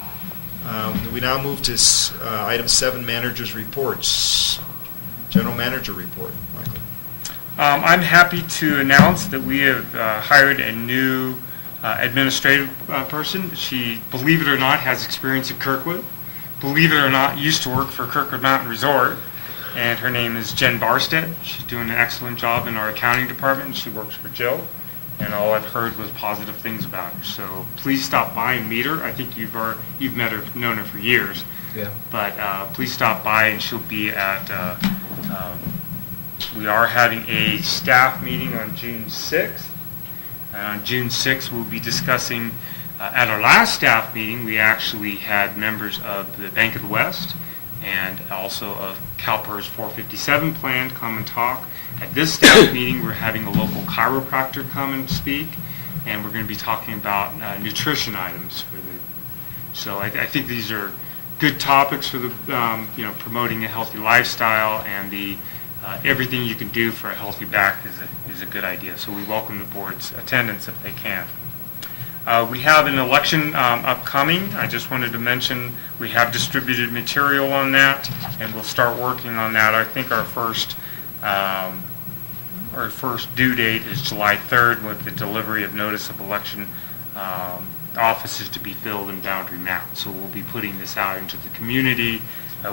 We now move to item 7, managers' reports. General manager report, Michael. I'm happy to announce that we have hired a new administrative person. She, believe it or not, has experience at Kirkwood. Believe it or not, used to work for Kirkwood Mountain Resort, and her name is Jen Barstead. She's doing an excellent job in our accounting department. She works for Jill, and all I've heard was positive things about her. So please stop by and meet her. I think you've met her, known her for years. Yeah. But please stop by, and she'll be at. We are having a staff meeting on June 6th. On June 6th, we'll be discussing. At our last staff meeting, we actually had members of the Bank of the West and also of CalPERS 457 plan come and talk. At this staff meeting, we're having a local chiropractor come and speak, and we're going to be talking about nutrition items. So I think these are good topics for the promoting a healthy lifestyle, and the everything you can do for a healthy back is a good idea. So we welcome the board's attendance if they can. We have an election upcoming. I just wanted to mention we have distributed material on that, and we'll start working on that. I think our first due date is July 3rd with the delivery of notice of election offices to be filled and boundary mapped. So we'll be putting this out into the community.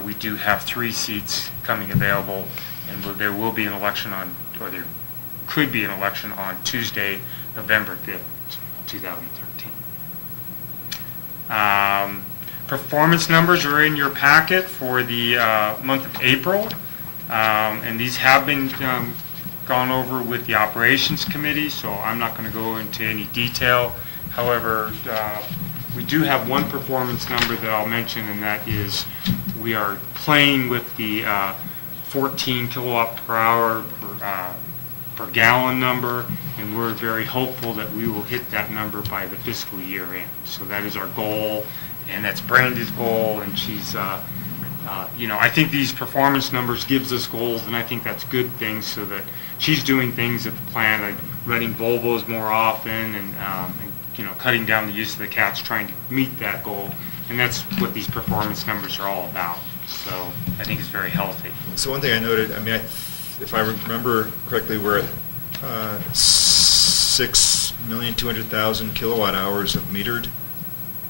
We do have 3 seats coming available, and there will be an election on, or there could be an election on Tuesday, November 5th, 2013. Performance numbers are in your packet for the month of April, and these have been gone over with the operations committee, so I'm not going to go into any detail. However, we do have one performance number that I'll mention, and that is we are playing with the 14 kilowatt per hour per gallon number, and we're very hopeful that we will hit that number by the fiscal year end. So that is our goal, and that's Brandy's goal, and she's, I think these performance numbers gives us goals, and I think that's good things, so that she's doing things at the plant, like running Volvos more often, and cutting down the use of the cats, trying to meet that goal, and that's what these performance numbers are all about. So I think it's very healthy. So one thing I noted, if I remember correctly, we're at 6,200,000 kilowatt hours of metered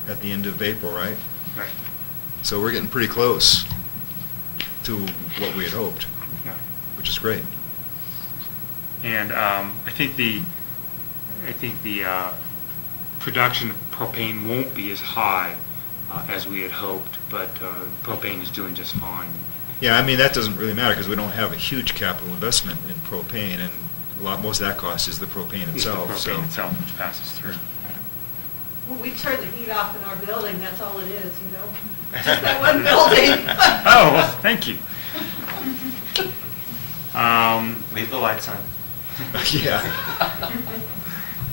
at the end of April, right? Right. So we're getting pretty close to what we had hoped, Yeah. which is great. And I think the production of propane won't be as high as we had hoped, but propane is doing just fine. Yeah, that doesn't really matter because we don't have a huge capital investment in propane, and most of that cost is the propane itself. It's the propane itself which passes through. Well, we turn the heat off in our building, that's all it is, Just that one building. Oh, well, thank you. Leave the lights on. Yeah.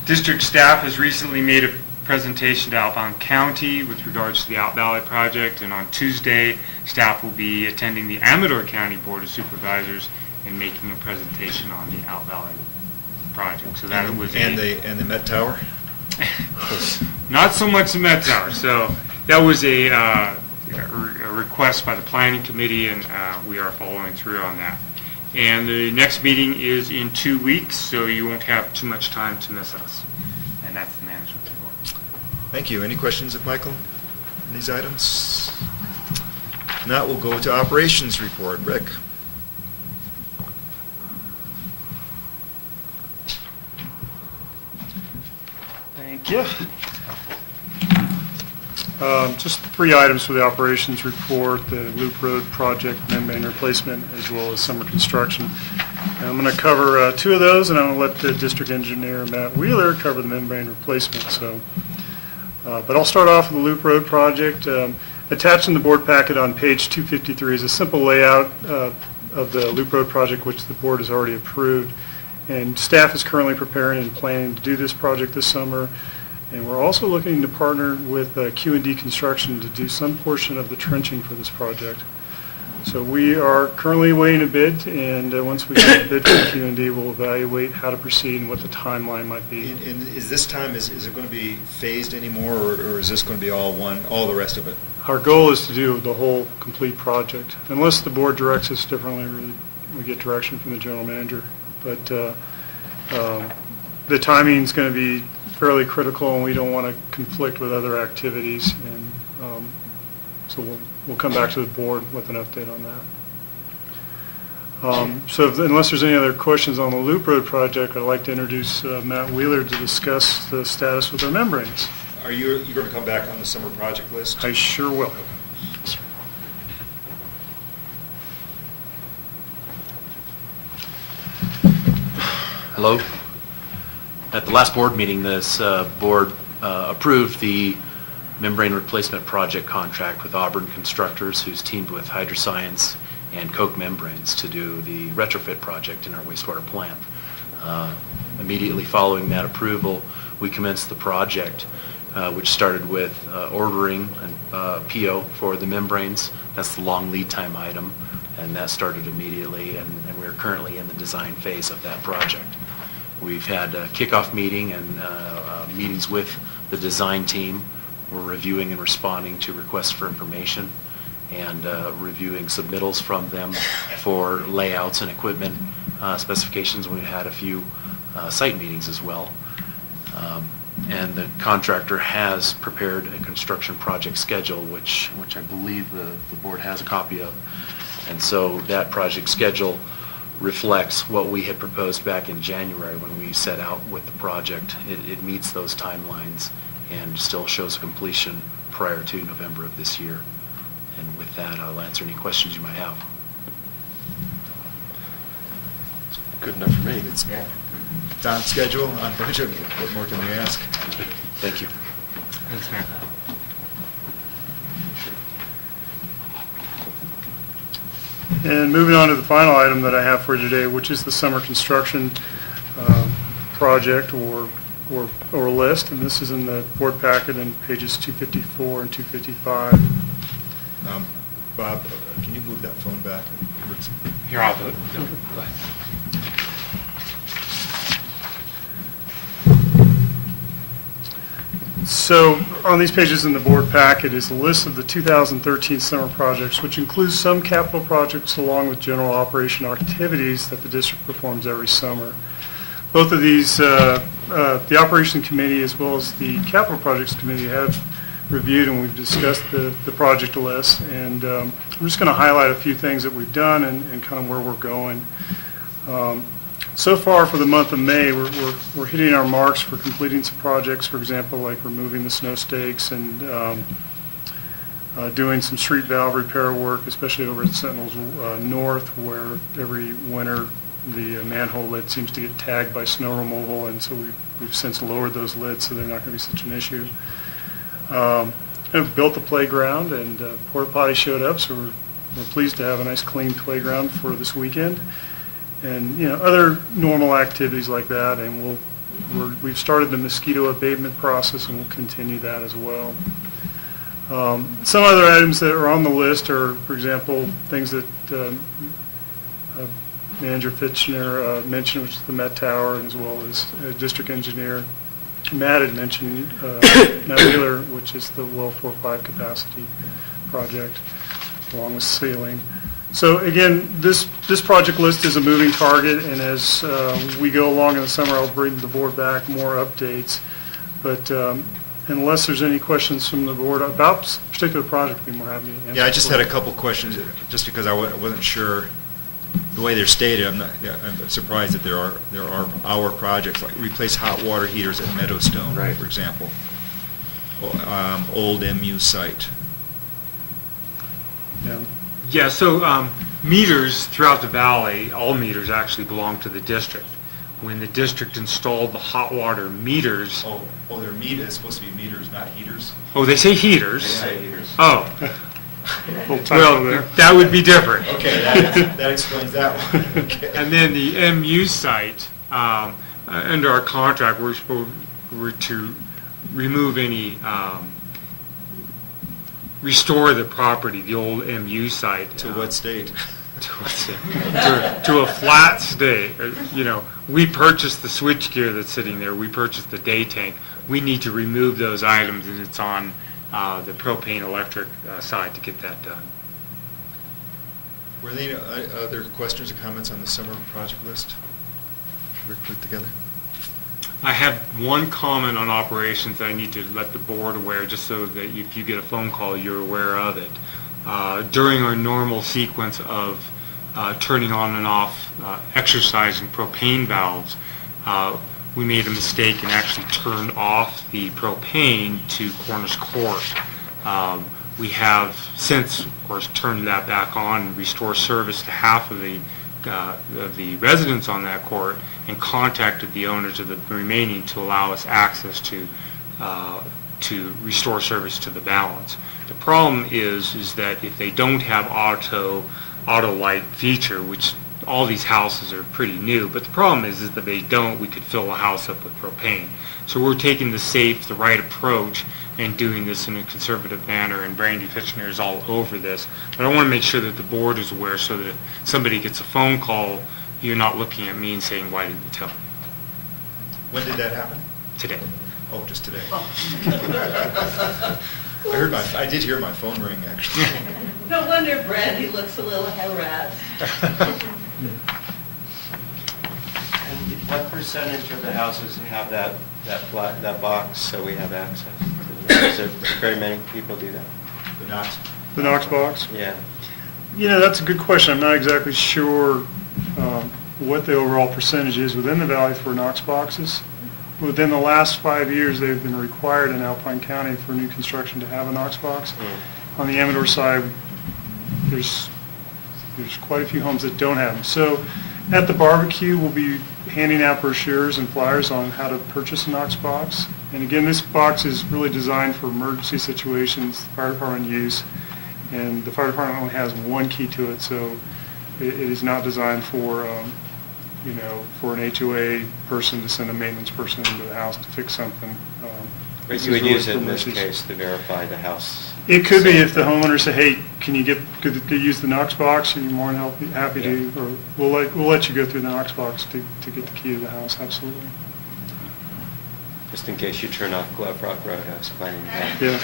District staff has recently made a presentation to Alpine County with regards to the Out Valley project, and on Tuesday, staff will be attending the Amador County Board of Supervisors and making a presentation on the Out Valley project. So that was and the Met Tower. Not so much the Met Tower. So that was a request by the planning committee, and we are following through on that. And the next meeting is in 2 weeks, so you won't have too much time to miss us. And that's the management report. Thank you. Any questions of Michael on these items? If not, we'll go to operations report. Rick. Thank you. Just 3 items for the operations report: the Loop Road project, membrane replacement, as well as summer construction. And I'm going to cover 2 of those, and I'm going to let the district engineer, Matt Wheeler, cover the membrane replacement. But I'll start off with the Loop Road project. Attached in the board packet on page 253 is a simple layout of the Loop Road project, which the board has already approved. And staff is currently preparing and planning to do this project this summer. And we're also looking to partner with Q&D Construction to do some portion of the trenching for this project. So we are currently awaiting a bid, and once we get a bid from Q&D, we'll evaluate how to proceed and what the timeline might be. And is this time, is it going to be phased anymore, or is this going to be all the rest of it? Our goal is to do the whole complete project, unless the board directs us differently, or we get direction from the general manager. But the timing is going to be fairly critical, and we don't want to conflict with other activities, and so we'll come back to the board with an update on that. Unless there's any other questions on the Loop Road project, I'd like to introduce Matt Wheeler to discuss the status with our membranes. Are you going to come back on the summer project list? I sure will. Hello. At the last board meeting, this board approved the membrane replacement project contract with Auburn Constructors, who's teamed with Hydroscience and Koch Membranes to do the retrofit project in our wastewater plant. Immediately following that approval, we commenced the project, which started with ordering a PO for the membranes. That's the long lead time item, and that started immediately, and we're currently in the design phase of that project. We've had a kickoff meeting and meetings with the design team. We're reviewing and responding to requests for information and reviewing submittals from them for layouts and equipment specifications. We've had a few site meetings as well. And the contractor has prepared a construction project schedule, which I believe the board has a copy of. And so that project schedule reflects what we had proposed back in January when we set out with the project. It meets those timelines and still shows completion prior to November of this year. And with that, I'll answer any questions you might have. Good enough for me. It's on schedule, on budget. What more can we ask? Thank you. Thanks, Mayor. And moving on to the final item that I have for today, which is the summer construction project or list, and this is in the board packet in pages 254 and 255. Bob, can you move that phone back? Here, I'll do it. Go ahead. So on these pages in the board packet is a list of the 2013 summer projects, which includes some capital projects along with general operation activities that the district performs every summer. Both of these, the Operation Committee as well as the Capital Projects Committee have reviewed and we've discussed the project list. And I'm just going to highlight a few things that we've done and kind of where we're going. So far for the month of May, we're hitting our marks for completing some projects, for example, like removing the snow stakes and doing some street valve repair work, especially over at Sentinels North, where every winter the manhole lid seems to get tagged by snow removal, and so we've since lowered those lids so they're not going to be such an issue. We've built the playground, and porta potty showed up, so we're pleased to have a nice clean playground for this weekend. And other normal activities like that, and we've started the mosquito abatement process, and we'll continue that as well. Some other items that are on the list are, for example, things that Manager Fitchner mentioned, which is the Met Tower, and as well as District Engineer Matt had mentioned, Matt Wheeler, which is the well 4-5 capacity project, along with ceiling. So again, this project list is a moving target, and as we go along in the summer, I'll bring the board back more updates. But unless there's any questions from the board about this particular project, I'd be more happy to answer. Yeah, I just had a couple questions, just because I wasn't sure the way they're stated. I'm surprised that there are our projects, like replace hot water heaters at Meadowstone, right, for example, old MU site. Yeah. Yeah, so meters throughout the valley, all meters actually belong to the district. When the district installed the hot water meters... Oh, they're meters. It's supposed to be meters, not heaters. Oh, they say heaters? They say heaters. Oh. Well, that would be different. Okay, that explains that one. Okay. And then the MU site, under our contract, we're to remove any... restore the property, the old MU site. To what state? To a flat state. We purchased the switchgear that's sitting there. We purchased the day tank. We need to remove those items, and it's on the propane electric side to get that done. Were there any other questions or comments on the summer project list we put together? I have one comment on operations that I need to let the board aware, just so that if you get a phone call, you're aware of it. During our normal sequence of turning on and off exercising propane valves, we made a mistake and actually turned off the propane to Cornish Court. We have since, of course, turned that back on and restored service to half of the residents on that court, and contacted the owners of the remaining to allow us access to restore service to the balance. The problem is that if they don't have auto light feature, which all these houses are pretty new, but the problem is that if they don't, we could fill a house up with propane. So we're taking the right approach and doing this in a conservative manner, and Brandy Fitchner is all over this. But I want to make sure that the board is aware, so that if somebody gets a phone call, you're not looking at me and saying, why didn't you tell me? When did that happen? Today. Oh, just today. I did hear my phone ring, actually. No wonder Brandy looks a little harassed. And what percentage of the houses have that box so we have access to it? Is it very many people do that? The Knox box? Yeah. That's a good question. I'm not exactly sure what the overall percentage is within the valley for Knox boxes. Within the last 5 years, they've been required in Alpine County for new construction to have a Knox box. On the Amador side, there's quite a few homes that don't have them. So at the barbecue, we'll be handing out brochures and flyers on how to purchase a Knox box. And again, this box is really designed for emergency situations, the fire department use. And the fire department only has one key to it, so it is not designed for, for an HOA person to send a maintenance person into the house to fix something. But you would use it in this case to verify the house? It could be if the homeowner say, hey, can you use the Knox box? Are you more than happy to, or we'll let you go through the Knox box to get the key to the house, absolutely. Just in case you turn off Glove Rock Road, I was planning that. Yeah.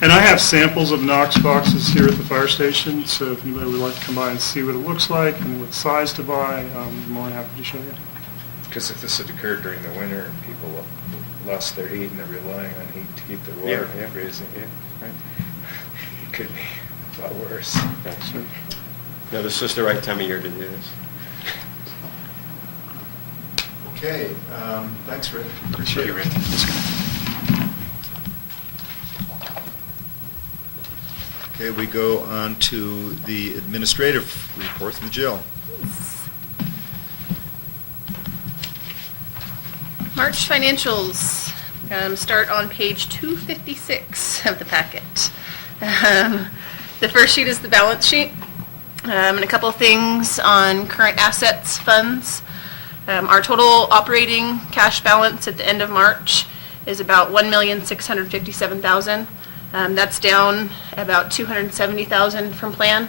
And I have samples of Knox boxes here at the fire station, so if anybody would like to come by and see what it looks like and what size to buy, I'm more than happy to show you. Because if this had occurred during the winter and people lost their heat and they're relying on heat to keep their water from freezing, right? It could be a lot worse. Sure. No, this is the right time of year to do this. Okay, thanks, Rick. Appreciate it, Rick. Okay, we go on to the administrative report from Jill. March financials start on page 256 of the packet. The first sheet is the balance sheet, and a couple of things on current assets, funds. Our total operating cash balance at the end of March is about $1,657,000. That's down about $270,000 from plan.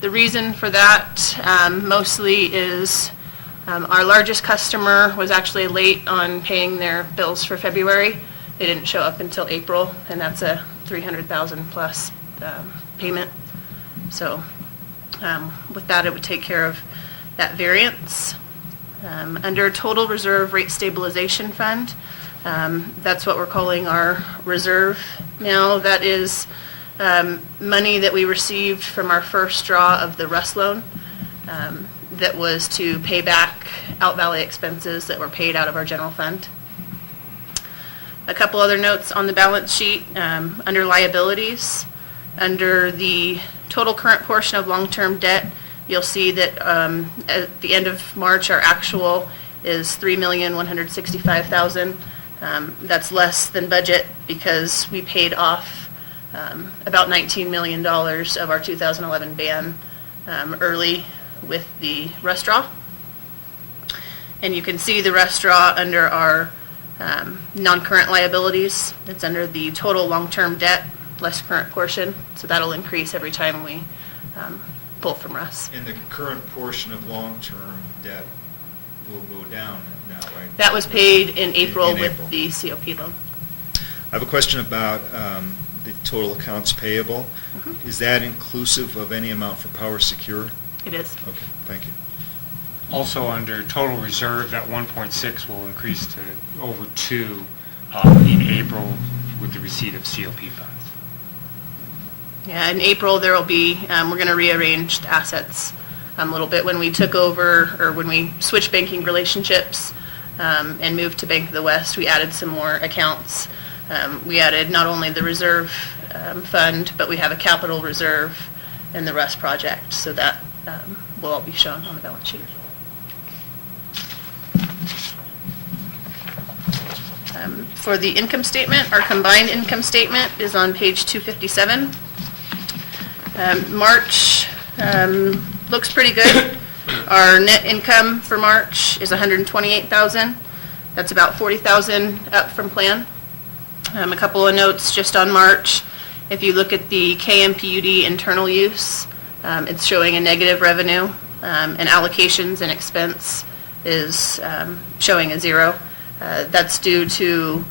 The reason for that mostly is our largest customer was actually late on paying their bills for February. They didn't show up until April, and that's a $300,000 plus payment. So with that, it would take care of that variance. Under total reserve rate stabilization fund, that's what we're calling our reserve now. That is money that we received from our first draw of the Russ loan that was to pay back out valley expenses that were paid out of our general fund. A couple other notes on the balance sheet under liabilities. Under the total current portion of long-term debt, you'll see that at the end of March, our actual is $3,165,000. That's less than budget because we paid off about $19 million of our 2011 ban early with the rest draw. And you can see the rest draw under our non-current liabilities. It's under the total long-term debt, less current portion. So that'll increase every time we pull from Russ. And the current portion of long-term debt will go down now, right? That was paid in April with April. the COP loan. I have a question about the total accounts payable. Mm-hmm. Is that inclusive of any amount for Power Secure? It is. Okay, thank you. Also, under total reserve, that 1.6 will increase to over 2 in April with the receipt of COP funds. Yeah, in April, there will be, we're going to rearrange the assets a little bit. When we took over, or when we switched banking relationships and moved to Bank of the West, we added some more accounts. We added not only the reserve fund, but we have a capital reserve in the Russ project, so that will all be shown on the balance sheet. For the income statement, our combined income statement is on page 257. March looks pretty good. Our net income for March is $128,000. That's about $40,000 up from plan. A couple of notes just on March. If you look at the KMPUD internal use, it's showing a negative revenue, and allocations and expense is showing a 0. That's due to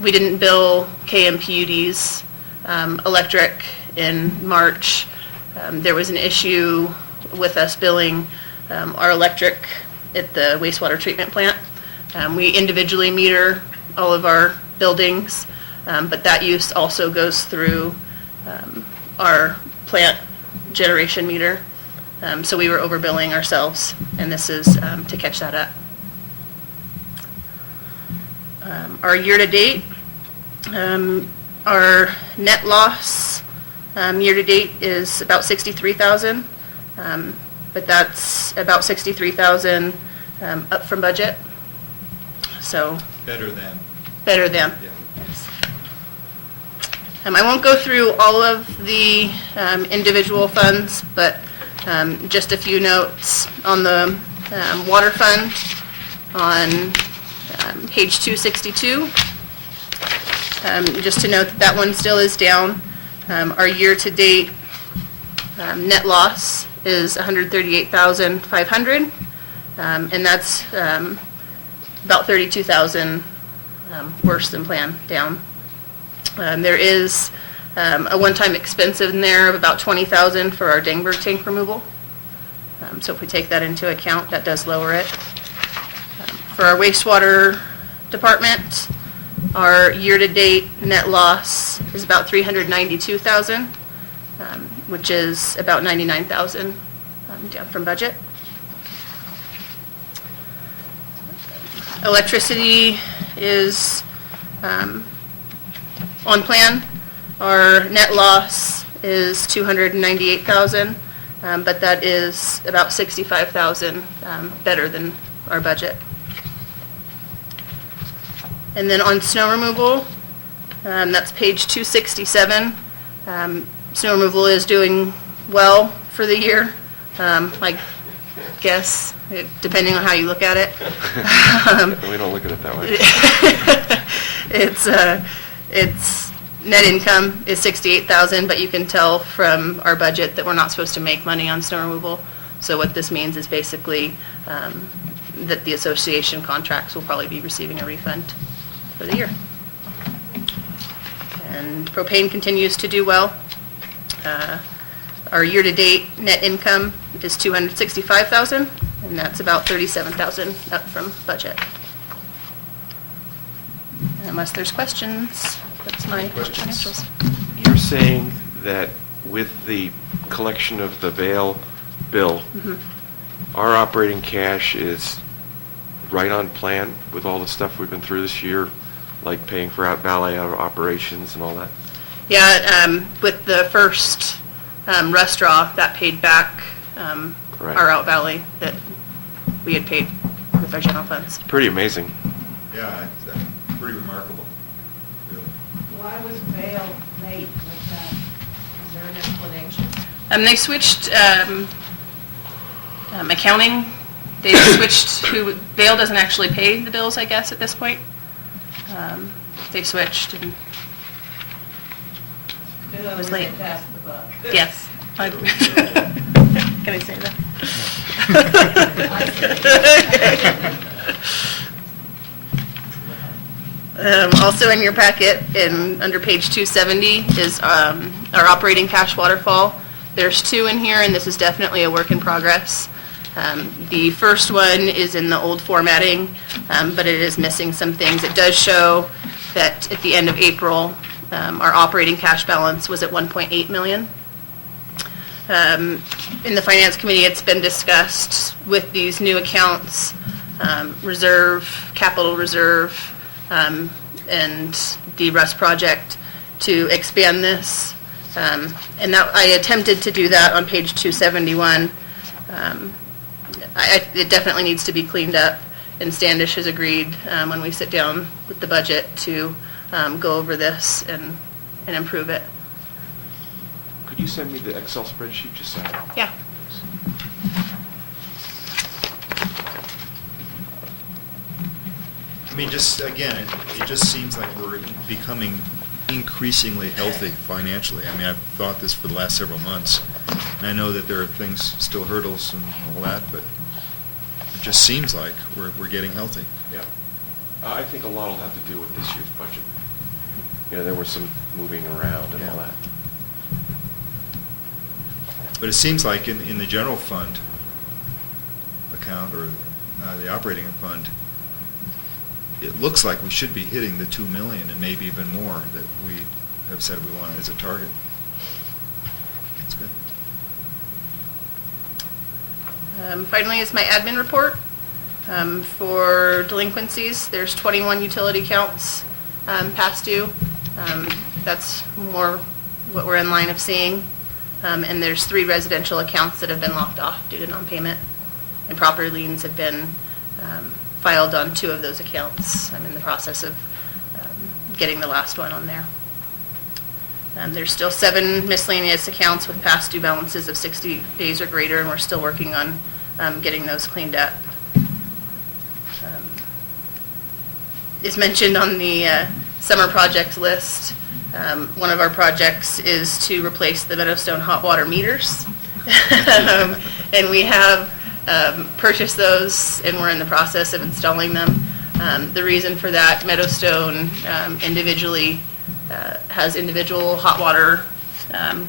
we didn't bill KMPUD's electric in March. There was an issue with us billing our electric at the wastewater treatment plant. We individually meter all of our buildings, but that use also goes through our plant generation meter. So we were overbilling ourselves, and this is to catch that up. Our year-to-date, our net loss year-to-date is about 63,000, but that's about 63,000 up from budget. So Better than. better than. Yeah. Yes. I won't go through all of the individual funds, but just a few notes on the water fund on page 262. Just to note that that one still is down. Our year-to-date net loss is 138,500, and that's about 32,000 worse than planned down. There is a one-time expense in there of about 20,000 for our Dangberg tank removal. So if we take that into account, that does lower it. For our wastewater department, our year-to-date net loss is about 392,000, which is about 99,000 down from budget. Electricity is on plan. Our net loss is 298,000, but that is about 65,000 better than our budget. And then on snow removal, that's page 267. Snow removal is doing well for the year, I guess, depending on how you look at it. We don't look at it that way. It's net income is 68,000, but you can tell from our budget that we're not supposed to make money on snow removal. So what this means is basically that the association contracts will probably be receiving a refund for the year. And propane continues to do well. Our year-to-date net income is 265,000, and that's about 37,000 up from budget. Unless there's questions, that's my financials. You're saying that with the collection of the Vail bill, our operating cash is right on plan with all the stuff we've been through this year, like paying for valet operations and all that? Yeah, with the first rust draw, that paid back Right. our out valley that we had paid with our general funds. Pretty amazing. Yeah, it's pretty remarkable. Really. Why was Vail late like that? Is there an explanation? They switched accounting. They switched who, Vail doesn't actually pay the bills, I guess, at this point. They switched and it was late. Pass the buck. Yes. Can I say that? Also in your packet, under page 270, is our operating cash waterfall. There's two in here, and this is definitely a work in progress. The first one is in the old formatting, but it is missing some things. It does show that at the end of April, our operating cash balance was at 1.8 million. In the Finance Committee, it's been discussed with these new accounts, reserve, capital reserve, and the Rust project to expand this. And that, I attempted to do that on page 271. It definitely needs to be cleaned up, and Standish has agreed when we sit down with the budget to go over this and improve it. Could you send me the Excel spreadsheet just so? Yeah. I mean, just, again, it just seems like we're becoming increasingly healthy financially. I mean, I've thought this for the last several months, and I know that there are things, still hurdles and all that, but just seems like we're getting healthy. Yeah. I think a lot will have to do with this year's budget. You know, there was some moving around and all Yeah. that. But it seems like in the general fund account, or the operating fund, it looks like we should be hitting the 2 million and maybe even more that we have said we want as a target. That's good. Finally is my admin report. For delinquencies, there's 21 utility accounts past due. That's more what we're in line of seeing. And there's 3 residential accounts that have been locked off due to non-payment. And property liens have been filed on 2 of those accounts. I'm in the process of getting the last one on there. There's still 7 miscellaneous accounts with past due balances of 60 days or greater, and we're still working on getting those cleaned up. As mentioned on the summer project list, one of our projects is to replace the Meadowstone hot water meters. And we have purchased those, and we're in the process of installing them. The reason for that, Meadowstone individually has individual hot water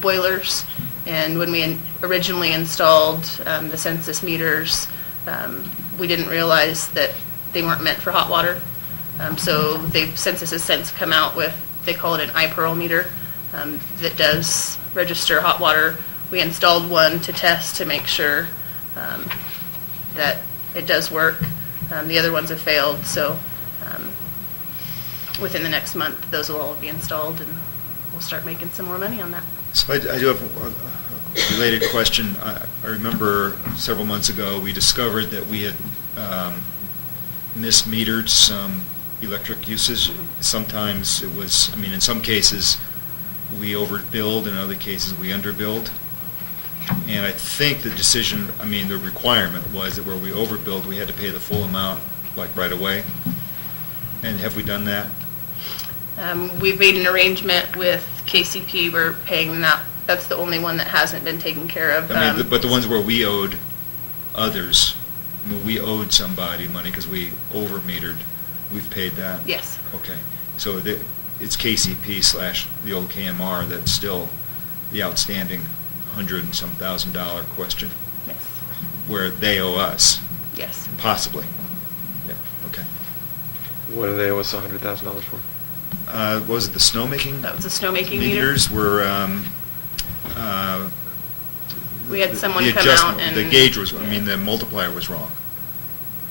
boilers, and when we originally installed the census meters, we didn't realize that they weren't meant for hot water. So Census has since come out with, they call it an iPearl meter, that does register hot water. We installed one to test to make sure that it does work. The other ones have failed, so within the next month, those will all be installed, and we'll start making some more money on that. So I do have a related question. I remember several months ago, we discovered that we had mismetered some electric usage. Sometimes it was, I mean, in some cases, we overbilled, in other cases, we underbilled. And I think the decision, I mean, the requirement was that where we overbilled, we had to pay the full amount, like, right away. And have we done that? We've made an arrangement with KCP, we're paying that. That's the only one that hasn't been taken care of. I mean, but the ones where we owed others, I mean, we owed somebody money because we over-metered, we've paid that? Yes. Okay. So it's KCP / the old KMR that's still the outstanding $100 and some thousand question? Yes. Where they owe us? Yes. Possibly. Yeah, okay. What do they owe us $100,000 for? What was it, the snowmaking? That was the snowmaking meter. Meters were, We had someone the come adjustment, out and... the gauge was, I mean, the multiplier was wrong.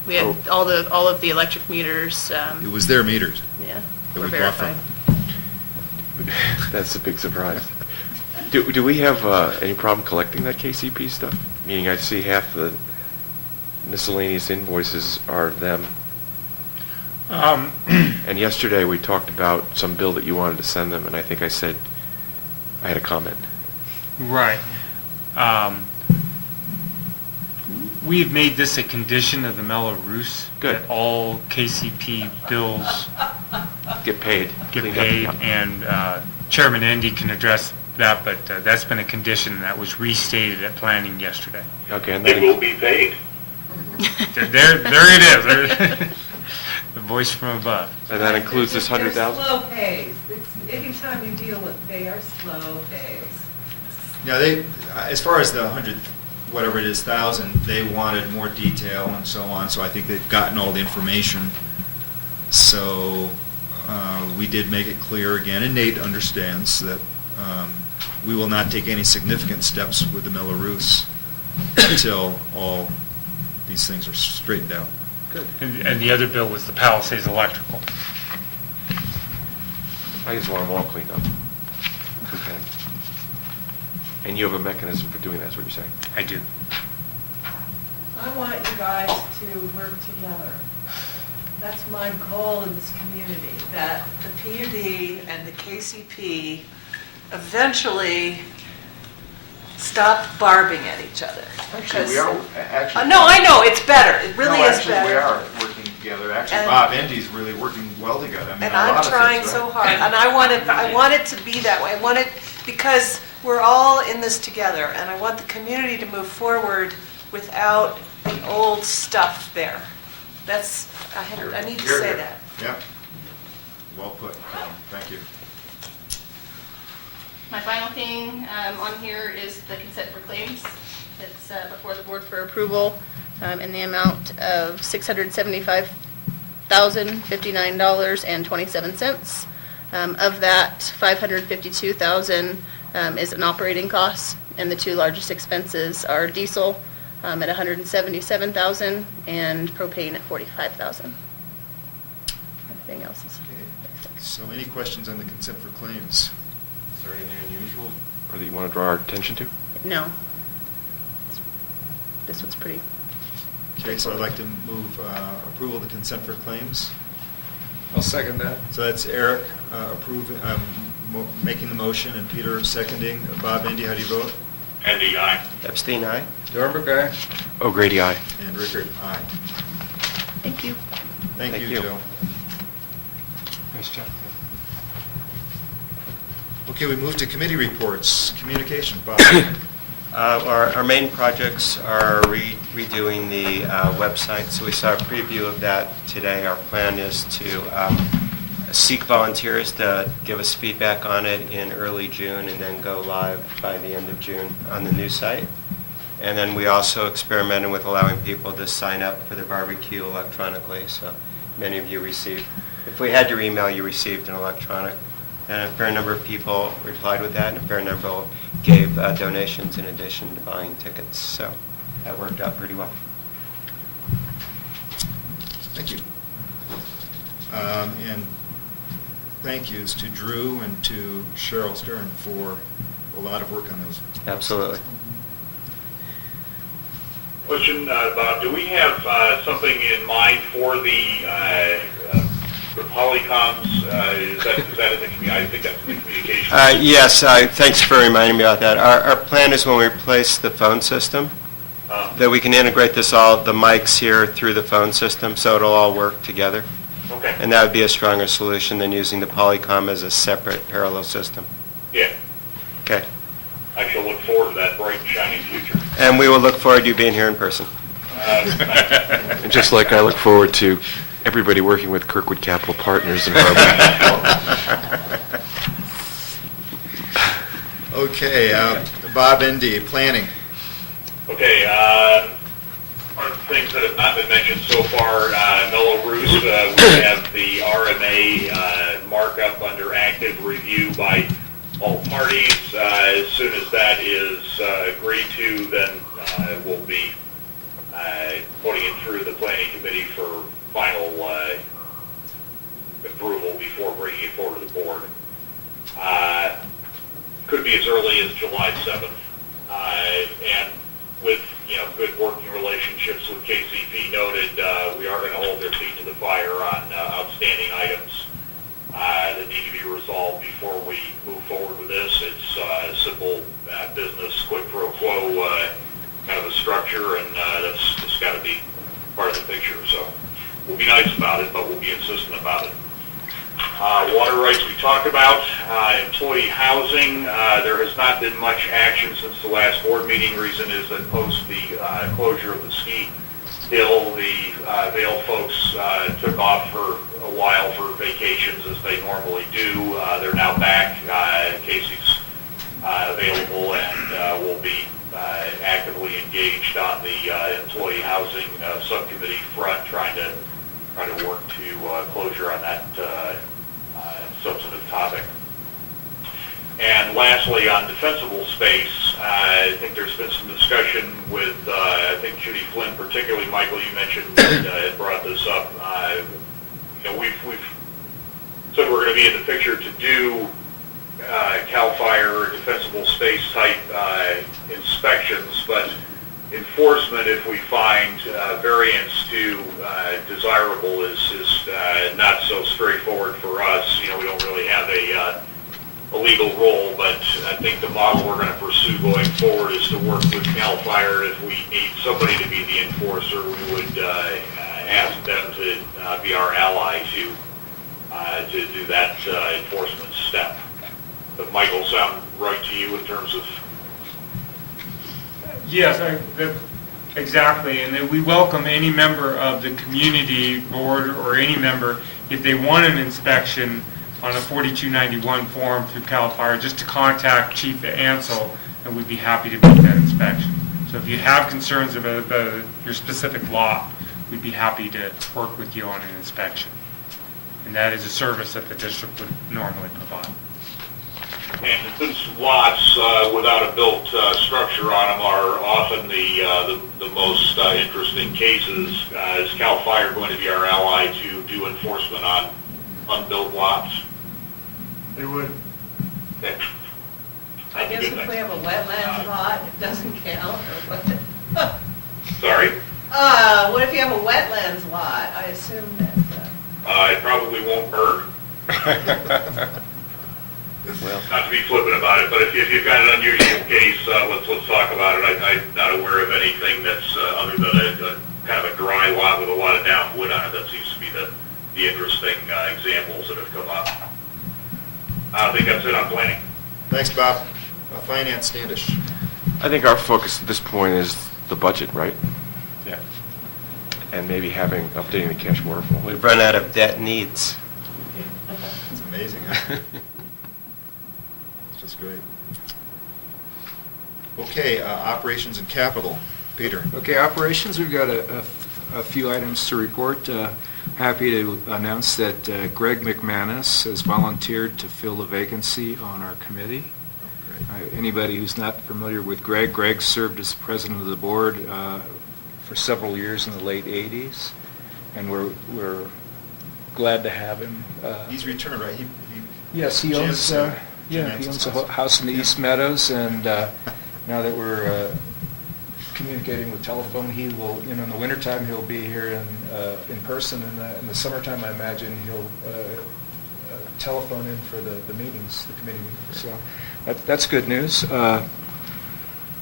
We had all of the electric meters. It was their meters. Yeah, that were we bought from verified. That's a big surprise. Do we have any problem collecting that KCP stuff? Meaning I see half the miscellaneous invoices are them. And yesterday we talked about some bill that you wanted to send them, and I think I said I had a comment. Right. We've made this a condition of the Mello-Roos. Good. That all KCP bills Get paid. get Cleaned up, paid, yeah. and Chairman Endy can address that, but that's been a condition that was restated at planning yesterday. Okay, and They will be paid. There it is. The voice from above. And that includes this They're 100,000? slow pays. Anytime you deal with, they are slow pays. Now, as far as the 100, whatever it is, thousand, they wanted more detail and so on, so I think they've gotten all the information. So we did make it clear again, and Nate understands that we will not take any significant steps with the Mello-Roos until all these things are straightened out. Good. And the other bill was the Palisades Electrical. I just want them all cleaned up. Okay. And you have a mechanism for doing that, is what you're saying? I do. I want you guys to work together. That's my goal in this community, that the PUD and the KCP eventually stop barbing at each other. Actually, we are, actually. No, I know, it's better. It really No, is actually, better. we are working together. Actually, And- Bob Endy's really working well together. I mean, And a lot I'm of trying things, so right? hard, and I want it to be that way. I want it, because we're all in this together, and I want the community to move forward without the old stuff there. That's, I need to say that. Yeah. Well put. Thank you. My final thing on here is the consent for claims. It's before the board for approval in the amount of $675,059.27. Of that, $552,000 is an operating cost, and the two largest expenses are diesel at $177,000 and propane at $45,000. Everything else is basic. So any questions on the consent for claims? Is there anything unusual or that you want to draw our attention to? No. This one's pretty. Okay, so I'd like to move approval of the consent for claims. I'll second that. So that's Eric making the motion and Peter seconding. Bob, Andy, how do you vote? Andy, aye. Epstein, aye? Dornbrook, aye? O'Grady, aye. And Rickard, aye. Thank you. Thank you, Joe. Nice job. Okay, we move to committee reports. Communication, Bob. Our main projects are redoing the website, so we saw a preview of that today. Our plan is to seek volunteers to give us feedback on it in early June and then go live by the end of June on the new site. And then we also experimented with allowing people to sign up for the barbecue electronically, so many of you received, if we had your email, you received an electronic. And a fair number of people replied with that, and a fair number gave donations in addition to buying tickets. So that worked out pretty well. Thank you. And thank yous to Drew and to Cheryl Stern for a lot of work on those. Absolutely. Question, Bob, do we have something in mind for the polycoms? Is that in the community? I think that's in the communication. Yes, thanks for reminding me about that. Our plan is when we replace the phone system, that we can integrate the mics here through the phone system, so it'll all work together. Okay. And that would be a stronger solution than using the Polycom as a separate parallel system. Yeah. Okay. I shall look forward to that bright and shining future. And we will look forward to you being here in person. And just like I look forward to everybody working with Kirkwood Capital Partners and Harvard. Okay, Bob, Indy, planning. Okay, one of the things that have not been mentioned so far, Mellow Roost, we have the RMA markup under active review by all parties. As soon as that is agreed to, then we'll be putting it through the planning committee for final approval before bringing it forward to the board. Could be as early as July 7th. And with good working relationships with KCP noted, we are going to hold their feet to the fire on outstanding items that need to be resolved before we move forward with this. It's a simple business quid pro quo kind of a structure, and that's just got to be part of the picture. So we'll be nice about it, but we'll be insistent about it. Water rights we talked about. Employee housing, there has not been much action since the last board meeting. Reason is that post the closure of the ski hill, the Vail folks took off for a while for vacations as they normally do. They're now back. Casey's available and will be actively engaged on the employee housing subcommittee front, trying to work to closure on that substantive topic. And lastly, on defensible space, I think there's been some discussion with, I think Judy Flynn, particularly Michael, you mentioned, had brought this up. We've said we're going to be in the picture to do CAL FIRE defensible space type inspections, but enforcement, if we find variance to desirable, is not so straightforward for us. We don't really have a legal role, but I think the model we're going to pursue going forward is to work with CAL FIRE. If we need somebody to be the enforcer, we would ask them to be our ally to do that enforcement step. Does Michael sound right to you in terms of? Yes, Exactly, and that we welcome any member of the community board or any member, if they want an inspection on a 4291 form through CAL FIRE, just to contact Chief Ansel, and we'd be happy to make that inspection. So if you have concerns about your specific lot, we'd be happy to work with you on an inspection. And that is a service that the district would normally provide. And since lots without a built structure on them are often the most interesting cases, is CAL FIRE going to be our ally to do enforcement on unbuilt lots? They would. Okay. I guess if we have a wetlands lot, it doesn't count, or what? Sorry? What if you have a wetlands lot? I assume that, It probably won't burn. Well, Not to be flippant about it, but if you've got an unusual case, let's talk about it. I'm not aware of anything that's other than a kind of a dry lot with a lot of down wood on it. That seems to be the interesting examples that have come up. I think that's it on planning. Thanks, Bob. Finance, Standish. I think our focus at this point is the budget, right? Yeah. And maybe updating the cash waterfall. we've run out of debt needs. It's amazing, huh? It's just great. Okay, operations and capital. Peter. Okay, operations, we've got a few items to report. Happy to announce that Greg McManus has volunteered to fill the vacancy on our committee. Anybody who's not familiar with Greg served as president of the board for several years in the late 80s, and we're glad to have him. He's returned, right? Yes, he owns he owns a house in the East Meadows, and now that we're communicating with telephone, he will, in the wintertime, he'll be here in person. In the summertime, I imagine he'll telephone in for the meetings, the committee meetings. So that's good news.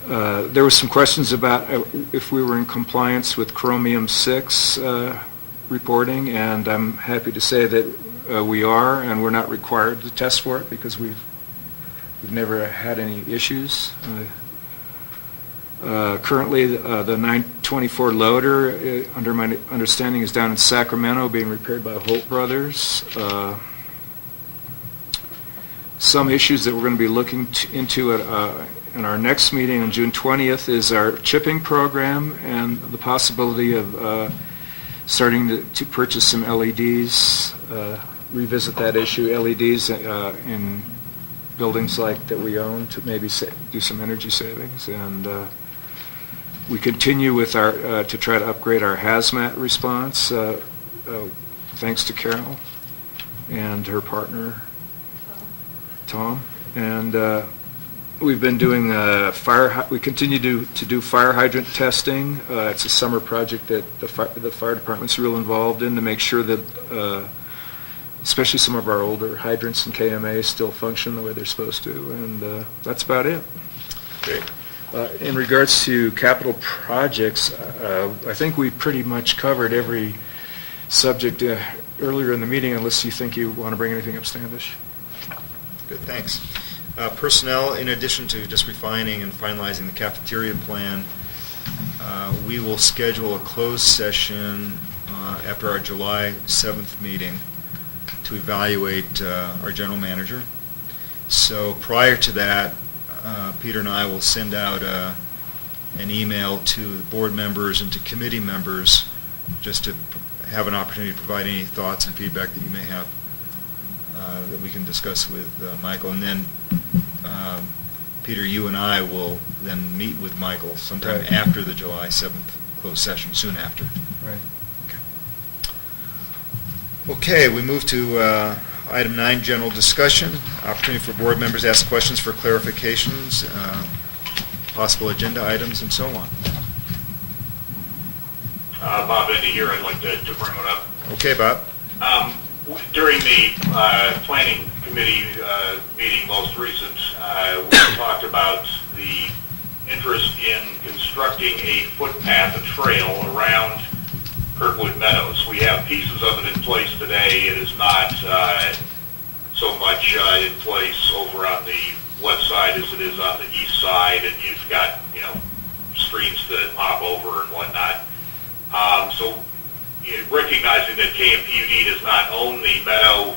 There were some questions about if we were in compliance with Chromium 6 reporting, and I'm happy to say that we are, and we're not required to test for it because we've never had any issues. Currently, the 924 loader, under my understanding, is down in Sacramento being repaired by Holt Brothers. Some issues that we're going to be looking into in our next meeting on June 20th is our chipping program and the possibility of starting to purchase some LEDs, revisit that issue, LEDs in buildings like that we own to maybe do some energy savings. And we continue with our to try to upgrade our hazmat response, thanks to Carol and her partner, Tom. And we've been doing we continue to do fire hydrant testing. It's a summer project that the fire department's real involved in to make sure that especially some of our older hydrants and KMA still function the way they're supposed to. And that's about it. Great. In regards to capital projects, I think we pretty much covered every subject earlier in the meeting, unless you think you want to bring anything up, Standish. Good, thanks. Personnel, in addition to just refining and finalizing the cafeteria plan, we will schedule a closed session after our July 7th meeting to evaluate our general manager. So prior to that, Peter and I will send out an email to board members and to committee members just to have an opportunity to provide any thoughts and feedback that you may have that we can discuss with Michael. And then, Peter, you and I will then meet with Michael sometime after the July 7th closed session, soon after. Right. Okay, we move to item 9, general discussion. Opportunity for board members to ask questions for clarifications, possible agenda items, and so on. Bob Indy here. I'd like to bring one up. Okay, Bob. During the planning committee meeting most recent, we talked about the interest in constructing a footpath, a trail around Kirkwood Meadows. We have pieces of it in place today. It is not so much in place over on the west side as it is on the east side, and you've got, streams to pop over and whatnot. So recognizing that KMPUD does not own the meadow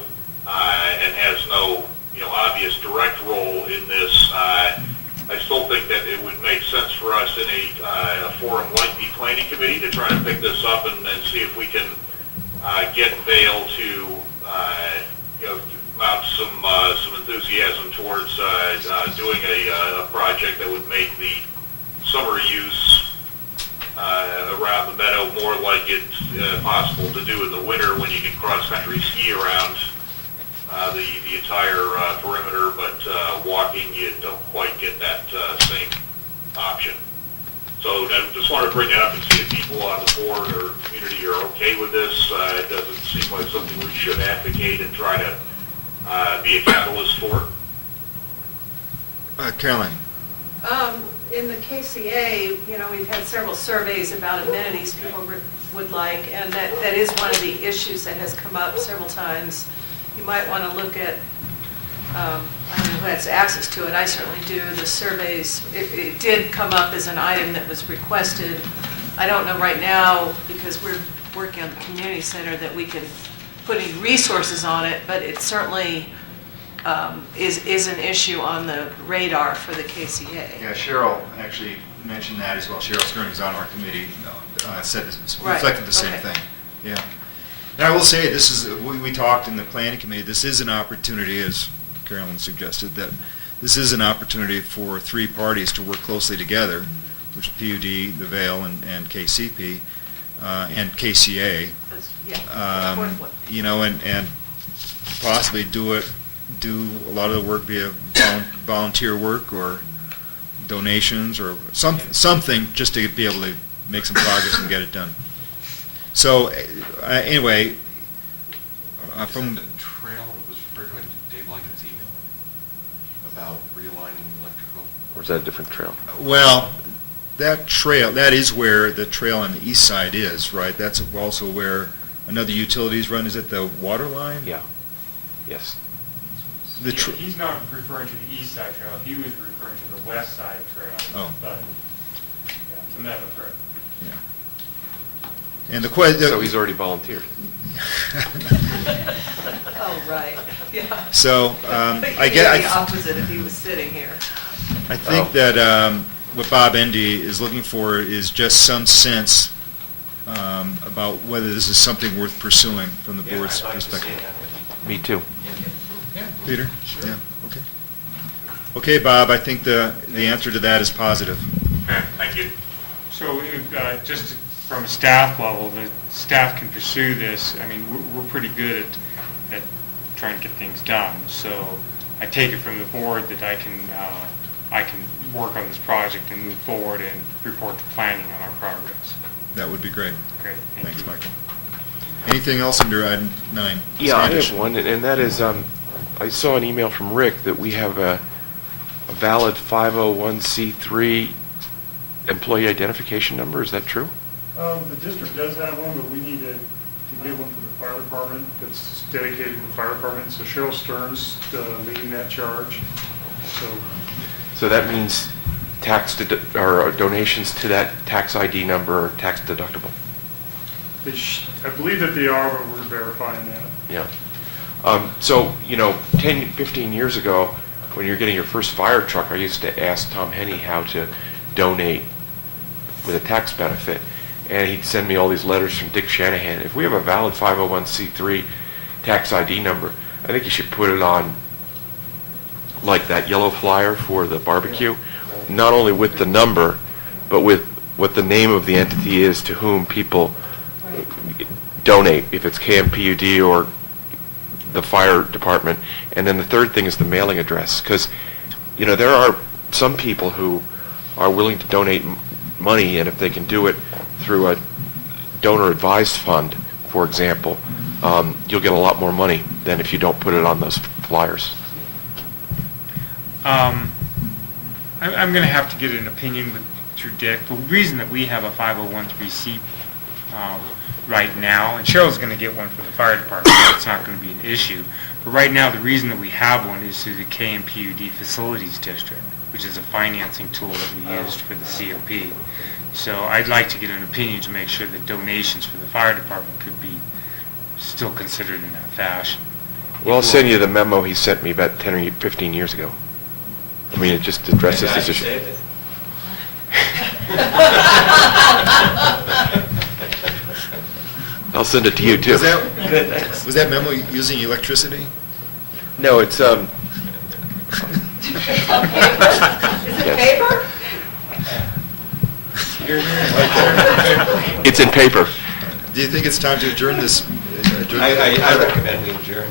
and has no obvious direct role in this, I still think that it would make sense for us in a forum like the planning committee to try to pick this up and see if we can get Vail to mount some enthusiasm towards doing a project that would make the summer use around the meadow more like it's possible to do in the winter when you can cross-country ski around the entire perimeter, but walking you don't quite get that same option. So I just wanted to bring that up and see if people on the board or community are okay with this. It doesn't seem like something we should advocate and try to be a catalyst for. Caroline. In the KCA, we've had several surveys about amenities people would like, and that is one of the issues that has come up several times. You might want to look at, I don't know who has access to it, I certainly do, the surveys. It did come up as an item that was requested. I don't know right now, because we're working on the community center, that we can put any resources on it, but it certainly is an issue on the radar for the KCA. Yeah, Cheryl actually mentioned that as well. Cheryl Stern, who's on our committee, said this, Right. reflected the same thing. Yeah. And I will say, this is, we talked in the planning committee, this is an opportunity, as Carolyn suggested, that this is an opportunity for three parties to work closely together, which is PUD, the Vail, and KCP, and KCA. And possibly do a lot of the work via volunteer work or donations or something just to be able to make some progress and get it done. So anyway, from the trail that was referred to in Dave Lincoln's email about realigning electrical, or is that a different trail? Well, that trail, that is where the trail on the east side is, right? That's also where another utilities run. Is it the water line? Yeah. Yes. He's not referring to the east side trail. He was referring to the west side trail. Oh. But, yeah, it's a meadow trail. Yeah. And the question. So he's already volunteered. Oh, right, yeah. So I get the opposite if he was sitting here. I think that what Bob Endy is looking for is just some sense about whether this is something worth pursuing from the board's perspective. Me too. Peter? Sure. Yeah, okay. Okay, Bob, I think the answer to that is positive. Okay, thank you. So just from a staff level, the staff can pursue this. I mean, we're pretty good at trying to get things done. So I take it from the board that I can work on this project and move forward and report to planning on our progress. That would be great. Great. Thanks, Michael. Anything else under item 9? Yeah, I have one, and that is, I saw an email from Rick that we have a valid 501c3 employee identification number. Is that true? The district does have one, but we need to get one for the fire department that's dedicated to the fire department. So Cheryl Stern's leading that charge. So that means or donations to that tax ID number are tax deductible? I believe that they are, but we're verifying that. Yeah. So, 10, 15 years ago, when you're getting your first fire truck, I used to ask Tom Henney how to donate with a tax benefit. And he'd send me all these letters from Dick Shanahan. If we have a valid 501c3 tax ID number, I think you should put it on like that yellow flyer for the barbecue, not only with the number, but with what the name of the entity is to whom people donate, if it's KMPUD or the fire department. And then the third thing is the mailing address, because there are some people who are willing to donate money, and if they can do it through a donor advised fund, for example, you'll get a lot more money than if you don't put it on those flyers. I'm going to have to get an opinion through Dick. The reason that we have a 501c right now, and Cheryl's going to get one for the fire department, so it's not going to be an issue. But right now, the reason that we have one is through the KMPUD Facilities District. which is a financing tool that we used for the COP. So I'd like to get an opinion to make sure that donations for the fire department could be still considered in that fashion. Well, I'll send you the memo he sent me about 10 or 15 years ago. I mean, it just addresses this issue. I'll send it to you, too. Was that memo using electricity? No, it's, Is it paper? it's in paper. Do you think it's time to adjourn this? I recommend we adjourn.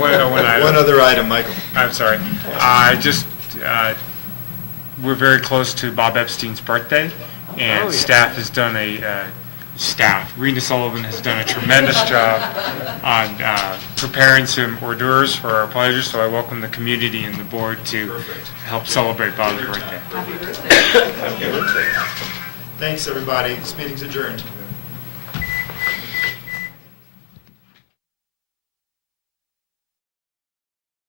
One other item, Michael. I'm sorry. We're very close to Bob Epstein's birthday, and staff has done Rena Sullivan has done a tremendous job on preparing some hors d'oeuvres for our pledges, so I welcome the community and the board to help celebrate Bob's birthday. Thanks, everybody. This meeting's adjourned.